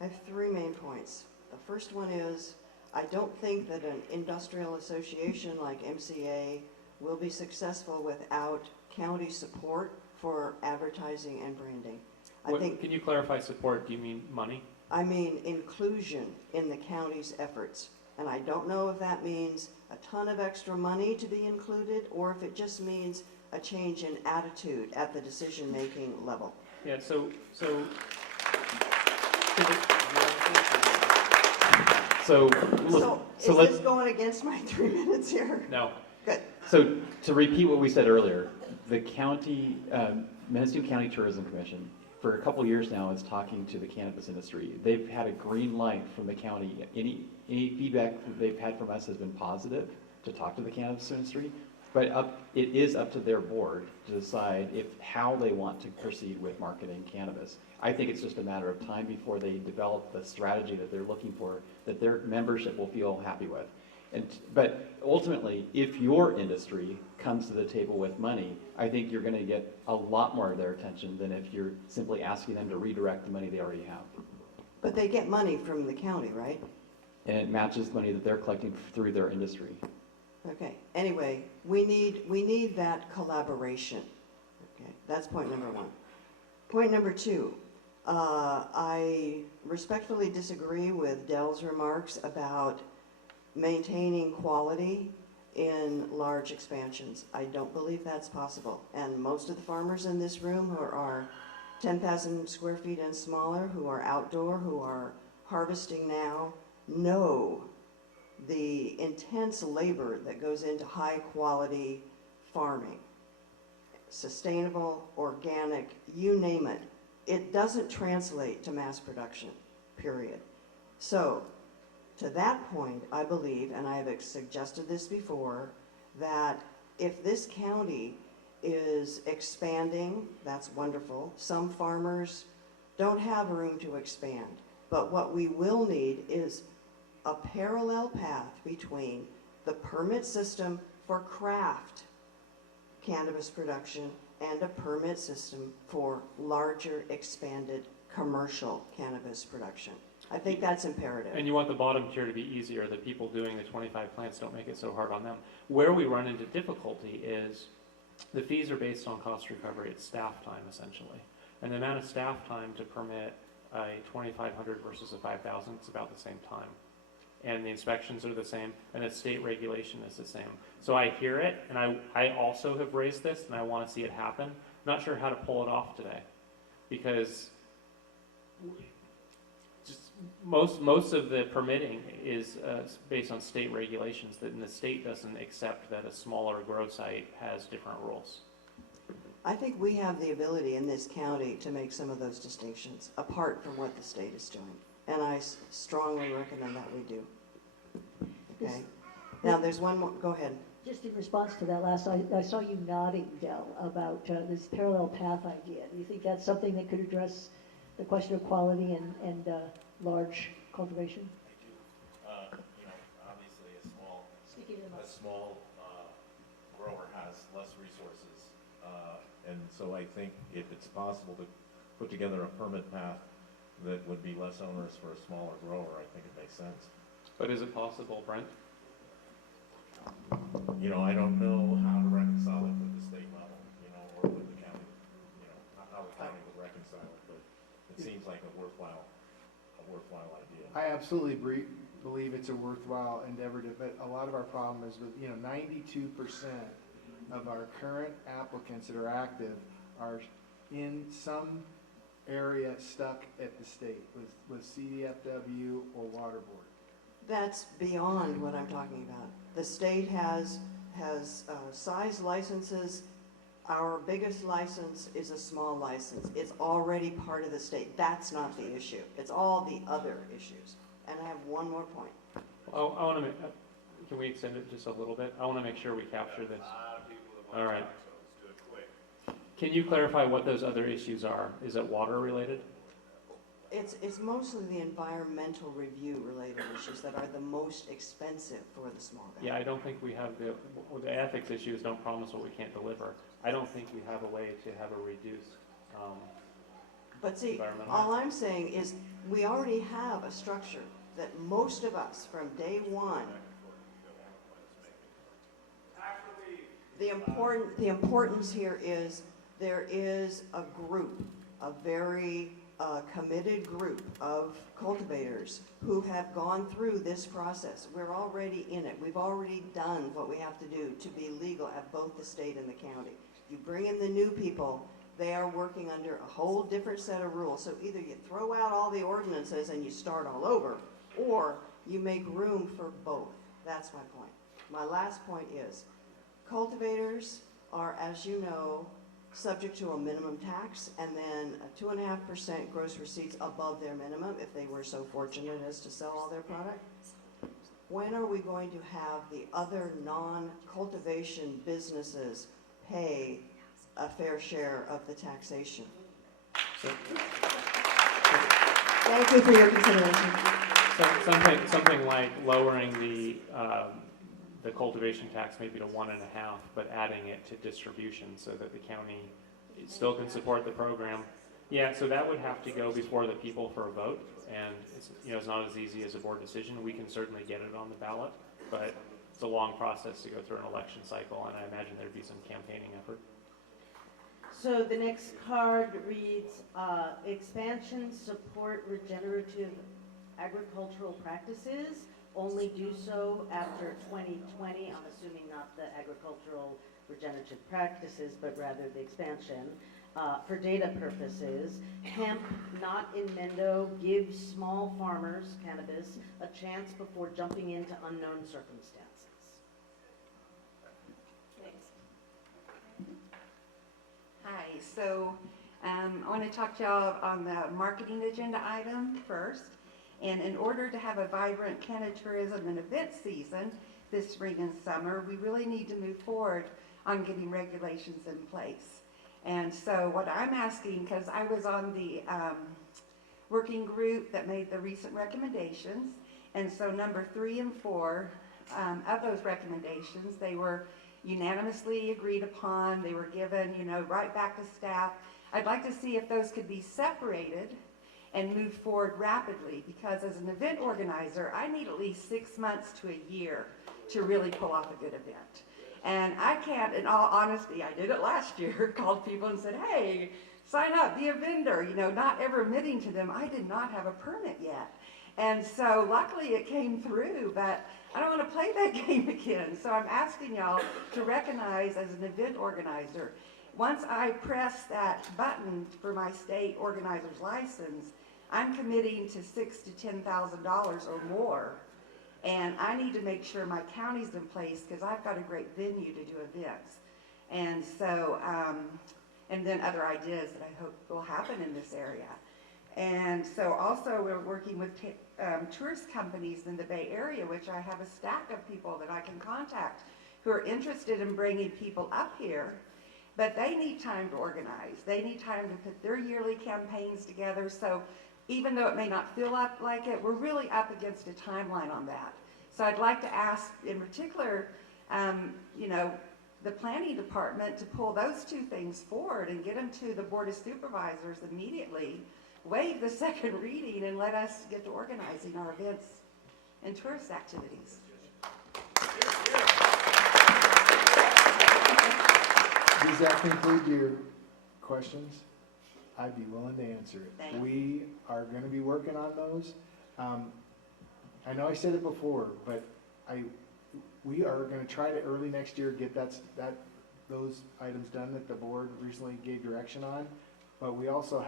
I have three main points. The first one is I don't think that an industrial association like MCA will be successful without county support for advertising and branding. Can you clarify support? Do you mean money? I mean inclusion in the county's efforts. And I don't know if that means a ton of extra money to be included or if it just means a change in attitude at the decision-making level. Yeah, so is this going against my 3 minutes here? No. Good. So to repeat what we said earlier, the county, Mendocino County Tourism Commission, for a couple years now is talking to the cannabis industry. They've had a green light from the county. Any feedback that they've had from us has been positive to talk to the cannabis industry, but it is up to their board to decide how they want to proceed with marketing cannabis. I think it's just a matter of time before they develop the strategy that they're looking for, that their membership will feel happy with. But ultimately, if your industry comes to the table with money, I think you're going to get a lot more of their attention than if you're simply asking them to redirect the money they already have. But they get money from the county, right? And it matches money that they're collecting through their industry. Okay. Anyway, we need that collaboration. Okay. That's point number one. Point number two, I respectfully disagree with Dell's remarks about maintaining quality in large expansions. I don't believe that's possible. And most of the farmers in this room who are 10,000 square feet and smaller, who are outdoor, who are harvesting now, know the intense labor that goes into high quality farming. Sustainable, organic, you name it. It doesn't translate to mass production, period. So, to that point, I believe, and I have suggested this before, that if this county is expanding, that's wonderful. Some farmers don't have room to expand. But what we will need is a parallel path between the permit system for craft cannabis production and a permit system for larger, expanded commercial cannabis production. I think that's imperative. And you want the bottom tier to be easier, the people doing the 25 plants don't make it so hard on them. Where we run into difficulty is the fees are based on cost recovery, it's staff time essentially. And the amount of staff time to permit a 2,500 versus a 5,000, it's about the same time. And the inspections are the same, and the state regulation is the same. So I hear it, and I also have raised this, and I want to see it happen. Not sure how to pull it off today, because just most of the permitting is based on state regulations, and the state doesn't accept that a smaller grow site has different rules. I think we have the ability in this county to make some of those distinctions, apart from what the state is doing. And I strongly recommend that we do. Okay? Now, there's one more, go ahead. Just in response to that last, I saw you nodding, Del, about this parallel path idea. Do you think that's something that could address the question of quality and large cultivation? Obviously a small grower has less resources. And so I think if it's possible to put together a permit path that would be less onerous for a smaller grower, I think it makes sense. But is it possible, Brent? I don't know how to reconcile it with the state level, or with the county, how the county would reconcile it, but it seems like a worthwhile idea. I absolutely believe it's a worthwhile endeavor, but a lot of our problem is with, 92% of our current applicants that are active are in some area stuck at the state with CDFW or water board. That's beyond what I'm talking about. The state has size licenses. Our biggest license is a small license. It's already part of the state. That's not the issue. It's all the other issues. And I have one more point. I want to can we extend it just a little bit? I want to make sure we capture this. All right. Can you clarify what those other issues are? Is it water related? It's mostly the environmental review related issues that are the most expensive for the small guy. Yeah, I don't think we have the ethics issues don't promise what we can't deliver. I don't think we have a way to have a reduced But see, all I'm saying is we already have a structure that most of us from day one, the importance here is there is a group, a very committed group of cultivators who have gone through this process. We're already in it. We've already done what we have to do to be legal at both the state and the county. You bring in the new people, they are working under a whole different set of rules. So either you throw out all the ordinances and you start all over, or you make room for both. That's my point. My last point is cultivators are, as you know, subject to a minimum tax and then a 2.5% gross receipts above their minimum if they were so fortunate as to sell all their product. When are we going to have the other non-cultivation businesses pay a fair share of the taxation? Thank you for your consideration. Something like lowering the cultivation tax maybe to 1.5, but adding it to distribution so that the county still can support the program. Yeah, so that would have to go before the people for a vote, and it's not as easy as a board decision. We can certainly get it on the ballot, but it's a long process to go through an election cycle, and I imagine there'd be some campaigning effort. So the next card reads, expansion support regenerative agricultural practices, only do so after 2020, I'm assuming not the agricultural regenerative practices, but rather the expansion, for data purposes. Hemp, not in Mendo, gives small farmers, cannabis, a chance before jumping into unknown circumstances. Thanks. Hi, so I want to talk to y'all on the marketing agenda item first. And in order to have a vibrant canna tourism and event season this spring and summer, we really need to move forward on getting regulations in place. And so what I'm asking, because I was on the working group that made the recent recommendations, and so number 3 and 4 of those recommendations, they were, unanimously agreed upon. They were given, right back to staff. I'd like to see if those could be separated and move forward rapidly, because as an event organizer, I need at least 6 months to a year to really pull off a good event. And I can't, in all honesty, I did it last year, called people and said, hey, sign up, be a vendor, not ever admitting to them, I did not have a permit yet. And so luckily it came through, but I don't want to play that game again. So I'm asking y'all to recognize as an event organizer, once I press that button for my state organizer's license, I'm committing to $6,000 to $10,000 or more. And I need to make sure my county's in place because I've got a great venue to do events. And so, and then other ideas that I hope will happen in this area. And so also we're working with tourist companies in the Bay Area, which I have a stack of people that I can contact who are interested in bringing people up here, but they need time to organize. They need time to put their yearly campaigns together. So even though it may not feel up like it, we're really up against a timeline on that. So I'd like to ask in particular, the planning department to pull those two things forward and get them to the Board of Supervisors immediately, waive the second reading, and let us get to organizing our events and tourist activities. Does that conclude your questions? I'd be willing to answer it. Thank you. We are going to be working on those. I know I said it before, but we are going to try to early next year get those items done that the board recently gave direction on. But we also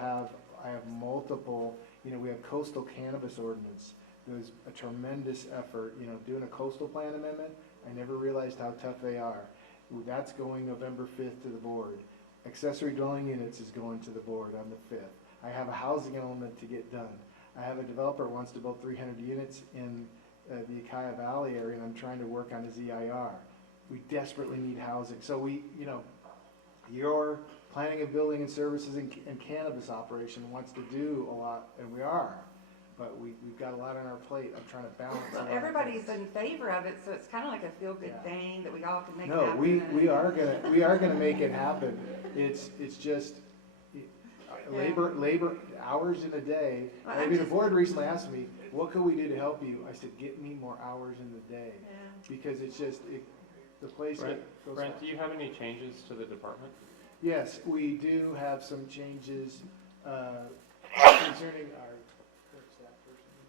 I have multiple, we have coastal cannabis ordinance. There's a tremendous effort, doing a coastal plan amendment. I never realized how tough they are. That's going November 5th to the board. Accessory dwelling units is going to the board on the 5th. I have a housing element to get done. I have a developer who wants to build 300 units in the Ukiah Valley area, and I'm trying to work on a ZIR. We desperately need housing. So your planning and building and services and cannabis operation wants to do a lot, and we are. But we've got a lot on our plate. I'm trying to balance. Well, everybody's in favor of it, so it's kind of like a feel-good thing that we all can make No, happen. we are gonna make it happen. It's just labor hours in a day. Well, Maybe the board recently asked me, what could we do to help you? I said, get me more hours in the day. Because it's just, the place goes Brent, fast. do you have any changes to the department? Yes, we do have some changes concerning our staff person.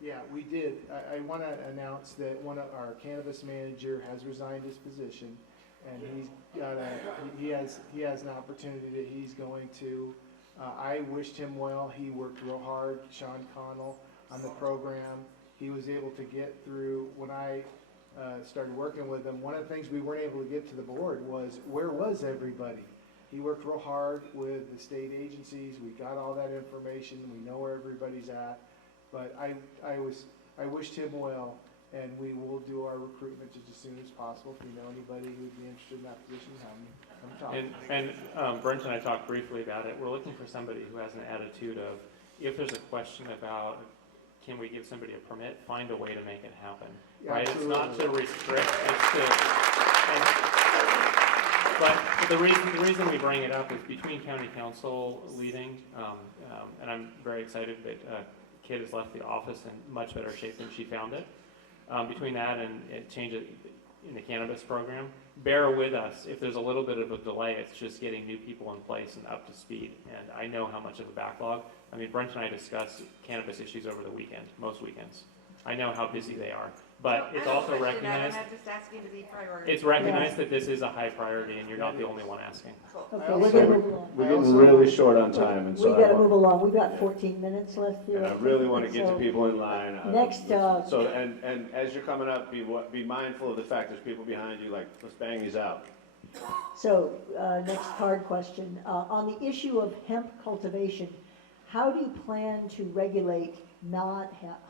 Yeah, we did. I want to announce that our cannabis manager has resigned his position, and he has an opportunity that he's going to. I wished him well. He worked real hard. Sean Connell on the program. He was able to get through when I started working with him. One of the things we weren't able to get to the board was, where was everybody? He worked real hard with the state agencies. We got all that information. We know where everybody's at. But I wished him well, and we will do our recruitment just as soon as possible. If you know anybody who'd be interested in that position, come talk. And Brent and I talked briefly about it. We're looking for somebody who has an attitude of, if there's a question about can we give somebody a permit, find a way to make it happen. Yeah, right? absolutely. It's not to restrict, it's to. But the reason we bring it up is between county council leading, and I'm very excited that Kit has left the office in much better shape than she found it. Between that and change it in the cannabis program, bear with us. If there's a little bit of a delay, it's just getting new people in place and up to speed. And I know how much of a backlog. I mean, Brent and I discuss cannabis issues over the weekend, most weekends. I know how busy they are. But it's also recognized. I'm just asking to be priority. It's recognized that this is a high priority, and you're not the only one asking. Okay, we're gonna move along. We're getting really short on time, and so We gotta move along. We've got 14 minutes left here. and I really want to get to So, people in line. Next, So, and as you're coming up, be mindful of the fact there's people behind you, like, let's bang these out. So, next hard question. On the issue of hemp cultivation, how do you plan to regulate hot hemp,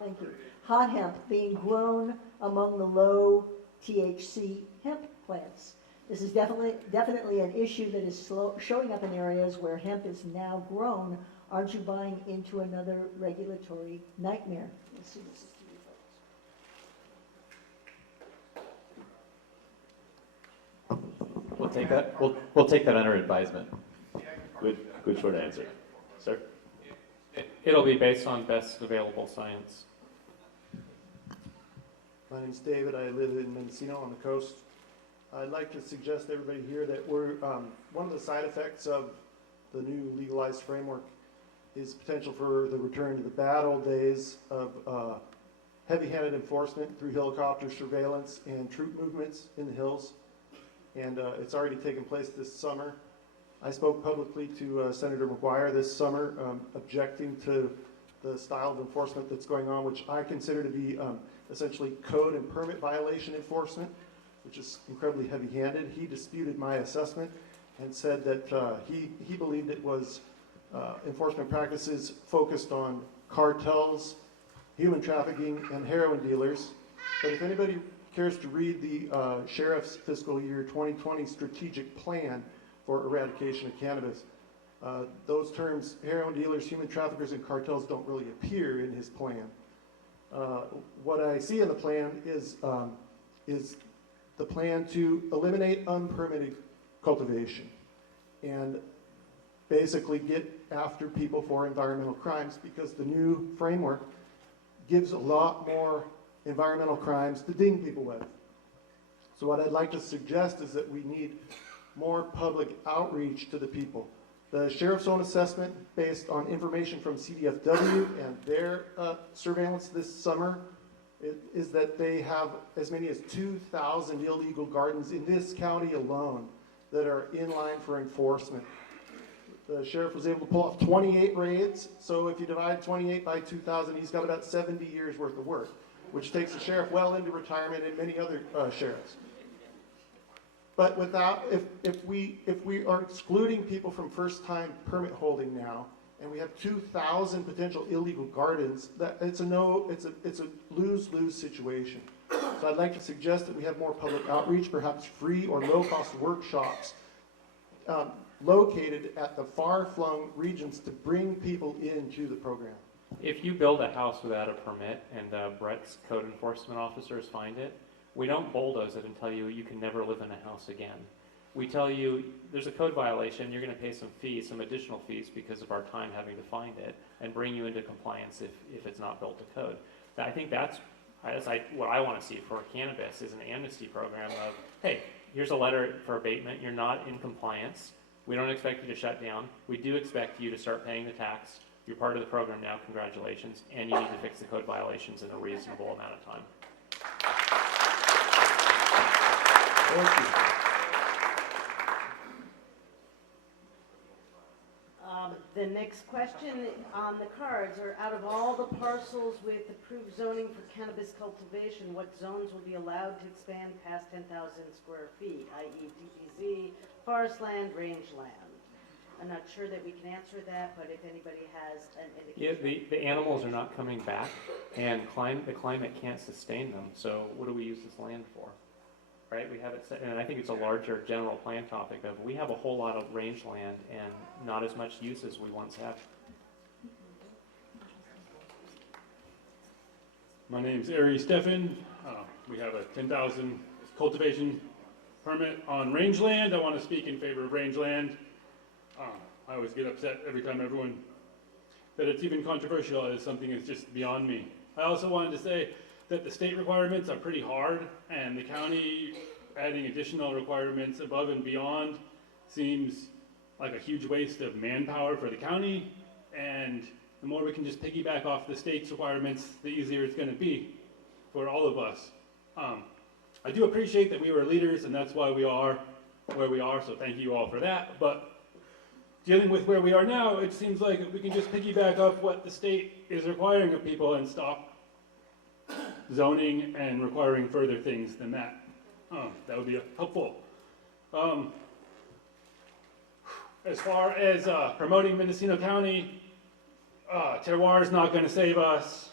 thank you. Hot hemp being grown among the low THC hemp plants. This is definitely an issue that is showing up in areas where hemp is now grown. Aren't you buying into another regulatory nightmare? Let's see, this is to you We'll take that under advisement. Good short answer. Sir? It'll be based on best available science. My name's David. I live in Mendocino on the coast. I'd like to suggest to everybody here that one of the side effects of the new legalized framework is potential for the return to the bad old days of heavy-handed enforcement through helicopter surveillance and troop movements in the hills. And it's already taken place this summer. I spoke publicly to Senator McGuire this summer, objecting to the style of enforcement that's going on, which I consider to be essentially code and permit violation enforcement, which is incredibly heavy-handed. He disputed my assessment and said that he believed it was enforcement practices focused on cartels, human trafficking, and heroin dealers. But if anybody cares to read the Sheriff's fiscal year 2020 strategic plan for eradication of cannabis, those terms, heroin dealers, human traffickers, and cartels, don't really appear in his plan. What I see in the plan is the plan to eliminate unpermitted cultivation and basically get after people for environmental crimes, because the new framework gives a lot more environmental crimes to ding people with. So what I'd like to suggest is that we need more public outreach to the people. The sheriff's own assessment, based on information from CDFW and their surveillance this summer, is that they have as many as 2,000 illegal gardens in this county alone that are in line for enforcement. The sheriff was able to pull off 28 raids, so if you divide 28 by 2,000, he's got about 70 years worth of work, which takes the sheriff well into retirement and many other sheriffs. But without, if we are excluding people from first-time permit holding now, and we have 2,000 potential illegal gardens, it's a lose-lose situation. So I'd like to suggest that we have more public outreach, perhaps free or low-cost workshops located at the far-flung regions to bring people into the program. If you build a house without a permit and Brett's code enforcement officers find it, we don't bulldoze it and tell you you can never live in a house again. We tell you there's a code violation, you're going to pay some fees, some additional fees because of our time having to find it, and bring you into compliance if it's not built to code. I think that's what I want to see for cannabis is an amnesty program of, hey, here's a letter for abatement, you're not in compliance, we don't expect you to shut down, we do expect you to start paying the tax, you're part of the program now, congratulations, and you need to fix the code violations in a reasonable amount of time. Thank you. The next question on the cards are, out of all the parcels with approved zoning for cannabis cultivation, what zones will be allowed to expand past 10,000 square feet, i.e. DPZ, forest land, rangeland? I'm not sure that we can answer that, but if anybody has an indication. Yeah, the animals are not coming back, and the climate can't sustain them, so what do we use this land for? Right, we have it set, and I think it's a larger general plan topic of we have a whole lot of rangeland and not as much use as we once had. My name's Ari Steffen. We have a 10,000 cultivation permit on rangeland. I want to speak in favor of rangeland. I always get upset every time everyone that it's even controversial as something that's just beyond me. I also wanted to say that the state requirements are pretty hard, and the county adding additional requirements above and beyond seems like a huge waste of manpower for the county, and the more we can just piggyback off the state's requirements, the easier it's going to be for all of us. I do appreciate that we were leaders, and that's why we are where we are, so thank you all for that, but dealing with where we are now, it seems like we can just piggyback off what the state is requiring of people and stop zoning and requiring further things than that. That would be helpful. As far as promoting Mendocino County, terroir is not going to save us.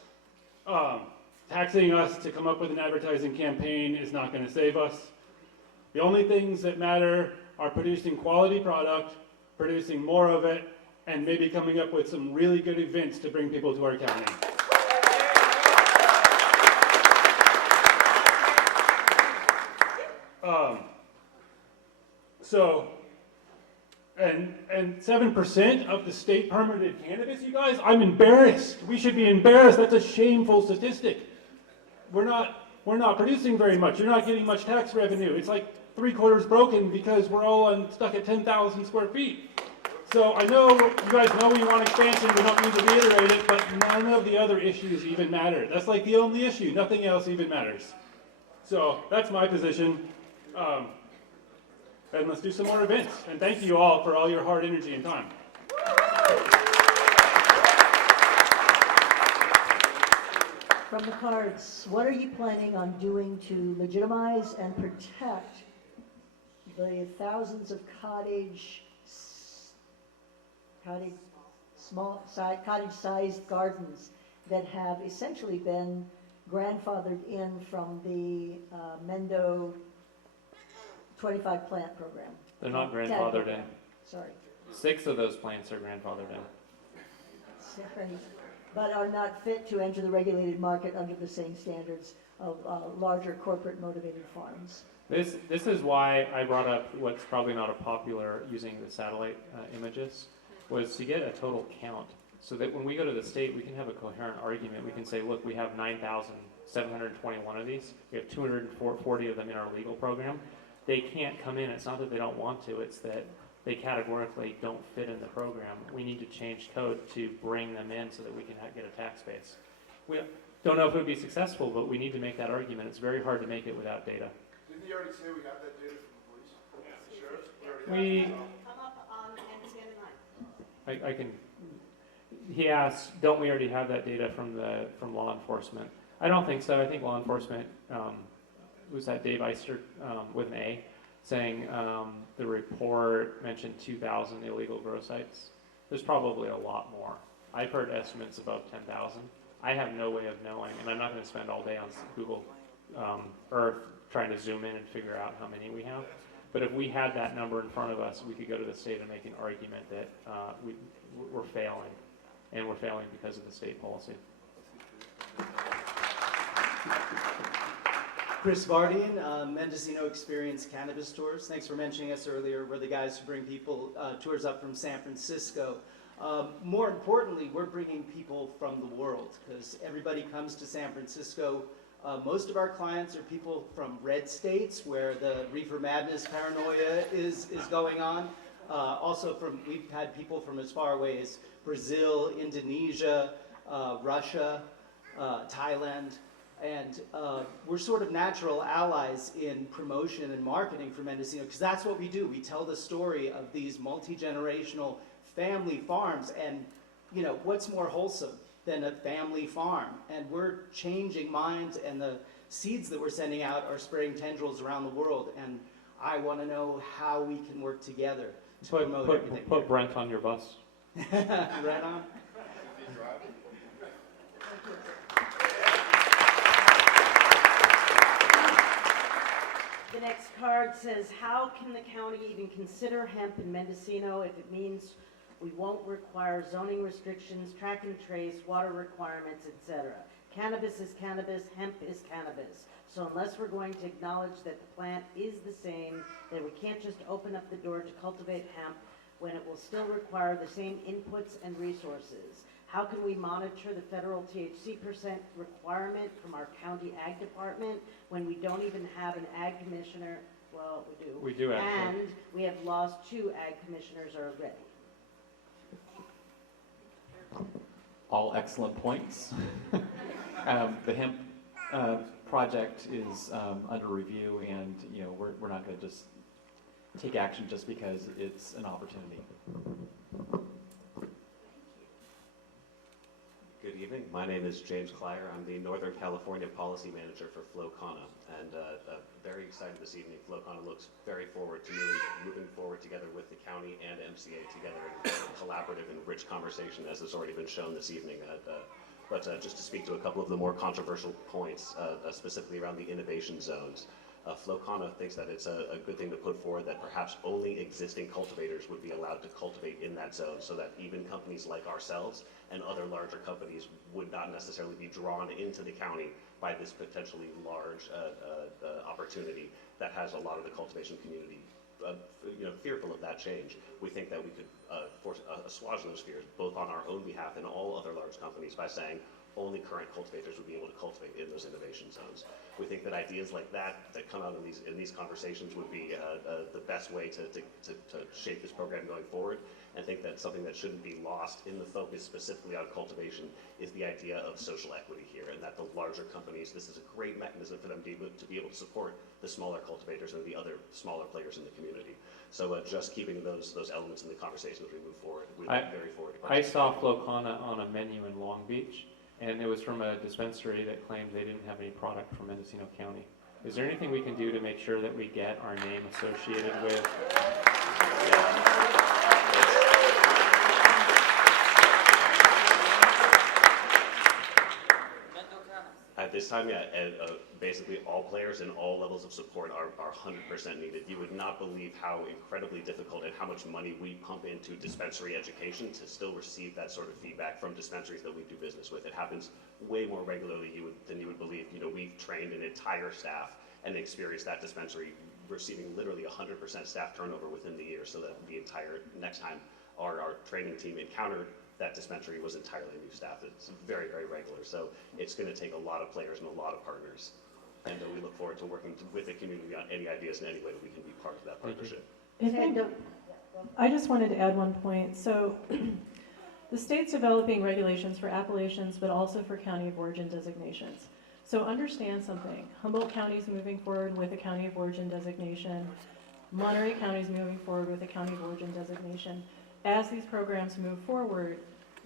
Taxing us to come up with an advertising campaign is not going to save us. The only things that matter are producing quality product, producing more of it, and maybe coming up with some really good events to bring people to our county. So, and 7% of the state permitted cannabis, you guys, I'm embarrassed. We should be embarrassed. That's a shameful statistic. We're not producing very much. You're not getting much tax revenue. It's like 3/4 broken because we're all stuck at 10,000 square feet. So I know you guys know we want expansion. We don't need to reiterate it, but none of the other issues even matter. That's like the only issue. Nothing else even matters. So that's my position. And let's do some more events. And thank you all for all your hard energy and time. From the cards, what are you planning on doing to legitimize and protect the thousands of cottage-sized gardens that have essentially been grandfathered in from the Mendo 25 plant program? They're not TAG grandfathered program. in. Sorry. 6 of those plants are grandfathered in. Sorry. But are not fit to enter the regulated market under the same standards of larger corporate motivated farms. This is why I brought up what's probably not a popular using the satellite images, was to get a total count so that when we go to the state, we can have a coherent argument. We can say, look, we have 9,721 of these. We have 240 of them in our legal program. They can't come in. It's not that they don't want to. It's that they categorically don't fit in the program. We need to change code to bring them in so that we can get a tax base. We don't know if it would be successful, but we need to make that argument. It's very hard to make it without data. Didn't you already say we got that data from the police? Yeah. The sheriff? Come up on NCN 9. I can. He asked, don't we already have that data from law enforcement? I don't think so. I think law enforcement was that Dave Eister with an A, saying the report mentioned 2,000 illegal grow sites. There's probably a lot more. I've heard estimates above 10,000. I have no way of knowing, and I'm not going to spend all day on Google Earth trying to zoom in and figure out how many we have. But if we had that number in front of us, we could go to the state and make an argument that we're failing, and we're failing because of the state policy. Chris Vardian, Mendocino Experience Cannabis Tours. Thanks for mentioning us earlier. We're the guys who bring people tours up from San Francisco. More importantly, we're bringing people from the world because everybody comes to San Francisco. Most of our clients are people from red states where the reefer madness paranoia is going on. We've had people from as far away as Brazil, Indonesia, Russia, Thailand. And we're sort of natural allies in promotion and marketing for Mendocino because that's what we do. We tell the story of these multi-generational family farms, and you know, what's more wholesome than a family farm? And we're changing minds, and the seeds that we're sending out are spraying tendrils around the world, and I want to know how we can work together to promote everything. Put Brent on your bus. Right on. The next card says, how can the county even consider hemp in Mendocino if it means we won't require zoning restrictions, track and trace, water requirements, etc.? Cannabis is cannabis, hemp is cannabis. So unless we're going to acknowledge that the plant is the same, then we can't just open up the door to cultivate hemp when it will still require the same inputs and resources. How can we monitor the federal THC % requirement from our county ag department when we don't even have an ag commissioner? Well, we do. We do, actually. And we have lost 2 ag commissioners already. All excellent points. The hemp project is under review, and you know we're not going to just take action just because it's an opportunity. Good evening. My name is James Clyer. I'm the Northern California Policy Manager for Flowcana, and very excited this evening. Flowcana looks very forward to really moving forward together with the county and MCA together in a collaborative and rich conversation, as has already been shown this evening. But just to speak to a couple of the more controversial points, specifically around the innovation zones. Flowcana thinks that it's a good thing to put forward that perhaps only existing cultivators would be allowed to cultivate in that zone, so that even companies like ourselves and other larger companies would not necessarily be drawn into the county by this potentially large opportunity that has a lot of the cultivation community fearful of that change. We think that we could assuage those fears, both on our own behalf and all other large companies, by saying only current cultivators would be able to cultivate in those innovation zones. We think that ideas like that come out in these conversations would be the best way to shape this program going forward. And think that something that shouldn't be lost in the focus specifically on cultivation is the idea of social equity here, and that the larger companies, this is a great mechanism for them to be able to support the smaller cultivators and the other smaller players in the community. So just keeping those elements in the conversation as we move forward, we look very forward to I saw Flow Kana on a menu in Long Beach, and it was from a dispensary that claimed they didn't have any product from Mendocino County. Is there anything we can do to make sure that we get our name associated with? At this time, basically all players and all levels of support are 100% needed. You would not believe how incredibly difficult and how much money we pump into dispensary education to still receive that sort of feedback from dispensaries that we do business with. It happens way more regularly than you would believe. We've trained an entire staff and experienced that dispensary receiving literally 100% staff turnover within the year, so that the entire next time our training team encountered that dispensary was entirely new staff. It's very, very regular. So it's going to take a lot of players and a lot of partners. And we look forward to working with the community on any ideas in any way that we can be part of that partnership. I just wanted to add one point. So the state's developing regulations for appellations, but also for county of origin designations. So understand something. Humboldt County is moving forward with a county of origin designation. Monterey County is moving forward with a county of origin designation. As these programs move forward,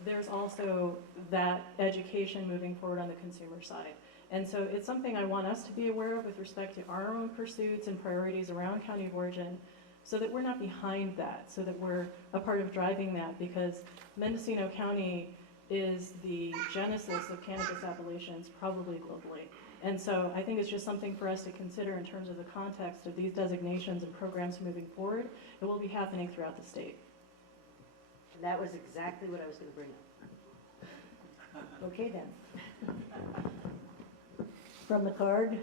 there's also that education moving forward on the consumer side. And so it's something I want us to be aware of with respect to our own pursuits and priorities around county of origin, so that we're not behind that, so that we're a part of driving that, because Mendocino County is the genesis of cannabis appellations, probably globally. And so I think it's just something for us to consider in terms of the context of these designations and programs moving forward. It will be happening throughout the state. That was exactly what I was going to bring up. Okay then. From the card,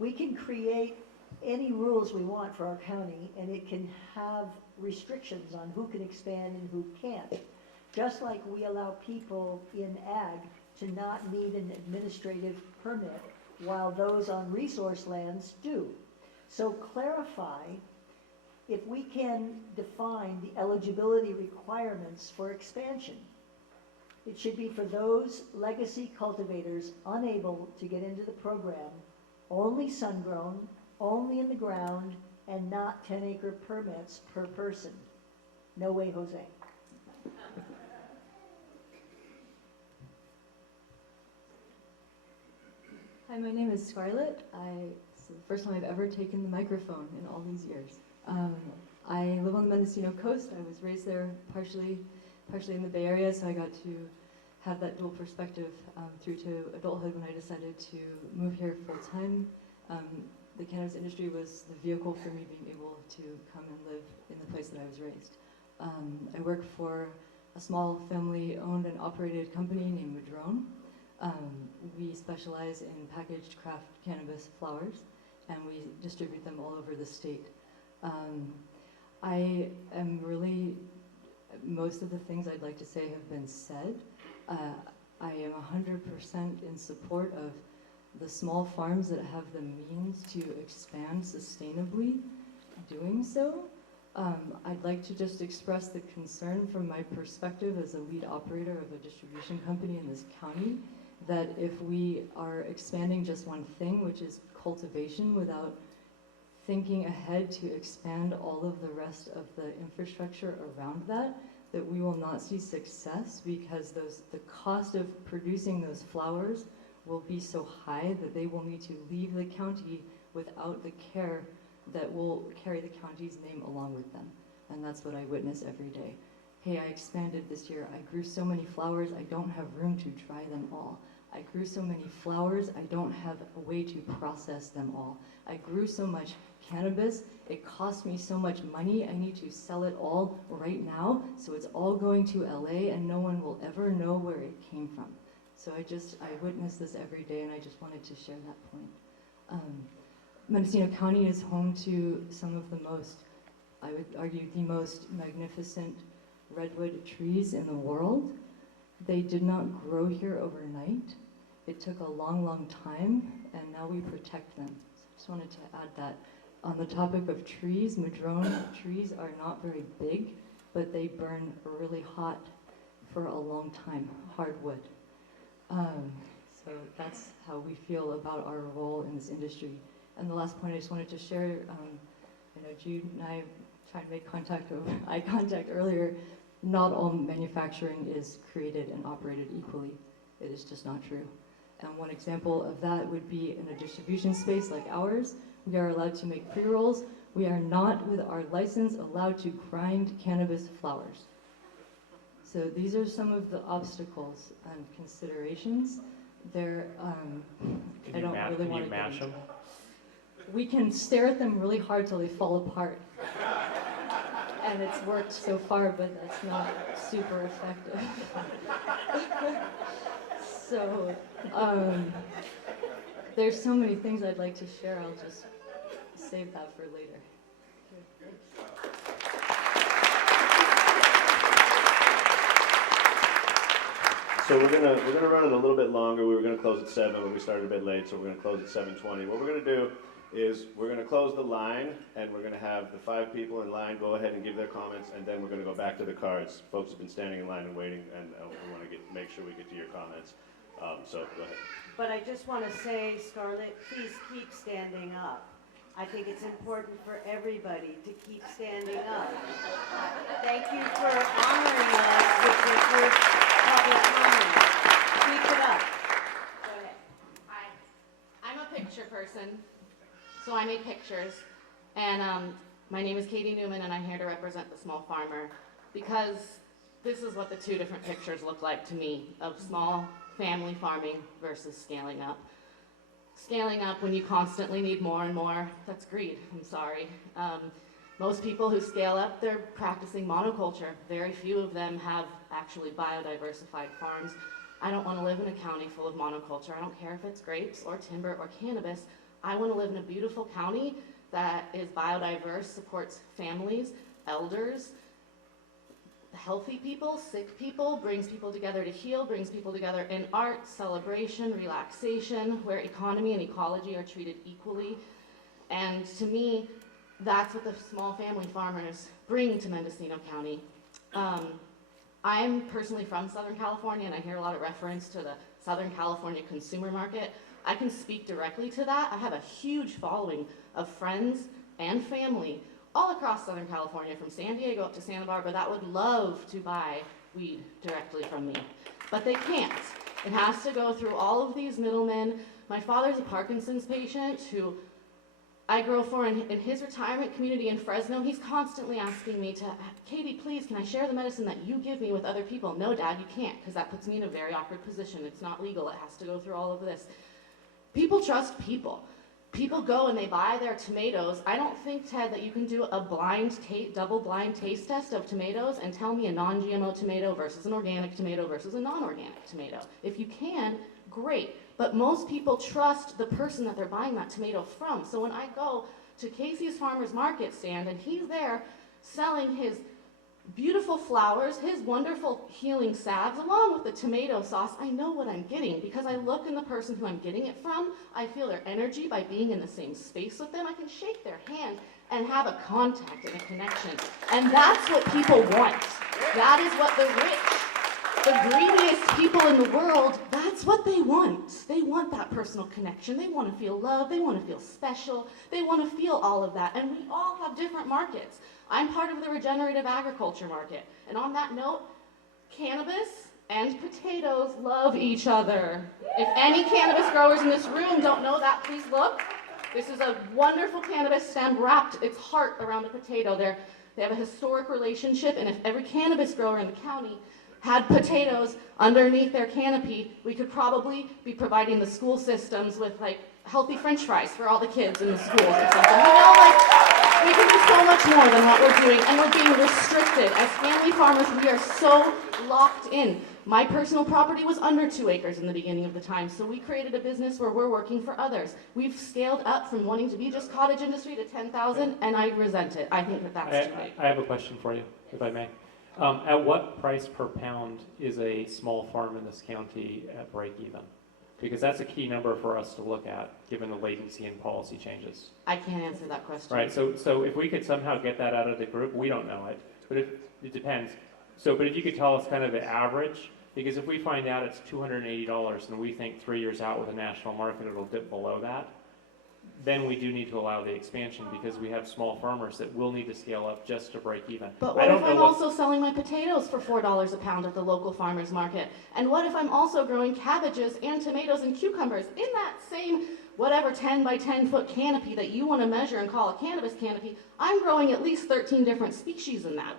we can create any rules we want for our county, and it can have restrictions on who can expand and who can't. Just like we allow people in ag to not need an administrative permit, while those on resource lands do. So clarify if we can define the eligibility requirements for expansion. It should be for those legacy cultivators unable to get into the program, only sun-grown, only in the ground, and not 10-acre permits per person. No way, Jose. Hi, my name is Scarlett. It's the first time I've ever taken the microphone in all these years. I live on the Mendocino coast. I was raised there partially in the Bay Area, so I got to have that dual perspective through to adulthood when I decided to move here full-time. The cannabis industry was the vehicle for me being able to come and live in the place that I was raised. I work for a small family-owned and operated company named Madrone. We specialize in packaged craft cannabis flowers, and we distribute them all over the state. I am really, most of the things I'd like to say have been said. I am 100% in support of the small farms that have the means to expand sustainably doing so. I'd like to just express the concern from my perspective as a lead operator of a distribution company in this county, that if we are expanding just one thing, which is cultivation, without thinking ahead to expand all of the rest of the infrastructure around that, that we will not see success, because the cost of producing those flowers will be so high that they will need to leave the county without the care that will carry the county's name along with them. And that's what I witness every day. Hey, I expanded this year. I grew so many flowers, I don't have room to dry them all. I grew so many flowers, I don't have a way to process them all. I grew so much cannabis, it cost me so much money, I need to sell it all right now, so it's all going to LA and no one will ever know where it came from. So I witness this every day, and I just wanted to share that point. Mendocino County is home to some of the most, I would argue, the most magnificent redwood trees in the world. They did not grow here overnight. It took a long, long time, and now we protect them. So I just wanted to add that. On the topic of trees, madrone trees are not very big, but they burn really hot for a long time, hardwood. So that's how we feel about our role in this industry. And the last point I just wanted to share, I know Jude and I tried to make eye contact earlier. Not all manufacturing is created and operated equally. It is just not true. And one example of that would be in a distribution space like ours. We are allowed to make pre-rolls. We are not, with our license, allowed to grind cannabis flowers. So these are some of the obstacles and considerations. They're, I don't really want to mash them? We can stare at them really hard till they fall apart. And it's worked so far, but that's not super effective. So, there's so many things I'd like to share. I'll just save that for later. So we're gonna run it a little bit longer. We were gonna close at 7, but we started a bit late, so we're gonna close at 7:20. What we're gonna do is we're gonna close the line, and we're gonna have the 5 people in line go ahead and give their comments, and then we're gonna go back to the cards. Folks have been standing in line and waiting, and we want to make sure we get to your comments. So go ahead. But I just want to say, Scarlett, please keep standing up. I think it's important for everybody to keep standing up. Thank you for honoring us with your first public comment. Keep it up. Go ahead. Hi. I'm a picture person, so I make pictures. And my name is Katie Newman, and I'm here to represent the small farmer because this is what the 2 different pictures look like to me of small family farming versus scaling up. Scaling up when you constantly need more and more, that's greed, I'm sorry. Most people who scale up, they're practicing monoculture. Very few of them have actually biodiversified farms. I don't want to live in a county full of monoculture. I don't care if it's grapes or timber or cannabis. I want to live in a beautiful county that is biodiverse, supports families, elders, healthy people, sick people, brings people together to heal, brings people together in art, celebration, relaxation, where economy and ecology are treated equally. And to me, that's what the small family farmers bring to Mendocino County. I'm personally from Southern California, and I hear a lot of reference to the Southern California consumer market. I can speak directly to that. I have a huge following of friends and family all across Southern California, from San Diego up to Santa Barbara, that would love to buy weed directly from me. But they can't. It has to go through all of these middlemen. My father's a Parkinson's patient who I grow for in his retirement community in Fresno. He's constantly asking me to, Katie, please, can I share the medicine that you give me with other people? No, Dad, you can't, because that puts me in a very awkward position. It's not legal. It has to go through all of this. People trust people. People go and they buy their tomatoes. I don't think, Ted, that you can do a double-blind taste test of tomatoes and tell me a non-GMO tomato versus an organic tomato versus a non-organic tomato. If you can, great. But most people trust the person that they're buying that tomato from. So when I go to Casey's Farmer's Market stand and he's there selling his beautiful flowers, his wonderful healing salves, along with the tomato sauce, I know what I'm getting because I look in the person who I'm getting it from. I feel their energy by being in the same space with them. I can shake their hand and have a contact and a connection. And that's what people want. That is what the greediest people in the world, that's what they want. They want that personal connection. They want to feel loved. They want to feel special. They want to feel all of that. And we all have different markets. I'm part of the regenerative agriculture market. And on that note, cannabis and potatoes love each other. If any cannabis growers in this room don't know that, please look. This is a wonderful cannabis stem wrapped its heart around a potato. They have a historic relationship, and if every cannabis grower in the county had potatoes underneath their canopy, we could probably be providing the school systems with like healthy French fries for all the kids in the schools or something. You know, like, We can do so much more than what we're doing, and we're being restricted. As family farmers, we are so locked in. My personal property was under 2 acres in the beginning of the time, so we created a business where we're working for others. We've scaled up from wanting to be just cottage industry to 10,000, and I resent it. I think that that's too late. I have a question for you, if I may. At what price per pound is a small farm in this county at break even? Because that's a key number for us to look at, given the latency and policy changes. I can't answer that question. Right, so if we could somehow get that out of the group, we don't know it, but it depends. So, but if you could tell us kind of the average, because if we find out it's $280 and we think 3 years out with a national market it'll dip below that, then we do need to allow the expansion because we have small farmers that will need to scale up just to break even. But what if I'm also selling my potatoes for $4 a pound at the local farmer's market? And what if I'm also growing cabbages and tomatoes and cucumbers in that same whatever 10 by 10 foot canopy that you want to measure and call a cannabis canopy? I'm growing at least 13 different species in that.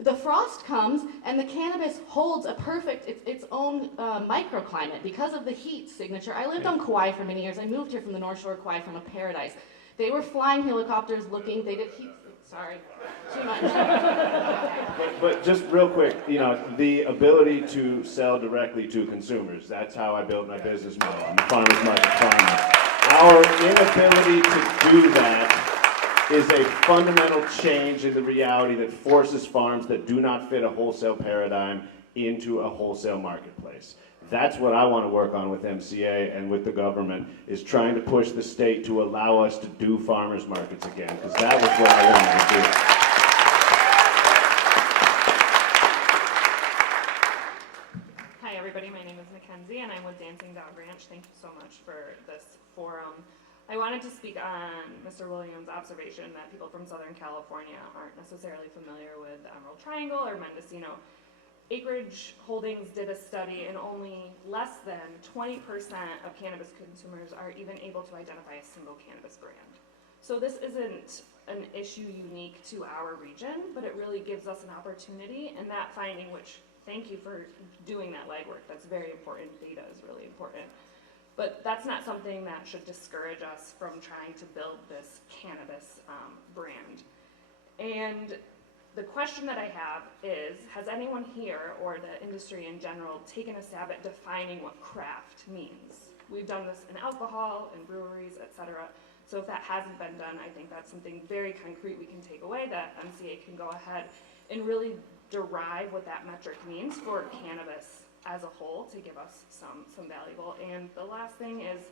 The frost comes and the cannabis holds a perfect, its own microclimate because of the heat signature. I lived on Kauai for many years. I moved here from the North Shore of Kauai from a paradise. They were flying helicopters looking, they did heat, sorry, too much. But just real quick, the ability to sell directly to consumers, that's how I built my business model. I'm a farmer's market farmer. Our inability to do that is a fundamental change in the reality that forces farms that do not fit a wholesale paradigm into a wholesale marketplace. That's what I want to work on with MCA and with the government, is trying to push the state to allow us to do farmers markets again, because that was what I wanted to do. Hi everybody, my name is Mackenzie and I'm with Dancing Dog Ranch. Thank you so much for this forum. I wanted to speak on Mr. Williams' observation that people from Southern California aren't necessarily familiar with the Emerald Triangle or Mendocino. Acreage Holdings did a study and only less than 20% of cannabis consumers are even able to identify a single cannabis brand. So this isn't an issue unique to our region, but it really gives us an opportunity, and that finding, which thank you for doing that legwork, that's very important, data is really important. But that's not something that should discourage us from trying to build this cannabis brand. And the question that I have is, has anyone here or the industry in general taken a stab at defining what craft means? We've done this in alcohol, in breweries, etc. So if that hasn't been done, I think that's something very concrete we can take away, that MCA can go ahead and really derive what that metric means for cannabis as a whole to give us some valuable. And the last thing is,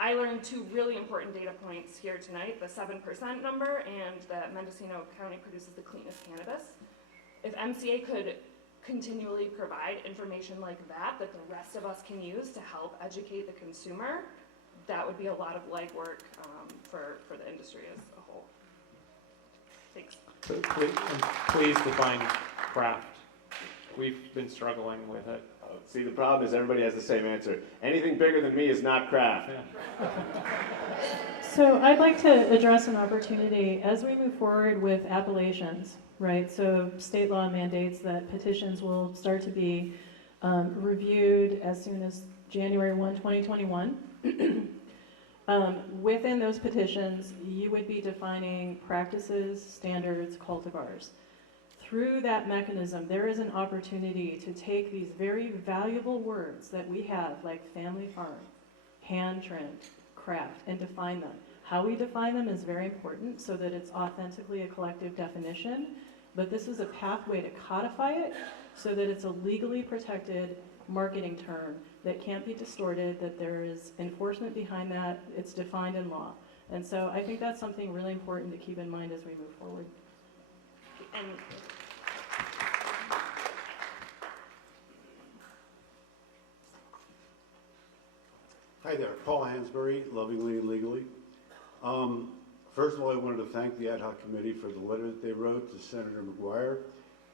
I learned 2 really important data points here tonight, the 7% number and that Mendocino County produces the cleanest cannabis. If MCA could continually provide information like that the rest of us can use to help educate the consumer, that would be a lot of legwork for the industry as a whole. Thanks. Please define craft. We've been struggling with it. See, the problem is everybody has the same answer. Anything bigger than me is not craft. So I'd like to address an opportunity as we move forward with appellations, right? So state law mandates that petitions will start to be reviewed as soon as January 1, 2021. Within those petitions, you would be defining practices, standards, cultivars. Through that mechanism, there is an opportunity to take these very valuable words that we have, like family farm, hand-trimmed, craft, and define them. How we define them is very important so that it's authentically a collective definition, but this is a pathway to codify it so that it's a legally protected marketing term that can't be distorted, that there is enforcement behind that, it's defined in law. And so I think that's something really important to keep in mind as we move forward. And hi there, Paul Hansberry, Lovingly and Legally. First of all, I wanted to thank the ad hoc committee for the letter that they wrote to Senator McGuire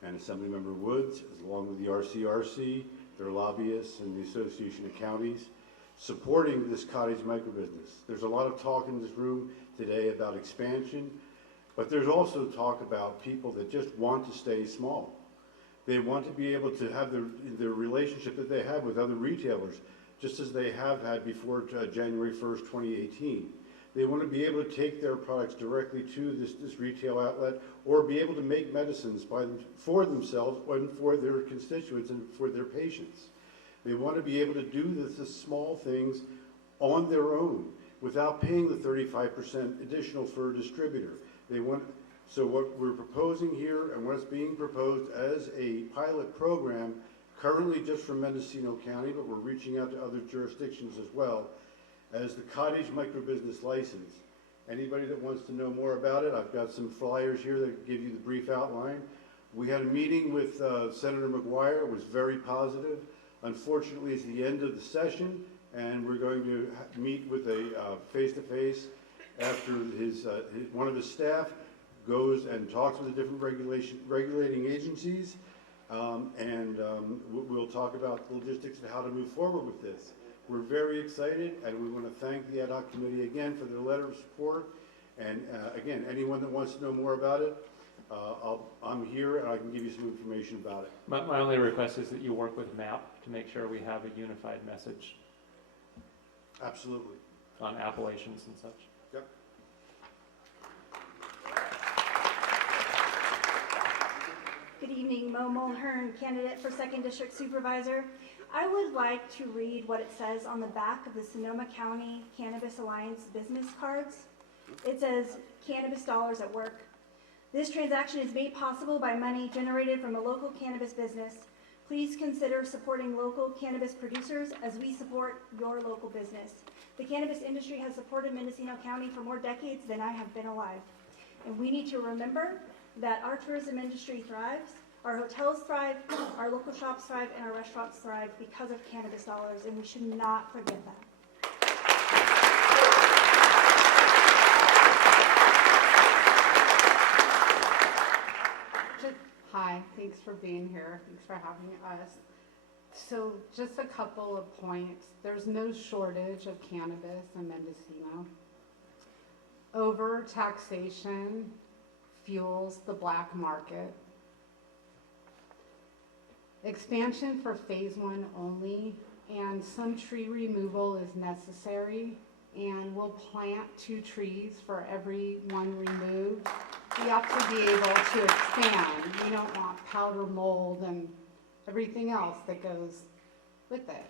and Assemblymember Woods, along with the RCRC, their lobbyists, and the Association of Counties, supporting this cottage microbusiness. There's a lot of talk in this room today about expansion, but there's also talk about people that just want to stay small. They want to be able to have the relationship that they have with other retailers, just as they have had before January 1st, 2018. They want to be able to take their products directly to this retail outlet, or be able to make medicines for themselves and for their constituents and for their patients. They want to be able to do the small things on their own without paying the 35% additional for a distributor. So what we're proposing here, and what's being proposed as a pilot program, currently just for Mendocino County, but we're reaching out to other jurisdictions as well, as the cottage microbusiness license. Anybody that wants to know more about it, I've got some flyers here that give you the brief outline. We had a meeting with Senator McGuire. It was very positive. Unfortunately, it's the end of the session, and we're going to meet with a face-to-face after one of his staff goes and talks with the different regulating agencies, and we'll talk about the logistics and how to move forward with this. We're very excited, and we want to thank the ad hoc committee again for their letter of support. And again, anyone that wants to know more about it, I'm here and I can give you some information about it. My only request is that you work with MAP to make sure we have a unified message. Absolutely. On appellations and such. Yep. Good evening, Mo Mulhern, candidate for 2nd District Supervisor. I would like to read what it says on the back of the Sonoma County Cannabis Alliance business cards. It says, "Cannabis dollars at work. This transaction is made possible by money generated from a local cannabis business. Please consider supporting local cannabis producers as we support your local business. The cannabis industry has supported Mendocino County for more decades than I have been alive. And we need to remember that our tourism industry thrives, our hotels thrive, our local shops thrive, and our restaurants thrive because of cannabis dollars, and we should not forget that." Hi, thanks for being here. Thanks for having us. So just a couple of points. There's no shortage of cannabis in Mendocino. Over-taxation fuels the black market. Expansion for phase 1 only, and some tree removal is necessary, and we'll plant 2 trees for every one removed. We have to be able to expand. We don't want powder mold and everything else that goes with it.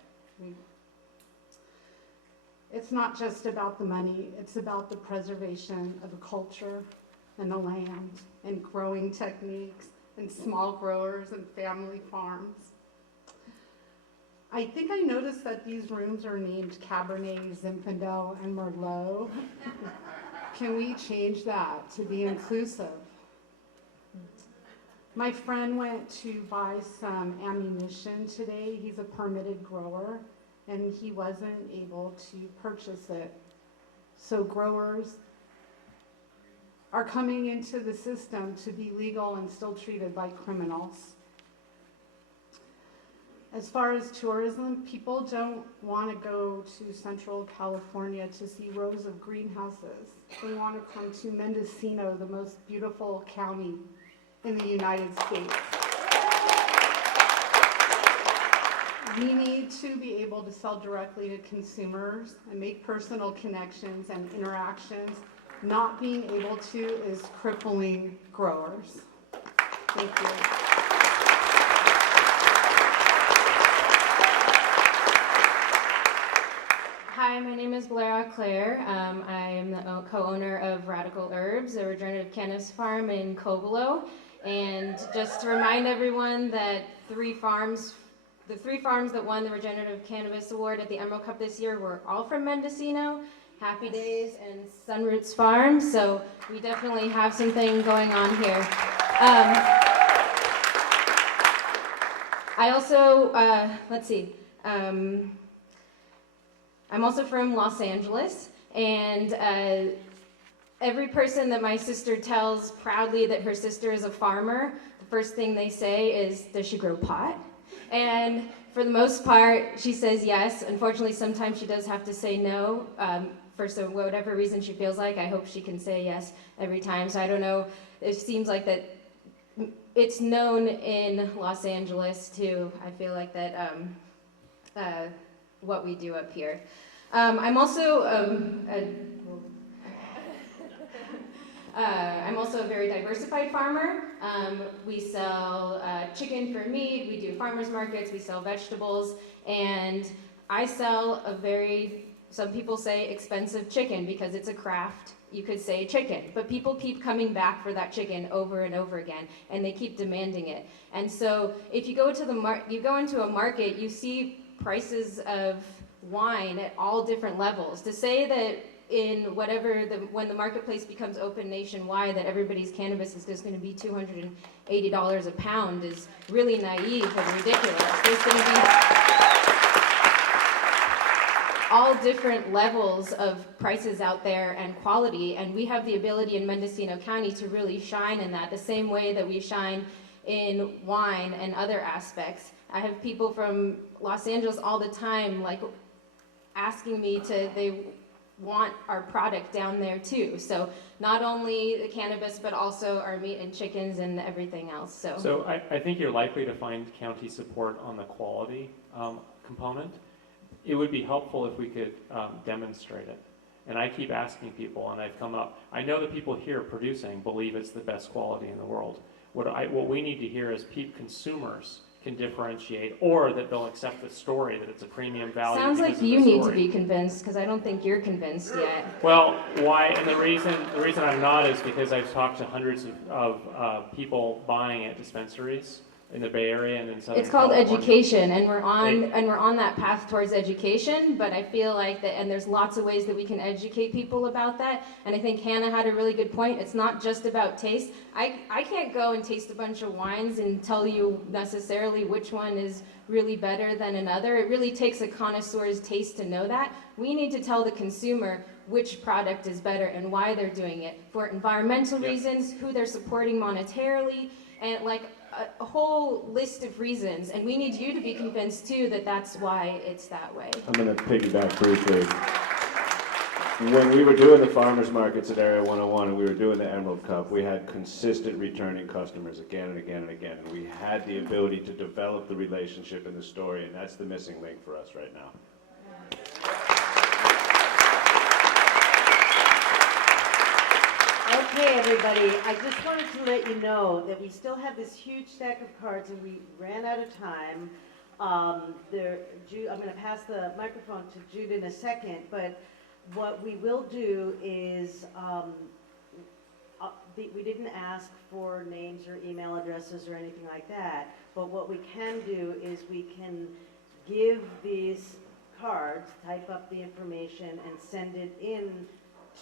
It's not just about the money, it's about the preservation of the culture and the land and growing techniques and small growers and family farms. I think I noticed that these rooms are named Cabernet, Zinfandel, and Merlot. Can we change that to be inclusive? My friend went to buy some ammunition today. He's a permitted grower, and he wasn't able to purchase it. So growers are coming into the system to be legal and still treated like criminals. As far as tourism, people don't want to go to Central California to see rows of greenhouses. They want to come to Mendocino, the most beautiful county in the United States. We need to be able to sell directly to consumers and make personal connections and interactions. Not being able to is crippling growers. Thank you. Hi, my name is Blair Claire. I am the co-owner of Radical Herbs, a regenerative cannabis farm in Covelo. And just to remind everyone that the 3 farms that won the Regenerative Cannabis Award at the Emerald Cup this year were all from Mendocino, Happy Days and Sunroots Farm. So we definitely have something going on here. I also, I'm also from Los Angeles, and every person that my sister tells proudly that her sister is a farmer, the first thing they say is, "Does she grow pot?" And for the most part, she says yes. Unfortunately, sometimes she does have to say no for whatever reason she feels like. I hope she can say yes every time. So I don't know, it seems like that it's known in Los Angeles too. I feel like that what we do up here. I'm also I'm also a very diversified farmer. We sell chicken for meat, we do farmers markets, we sell vegetables, and I sell a very, some people say expensive chicken because it's a craft. You could say chicken, but people keep coming back for that chicken over and over again, and they keep demanding it. And so if you go to you go into a market, you see prices of wine at all different levels. To say that in when the marketplace becomes open nationwide, that everybody's cannabis is just going to be $280 a pound is really naive and ridiculous. There's going to be all different levels of prices out there and quality, and we have the ability in Mendocino County to really shine in that, the same way that we shine in wine and other aspects. I have people from Los Angeles all the time, like, asking me they want our product down there too. So not only the cannabis, but also our meat and chickens and everything else. So I think you're likely to find county support on the quality component. It would be helpful if we could demonstrate it. And I keep asking people, and I've come up, I know the people here producing believe it's the best quality in the world. What we need to hear is consumers can differentiate, or that they'll accept the story that it's a premium value. Sounds like you need to be convinced, because I don't think you're convinced yet. Well, why? And the reason I'm not is because I've talked to hundreds of people buying at dispensaries in the Bay Area and in Southern It's called California. education, and we're on that path towards education. But I feel like that, and there's lots of ways that we can educate people about that. And I think Hannah had a really good point. It's not just about taste. I can't go and taste a bunch of wines and tell you necessarily which one is really better than another. It really takes a connoisseur's taste to know that. We need to tell the consumer which product is better and why they're doing it, for environmental reasons, who they're supporting monetarily, and like a whole list of reasons. And we need you to be convinced too that that's why it's that way. I'm going to piggyback briefly. When we were doing the farmers markets at Area 101 and we were doing the Emerald Cup, we had consistent returning customers again and again and again. And we had the ability to develop the relationship and the story, and that's the missing link for us right now. Okay, everybody, I just wanted to let you know that we still have this huge stack of cards and we ran out of time. I'm going to pass the microphone to Jude in a second, but what we will do is, we didn't ask for names or email addresses or anything like that, but what we can do is we can give these cards, type up the information and send it in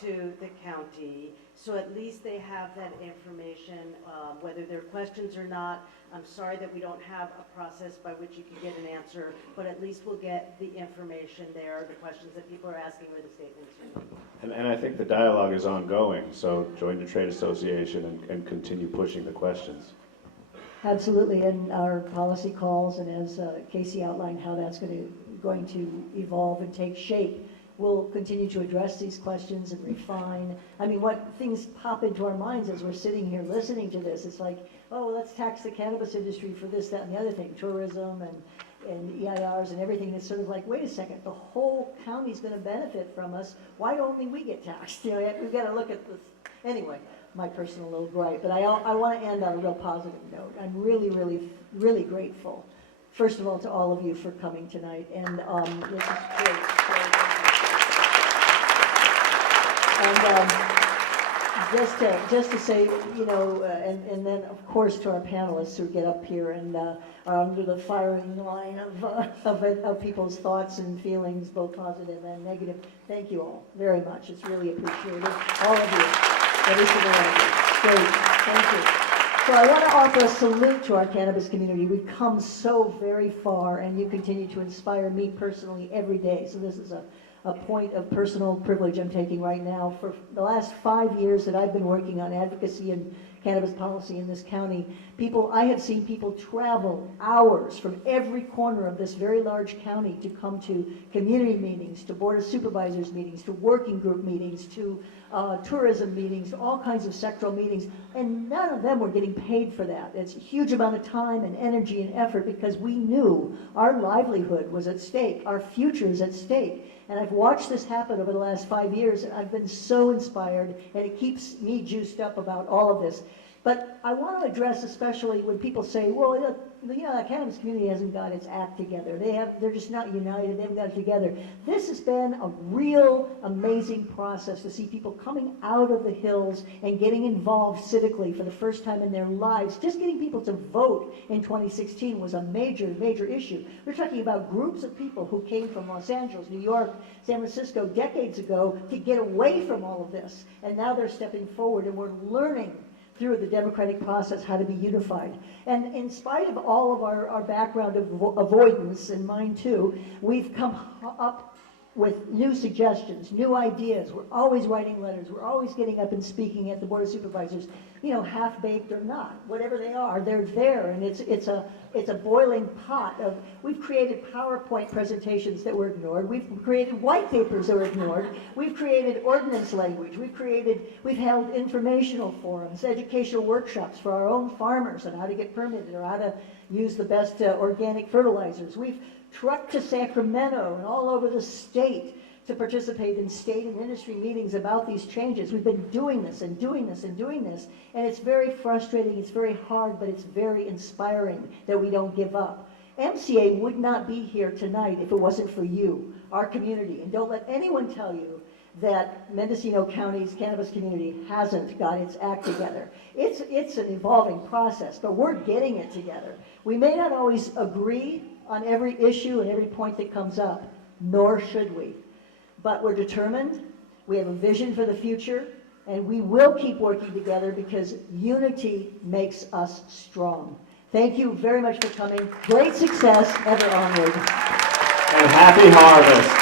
to the county, so at least they have that information, whether there are questions or not. I'm sorry that we don't have a process by which you can get an answer, but at least we'll get the information there, the questions that people are asking or the statements you're making. And I think the dialogue is ongoing, so join the trade association and continue pushing the questions. Absolutely, and our policy calls, and as Casey outlined how that's going to evolve and take shape, we'll continue to address these questions and refine. I mean, what things pop into our minds as we're sitting here listening to this, it's like, oh, let's tax the cannabis industry for this, that, and the other thing, tourism and EIRs and everything. It's sort of like, wait a second, the whole county's going to benefit from us. Why don't we get taxed? You know, we've got to look at this. Anyway, my personal little gripe, but I want to end on a real positive note. I'm really, really, really grateful, first of all, to all of you for coming tonight, and this is great. And just to say, you know, and then of course to our panelists who get up here and are under the firing line of people's thoughts and feelings, both positive and negative. Thank you all very much. It's really appreciated. All of you. Every single one of you. Great. Thank you. So I want to offer a salute to our cannabis community. We've come so very far, and you continue to inspire me personally every day. So this is a point of personal privilege I'm taking right now. For the last 5 years that I've been working on advocacy and cannabis policy in this county, I have seen people travel hours from every corner of this very large county to come to community meetings, to Board of Supervisors meetings, to working group meetings, to tourism meetings, all kinds of sectoral meetings, and none of them were getting paid for that. It's a huge amount of time and energy and effort because we knew our livelihood was at stake, our future is at stake. And I've watched this happen over the last 5 years, and I've been so inspired, and it keeps me juiced up about all of this. But I want to address, especially when people say, well, the cannabis community hasn't got its act together. They're just not united. They haven't got it together. This has been a real amazing process to see people coming out of the hills and getting involved civically for the first time in their lives. Just getting people to vote in 2016 was a major, major issue. We're talking about groups of people who came from Los Angeles, New York, San Francisco decades ago to get away from all of this. And now they're stepping forward, and we're learning through the democratic process how to be unified. And in spite of all of our background of avoidance, and mine too, we've come up with new suggestions, new ideas. We're always writing letters. We're always getting up and speaking at the Board of Supervisors, half-baked or not, whatever they are, they're there, and it's a boiling pot of, we've created PowerPoint presentations that were ignored, we've created white papers that were ignored, we've created ordinance language, we've held informational forums, educational workshops for our own farmers on how to get permitted or how to use the best organic fertilizers. We've trucked to Sacramento and all over the state to participate in state and industry meetings about these changes. We've been doing this and doing this and doing this, and it's very frustrating, it's very hard, but it's very inspiring that we don't give up. MCA would not be here tonight if it wasn't for you, our community, and don't let anyone tell you that Mendocino County's cannabis community hasn't got its act together. It's an evolving process, but we're getting it together. We may not always agree on every issue and every point that comes up, nor should we. But we're determined, we have a vision for the future, and we will keep working together because unity makes us strong. Thank you very much for coming. Great success, ever onward. And happy harvest.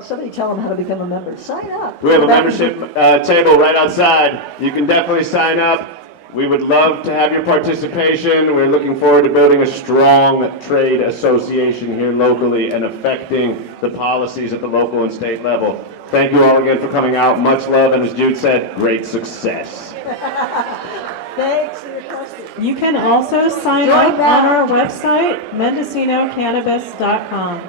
Somebody tell them how to become a member. Sign up. We have a membership table right outside. You can definitely sign up. We would love to have your participation. We're looking forward to building a strong trade association here locally and affecting the policies at the local and state level. Thank you all again for coming out. Much love, and as Jude said, great success. Thanks for your question. You can also sign up on our website, mendocinocannabis.com.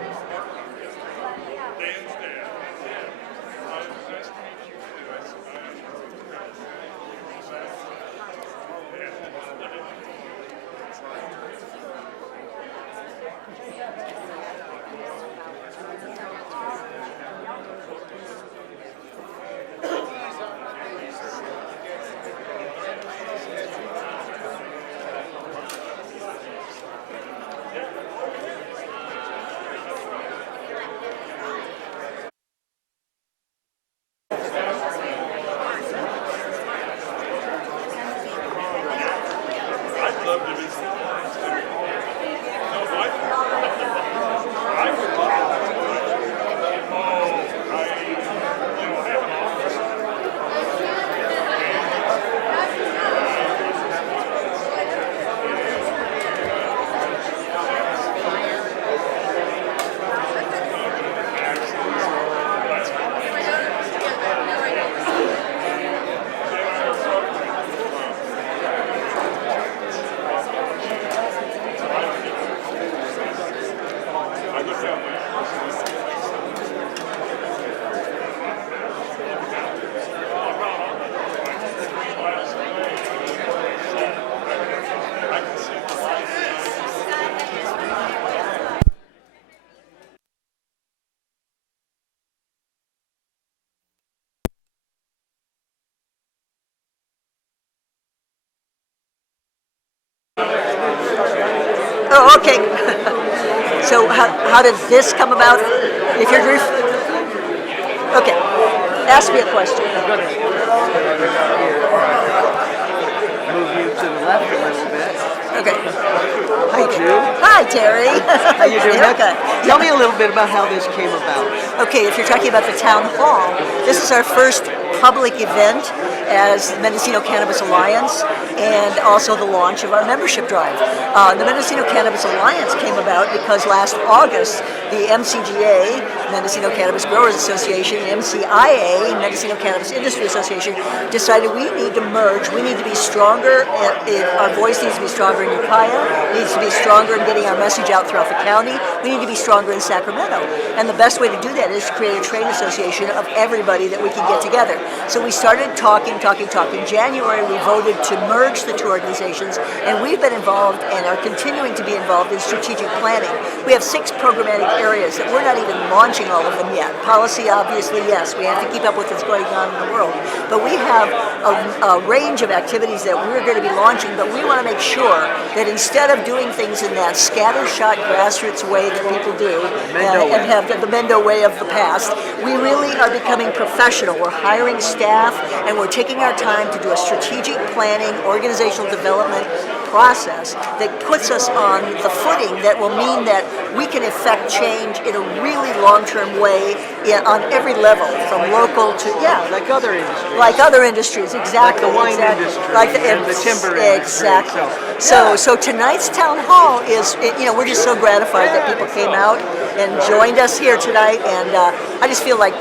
Oh, okay. So how did this come about? If you're okay, ask me a question. I'm going to move you to the left a little bit. Okay. Hi, Jude. Hi, Terry. How you doing? Okay. Tell me a little bit about how this came about. Okay, if you're talking about the town hall, this is our first public event as the Mendocino Cannabis Alliance, and also the launch of our membership drive. The Mendocino Cannabis Alliance came about because last August, the MCGA, Mendocino Cannabis Growers Association, and MCIA, Mendocino Cannabis Industry Association, decided we need to merge. We need to be stronger. Our voice needs to be stronger in Ukiah, needs to be stronger in getting our message out throughout the county. We need to be stronger in Sacramento. And the best way to do that is to create a trade association of everybody that we can get together. So we started talking. January, we voted to merge the two organizations, and we've been involved and are continuing to be involved in strategic planning. We have 6 programmatic areas that we're not even launching all of them yet. Policy, obviously, yes, we have to keep up with what's going on in the world. But we have a range of activities that we're going to be launching, but we want to make sure that instead of doing things in that scattershot grassroots way that people do, and have the Mendo way of the past, we really are becoming professional. We're hiring staff, and we're taking our time to do a strategic planning, organizational development process that puts us on the footing that will mean that we can effect change in a really long-term way on every level, from local to, like other industries. Like other industries, exactly. Like the wine industry and the timber industry. Exactly. So tonight's town hall is, we're just so gratified that people came out and joined us here tonight, and I just feel like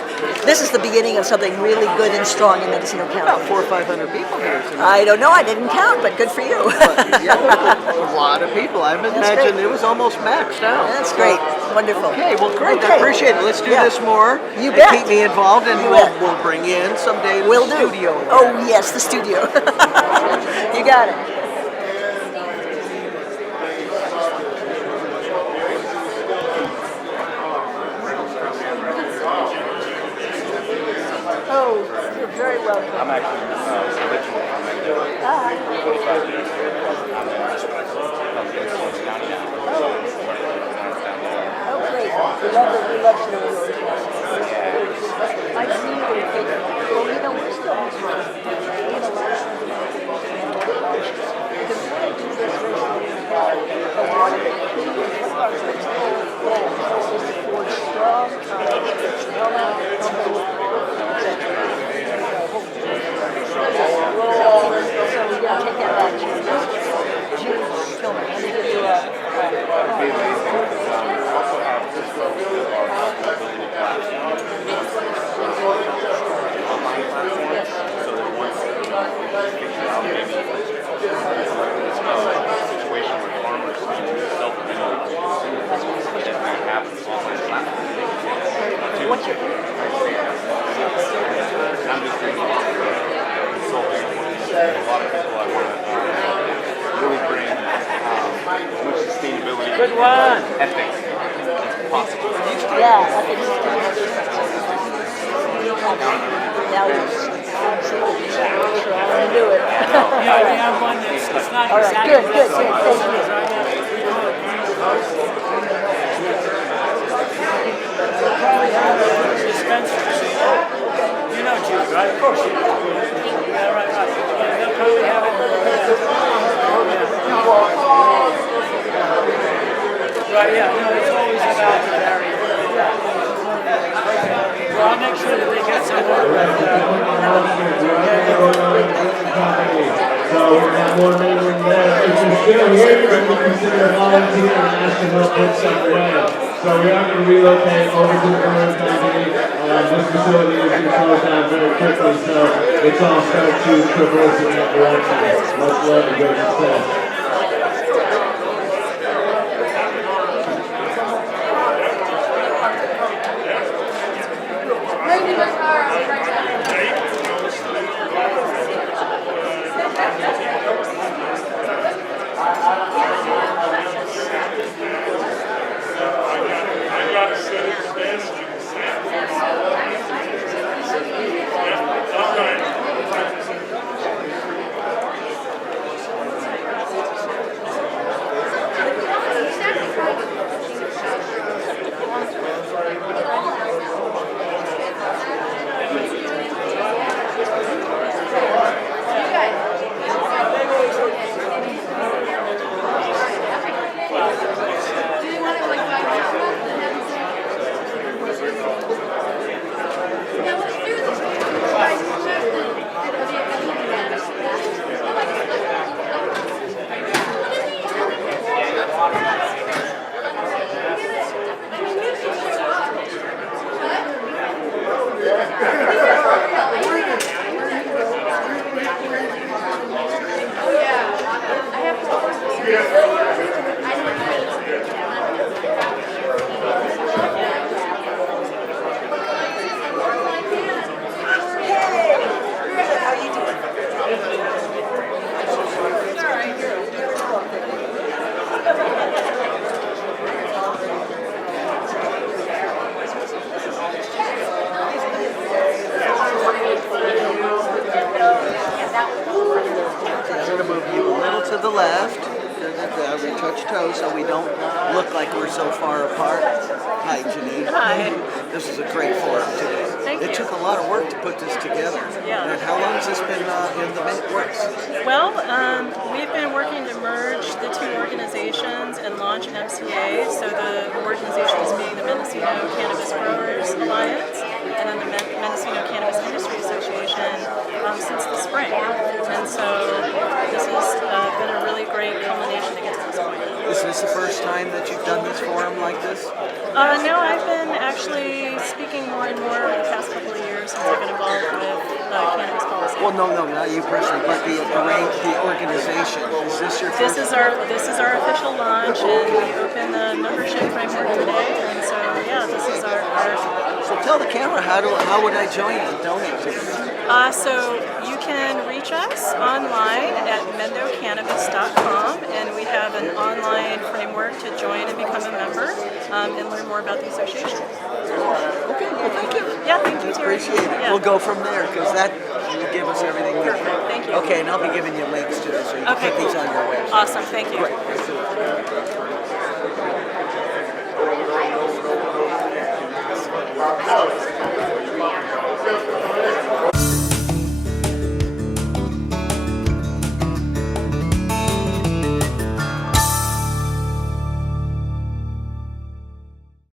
this is the beginning of something really good and strong in Mendocino County. About 400 or 500 people here tonight. I don't know, I didn't count, but good for you. A lot of people. I imagine it was almost maxed out. That's great. Wonderful. Okay, well, great. Okay. I appreciate it. Let's do this more. You and bet. Keep me involved, and we'll bring you in someday to Will the do. studio. Oh, yes, the studio. You got it. Oh, you're very welcome. I'm actually originally from Mendo. 25 years here. I'm in Mendocino County now. Oh, great. We love to know your organization. I see you in Facebook. Well, we're still on time. We have a lot of organizations. Because we want to do this recently in the water. Our principal goal is to forge strong ties. So we're going to take that back to June. Tillman. I'm going to give you a... It'd be amazing because I also have some folks that are building a platform. Online platform. So that once we figure out maybe this situation where farmers self-regulate that we have an online platform. What's your... And I'm just doing consulting. A lot of people I want to really bring as much sustainability ethics as possible. Yeah, ethics. Values. Absolutely. Trying to do it. Yeah, we have one that's not all right, exactly good. Thank you. Probably have dispensaries. You know Jude, right? Of course you do. Yeah, right. Yeah, they'll probably have it. Right, yeah, no, it's always about the barrier. Well, I'll make sure that they get some more. So we're going to have more neighboring there. If you're still here, you can consider volunteering and ask them help put stuff away. So we are going to relocate over to the current company. This facility is going to close down very quickly, so it's all start to traverse in that direction. Much love and great success. we're so far apart. Hi, Janine. Hi. This is a great forum today. Thank It you. took a lot of work to put this together. Yeah. And how long has this been in the works? Well, we've been working to merge the two organizations and launch MCA. So the organizations being the Mendocino Cannabis Growers Alliance and then the Mendocino Cannabis Industry Association since the spring. And so this has been a really great culmination to get to this point. Is this the first time that you've done this forum like this? No, I've been actually speaking more and more over the past couple of years since I've been involved with cannabis policy. Well, no, not you personally, but the organization. Is this your first? This is our official launch, and we open the membership framework today. And so, yeah, this is our. So tell the camera how would I join and donate to this? So you can reach us online at mendocannabis.com, and we have an online framework to join and become a member and learn more about the association. Okay, well, thank you. Yeah, thank you, Terry. Appreciate it. Yeah. We'll go from there because that will give us everything we need. Perfect, thank you. Okay, and I'll be giving you links to this so you can Okay, put these cool. on your website. Awesome, thank you. Great.